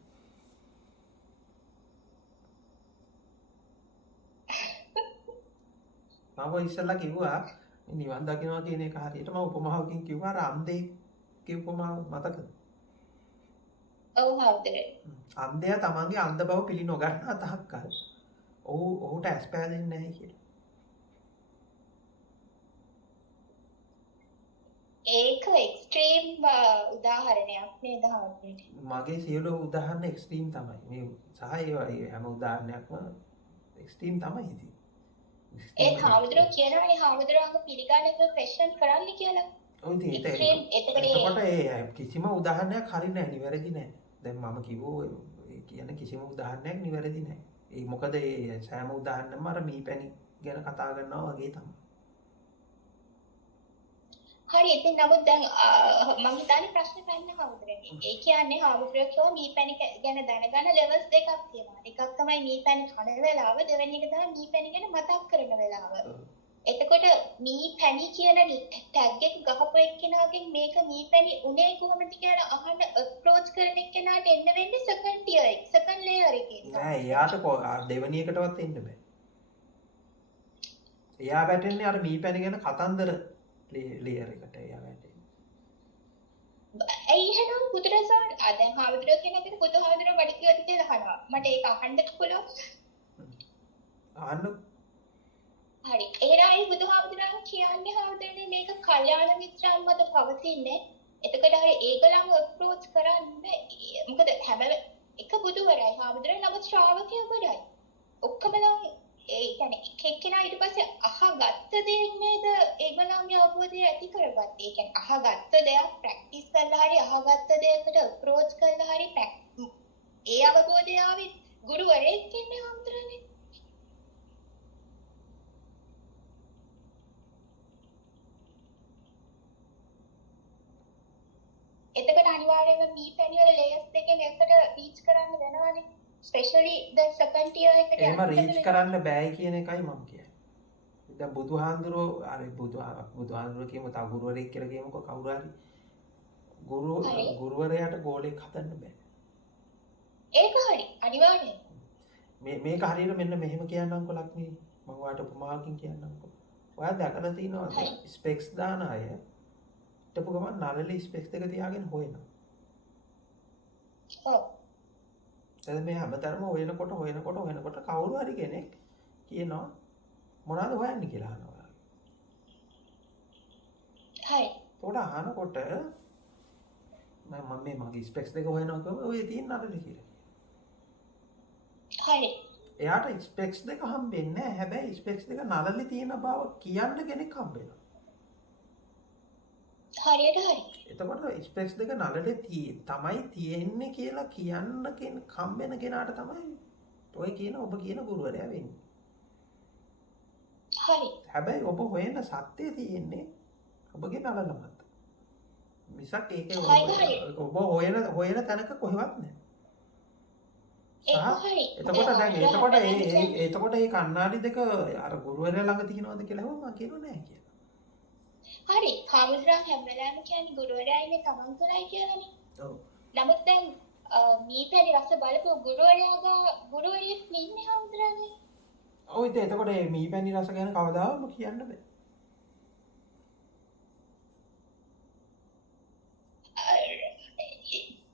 මම ඉස්සෙල්ලා කිව්වා නිවන් දකින්නවා කියන එක හරියට මම උපමාවකින් කිව්වා අර අන්ධේ කිව්ව උපමාව මතකද? ඔව් හාමුදුරනේ. අන්ධයා තමන්ගේ අන්ධ බව පිළි නොගන්නා තාක්කල් ඔහුට ඇස් පෑදෙන්නේ නැහැ කියලා. ඒක එක්ස්ට්‍රීම් උදාහරණයක් නේද හාමුදුරනේ? මගේ සියලු උදාහරණ එක්ස්ට්‍රීම් තමයි. මේ සහ ඒ හැම උදාහරණයක්ම එක්ස්ට්‍රීම් තමයි ඉතින්. ඒ හාමුදුරුවෝ කියනවානේ හාමුදුරුවන්ව පිළිගන්න එක ක්වෙස්චන් කරන්න කියලා. ඔව් ඉතින් එතකොට ඒ කිසිම උදාහරණයක් හරි නැහැ, නිවැරදි නැහැ. දැන් මම කිව්වෝ ඒ කියන කිසිම උදාහරණයක් නිවැරදි නැහැ. ඒ මොකද ඒ සෑම උදාහරණයක්ම අර මීපැණි ගැන කතා කරනවා වගේ තමයි. හරි ඉතින් නමුත් දැන් මම හිතන්නේ ප්‍රශ්නේ පැන්න හාමුදුරනේ. ඒ කියන්නේ හාමුදුරුවෝ කියෝ මීපැණි ගැන දැනගන්න ලෙවල්ස් දෙකක් තියෙනවා. එකක් තමයි මීපැණි කන වෙලාව, දෙවෙනි එක තමයි මීපැණි ගැන මතක් කරන වෙලාව. එතකොට මීපැණි කියන ටැග් එක ගහපු එක්කෙනාගෙන් මේක මීපැණි උනේ කොහොමද කියලා අහන්න අප්‍රෝච් කරන එක්කෙනාට එන්න වෙන්නේ සෙකන්ඩ් ටියර් එක, සෙකන්ඩ් ලේයර් එකේ. නෑ එයාට දෙවෙනි එකටවත් එන්න බෑ. එයා වැටෙන්නේ අර මීපැණි ගැන කතන්දර ලේයර් එකට එයා වැටෙන්නේ. ඇයි එහෙනම් බුදුරජාණන් දැන් හාමුදුරුවෝ කියන එකට බුදුහාමුදුරුවෝ මඩ කියවද කියලා අහනවා. මට ඒක අහන්න පුළුවන්. අහන්න. හරි. එහෙනම් ඒ බුදුහාමුදුරුවෝ කියන්නේ හාමුදුරනේ මේක කල්යාණ මිත්‍රයන් මත පවතින්නේ. එතකොට හරි ඒගොල්ලන්ව අප්‍රෝච් කරන්න මොකද හැම එක බුදුවරයි හාමුදුරුවෝ නමුත් ශ්‍රාවකයෝ ගොඩයි. ඔක්කොම ඒ කියන්නේ එක එක්කෙනා ඊට පස්සේ අහගත්ත දේ නේද ඒගොල්ලන්ගේ අවබෝධය ඇති කරගත්තේ. ඒ කියන්නේ අහගත්ත දෙයක් ප්‍රැක්ටිස් කරලා හරි අහගත්ත දෙයකට අප්‍රෝච් කරලා හරි ඒ අවබෝධය ආවේ ගුරුවරයෙක් ඉන්නේ හාමුදුරනේ. එතකොට අනිවාර්යයෙන්ම මීපැණි වල ලේයර්ස් දෙකෙන් එකට රීච් කරන්න වෙනවානේ. ස්පෙෂලි දැන් සෙකන්ඩ් ටියර් එකට එහෙම රීච් කරන්න බෑ කියන එකයි මම කියන්නේ. දැන් බුදුහාඳුරෝ අර බුදුහාඳුරෝ කියමු තව ගුරුවරයෙක් කියලා කියමුකෝ කවුරු හරි ගුරුවරයාට ගෝලෙක් හදන්න බෑ. ඒක හරි අනිවාර්යයෙන්. මේක හරියට මෙන්න මෙහෙම කියන්නම්කො ලක්මී මම ඔයාලට උපමාවකින් කියන්නම්කො. ඔයා දැකලා තියෙනවද ස්පෙක්ස් දාන අය ටපු ගමන් නළලේ ස්පෙක්ස් දෙක තියාගෙන හොයනවා. ඔව්. එතන මේ හැමතරම හොයනකොට කවුරු හරි කෙනෙක් කියනවා මොනවද හොයන්නේ කියලා අහනවා. හරි. උඩ අහනකොට මම මේ මගේ ස්පෙක්ස් දෙක හොයනවා කිව්වම ඔය තියෙන නළලේ කියලා. හරි. එයාට ස්පෙක්ස් දෙක හම්බෙන්නේ නැහැ. හැබැයි ස්පෙක්ස් දෙක නළලේ තියෙන බව කියන්න කෙනෙක් හම්බෙනවා. හරියට හරි. එතකොට ස්පෙක්ස් දෙක නළලේ තමයි තියෙන්නේ කියලා කියන්න කෙනෙක් හම්බෙන කෙනාට තමයි ඔය කියන ඔබ කියන ගුරුවරයා වෙන්නේ. හරි. හැබැයි ඔබ හොයන සත්‍යය තියෙන්නේ ඔබගේ නළල මත. මිසක් ඒකේ ඔබ හොයන තැනක කොහෙවත් නැහැ. එතකොට ඒ කණ්ණාඩි දෙක අර ගුරුවරයා ළඟ තියෙනවද කියලා මම කියනවා නෑ කියලා. හරි. හාමුදුරුවෝ හැම වෙලාවෙම කියන්නේ ගුරුවරයා ඉන්නේ තමන් තුළයි කියලානේ. ඔව්. නමුත් දැන් මීපැණි රස බලපු ගුරුවරියෙක් ඉන්නේ හාමුදුරුවනේ. ඔව් ඉතින් එතකොට මේ මීපැණි රස ගැන කවදාවත් කියන්න බෑ.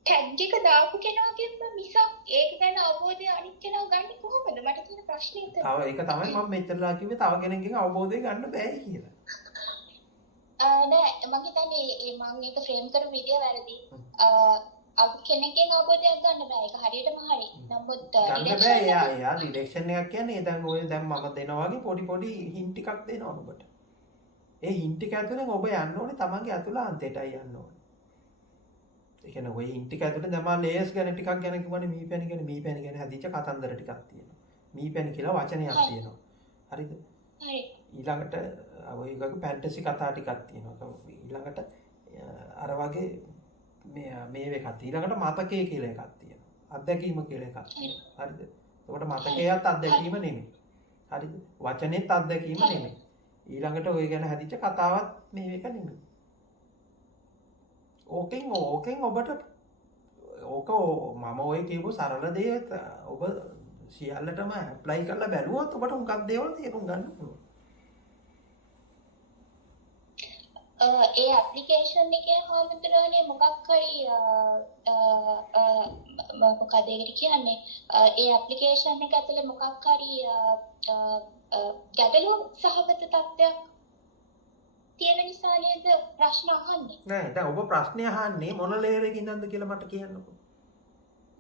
ටැග් එක දාපු කෙනාගෙන්ම මිසක් ඒක ගැන අවබෝධය අනිත් කෙනා ගන්න කොහොමද? මට තියෙන ප්‍රශ්නේ ඒක. තව ඒක තමයි මම මෙච්චරලා කිව්වේ තව කෙනෙක්ගෙන් අවබෝධය ගන්න බෑ කියලා. නෑ මම හිතන්නේ මම ඒක ෆ්‍රේම් කරපු විදිය වැරදි. කෙනෙක්ගෙන් අවබෝධයක් ගන්න බෑ. ඒක හරියටම හරි. නමුත් ගන්න බෑ. එයා ඩිරෙක්ෂන් එකක් කියන්නේ දැන් මම දෙනවා වගේ පොඩි හින්ට් ටිකක් දෙනවා ඔබට. ඒ හින්ට් ටික ඇතුලෙන් ඔබ යන්න ඕනේ තමන්ගේ අතුලාන්තයටයි යන්න ඕනේ. ඒ කියන්නේ ඔය හින්ට් ටික ඇතුලේ දැන් මම ලේයර්ස් ගැන ටිකක් ගැන කිව්වනේ මීපැණි ගැන හැදිච්ච කතන්දර ටිකක් තියෙනවා. මීපැණි කියලා වචනයක් තියෙනවා. හරිද? හරි. ඊළඟට ඔය වගේ ෆැන්ටසි කතා ටිකක් තියෙනවා. ඊළඟට අර වගේ මේ එකක් ඊළඟට මතකය කියලා එකක් තියෙනවා. අත්දැකීම කියලා එකක් තියෙනවා. හරිද? එතකොට මතකයත් අත්දැකීම නෙමෙයි. හරිද? වචනේත් අත්දැකීම නෙමෙයි. ඊළඟට ඔය ගැන හදිච්ච කතාවත් මේ එක නෙමෙයි. ඕකෙන් ඔබට ඕක මම ඔය කියපු සරල දේ ඔබ සියල්ලටම ඇප්ලයි කරලා බැලුවොත් ඔබට හුඟක් දේවල් තේරුම් ගන්න පුළුවන්. ඒ ඇප්ලිකේෂන් එකේ හාමුදුරනේ මොකක් හරි මොකද ඒකට කියන්නේ ඒ ඇප්ලිකේෂන් එක ඇතුලේ මොකක් හරි ගැටලු සහගත තත්ත්වයක් තියෙන නිසා නේද ප්‍රශ්න අහන්නේ? නෑ දැන් ඔබ ප්‍රශ්නේ අහන්නේ මොන ලේයර් එකේ ඉඳන්ද කියලා මට කියන්නකෝ.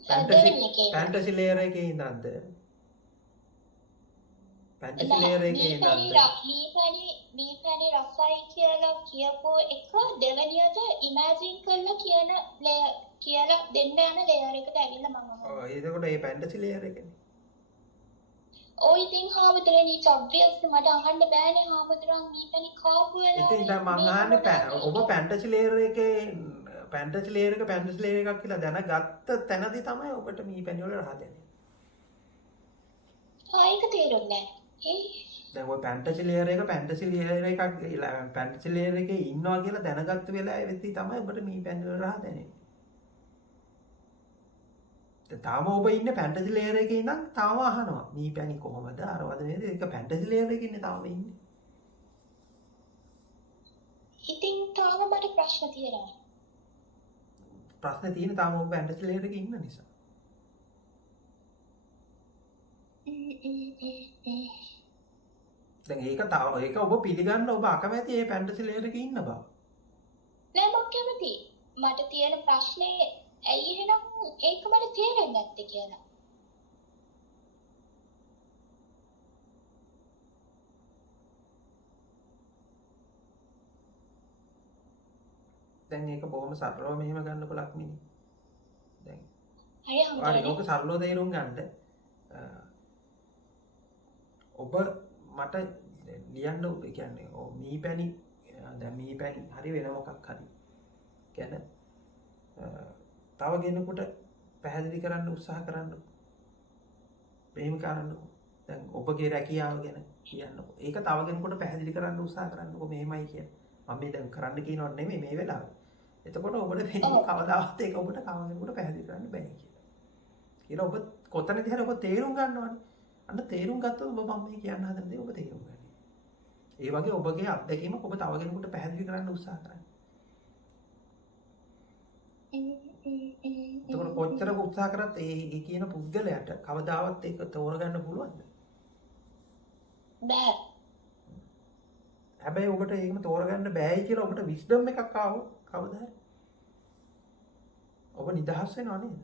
ෆැන්ටසි ලේයර් එකේ ඉඳන්ද? ෆැන්ටසි ලේයර් එකේ ඉඳන්ද? මීපැණි රසයි කියලා කියපු එක දෙවෙනියට ඉමෑජින් කරලා කියලා දෙන්න යන ලේයර් එකට ඇවිල්ලා මම අහනවා. ඔව් එතකොට මේ ෆැන්ටසි ලේයර් එකනේ. ඔය ඉතින් හාමුදුරනේ ඔබ්වියස් මට අහන්න බෑනේ හාමුදුරන් මීපැණි කාපු වෙලාවේ. ඉතින් දැන් මං අහන්නේ ඔබ ෆැන්ටසි ලේයර් එකේ ෆැන්ටසි ලේයර් එකක් කියලා දැනගත්ත තැනදී තමයි ඔබට මීපැණි වල රහ දැනෙන්නේ. ඒක තේරුන්නේ නැහැ. දැන් ඔය ෆැන්ටසි ලේයර් එකේ ඉන්නවා කියලා දැනගත්ත වෙලාවෙදී තමයි ඔබට මීපැණි වල රහ දැනෙන්නේ. තාම ඔබ ඉන්නේ ෆැන්ටසි ලේයර් එකේ ඉඳන් තාම අහනවා මීපැණි කොහමද අරවද නේද ඒක ෆැන්ටසි ලේයර් එකේ ඉන්නේ තාම ඉන්නේ. ඉතින් තාම මට ප්‍රශ්න තියෙනවා. ප්‍රශ්නේ තියෙන්නේ තාම ඔබ ෆැන්ටසි ලේයර් එකේ ඉන්න නිසා. දැන් ඒක ඔබ පිළිගන්න ඔබ අකමැති මේ ෆැන්ටසි ලේයර් එකේ ඉන්න බව. නෑ මම කැමතියි. මට තියෙන ප්‍රශ්නේ ඇයි එහෙනම් ඒක මට තේරෙන්නේ නැත්තේ කියලා. දැන් ඒක බොහොම සරලව මෙහෙම ගන්නකො ලක්මිනි. දැන් හරි හම්බුනේ. ඔක සරලව තේරුම් ගන්න. ඔබ මට ලියන්න ඔබ කියන්නේ මීපැණි දැන් මීපැණි හරි වෙන මොකක් හරි. කියන්නේ තව කෙනෙකුට පැහැදිලි කරන්න උත්සාහ කරන්න. ප්‍රේම කරන්නකො. දැන් ඔබගේ රැකියාව ගැන කියන්නකො. ඒක තව කෙනෙකුට පැහැදිලි කරන්න උත්සාහ කරන්නකො මෙහෙමයි කියන්නේ. මම මේ දැන් කරන්න කියනව නෙමෙයි මේ වෙලාවේ. එතකොට ඔබට වෙන්නේ කවදාවත් ඒක ඔබට තව කෙනෙකුට පැහැදිලි කරන්න බෑ කියලා. කියලා ඔබ කොතනදී හරි ඔබ තේරුම් ගන්නවනේ. අන්න තේරුම් ගත්තොත් ඔබ මම මේ කියන්න හදන දේ ඔබ තේරුම් ගන්න. ඒ වගේ ඔබගේ අත්දැකීමක් ඔබ තව කෙනෙකුට පැහැදිලි කරන්න උත්සාහ කරන්න. එතකොට කොච්චර උත්සාහ කරත් ඒ කියන පුද්ගලයාට කවදාවත් ඒක තෝරගන්න පුළුවන්ද? බෑ. හැබැයි ඔබට ඒකම තෝරගන්න බෑයි කියලා ඔබට විස්ඩම් එකක් ආවොත් කවදද? ඔබ නිදහස් වෙනව නේද?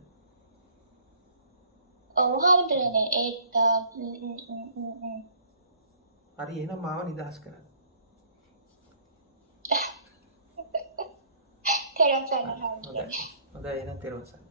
ඔව් හම්දුනේ ඒක හරි එහෙනම් මාව නිදහස් කරන්න. තේරුම් ගන්න හම්දුනේ. හොඳයි එහෙනම් තේරුම් ගන්න.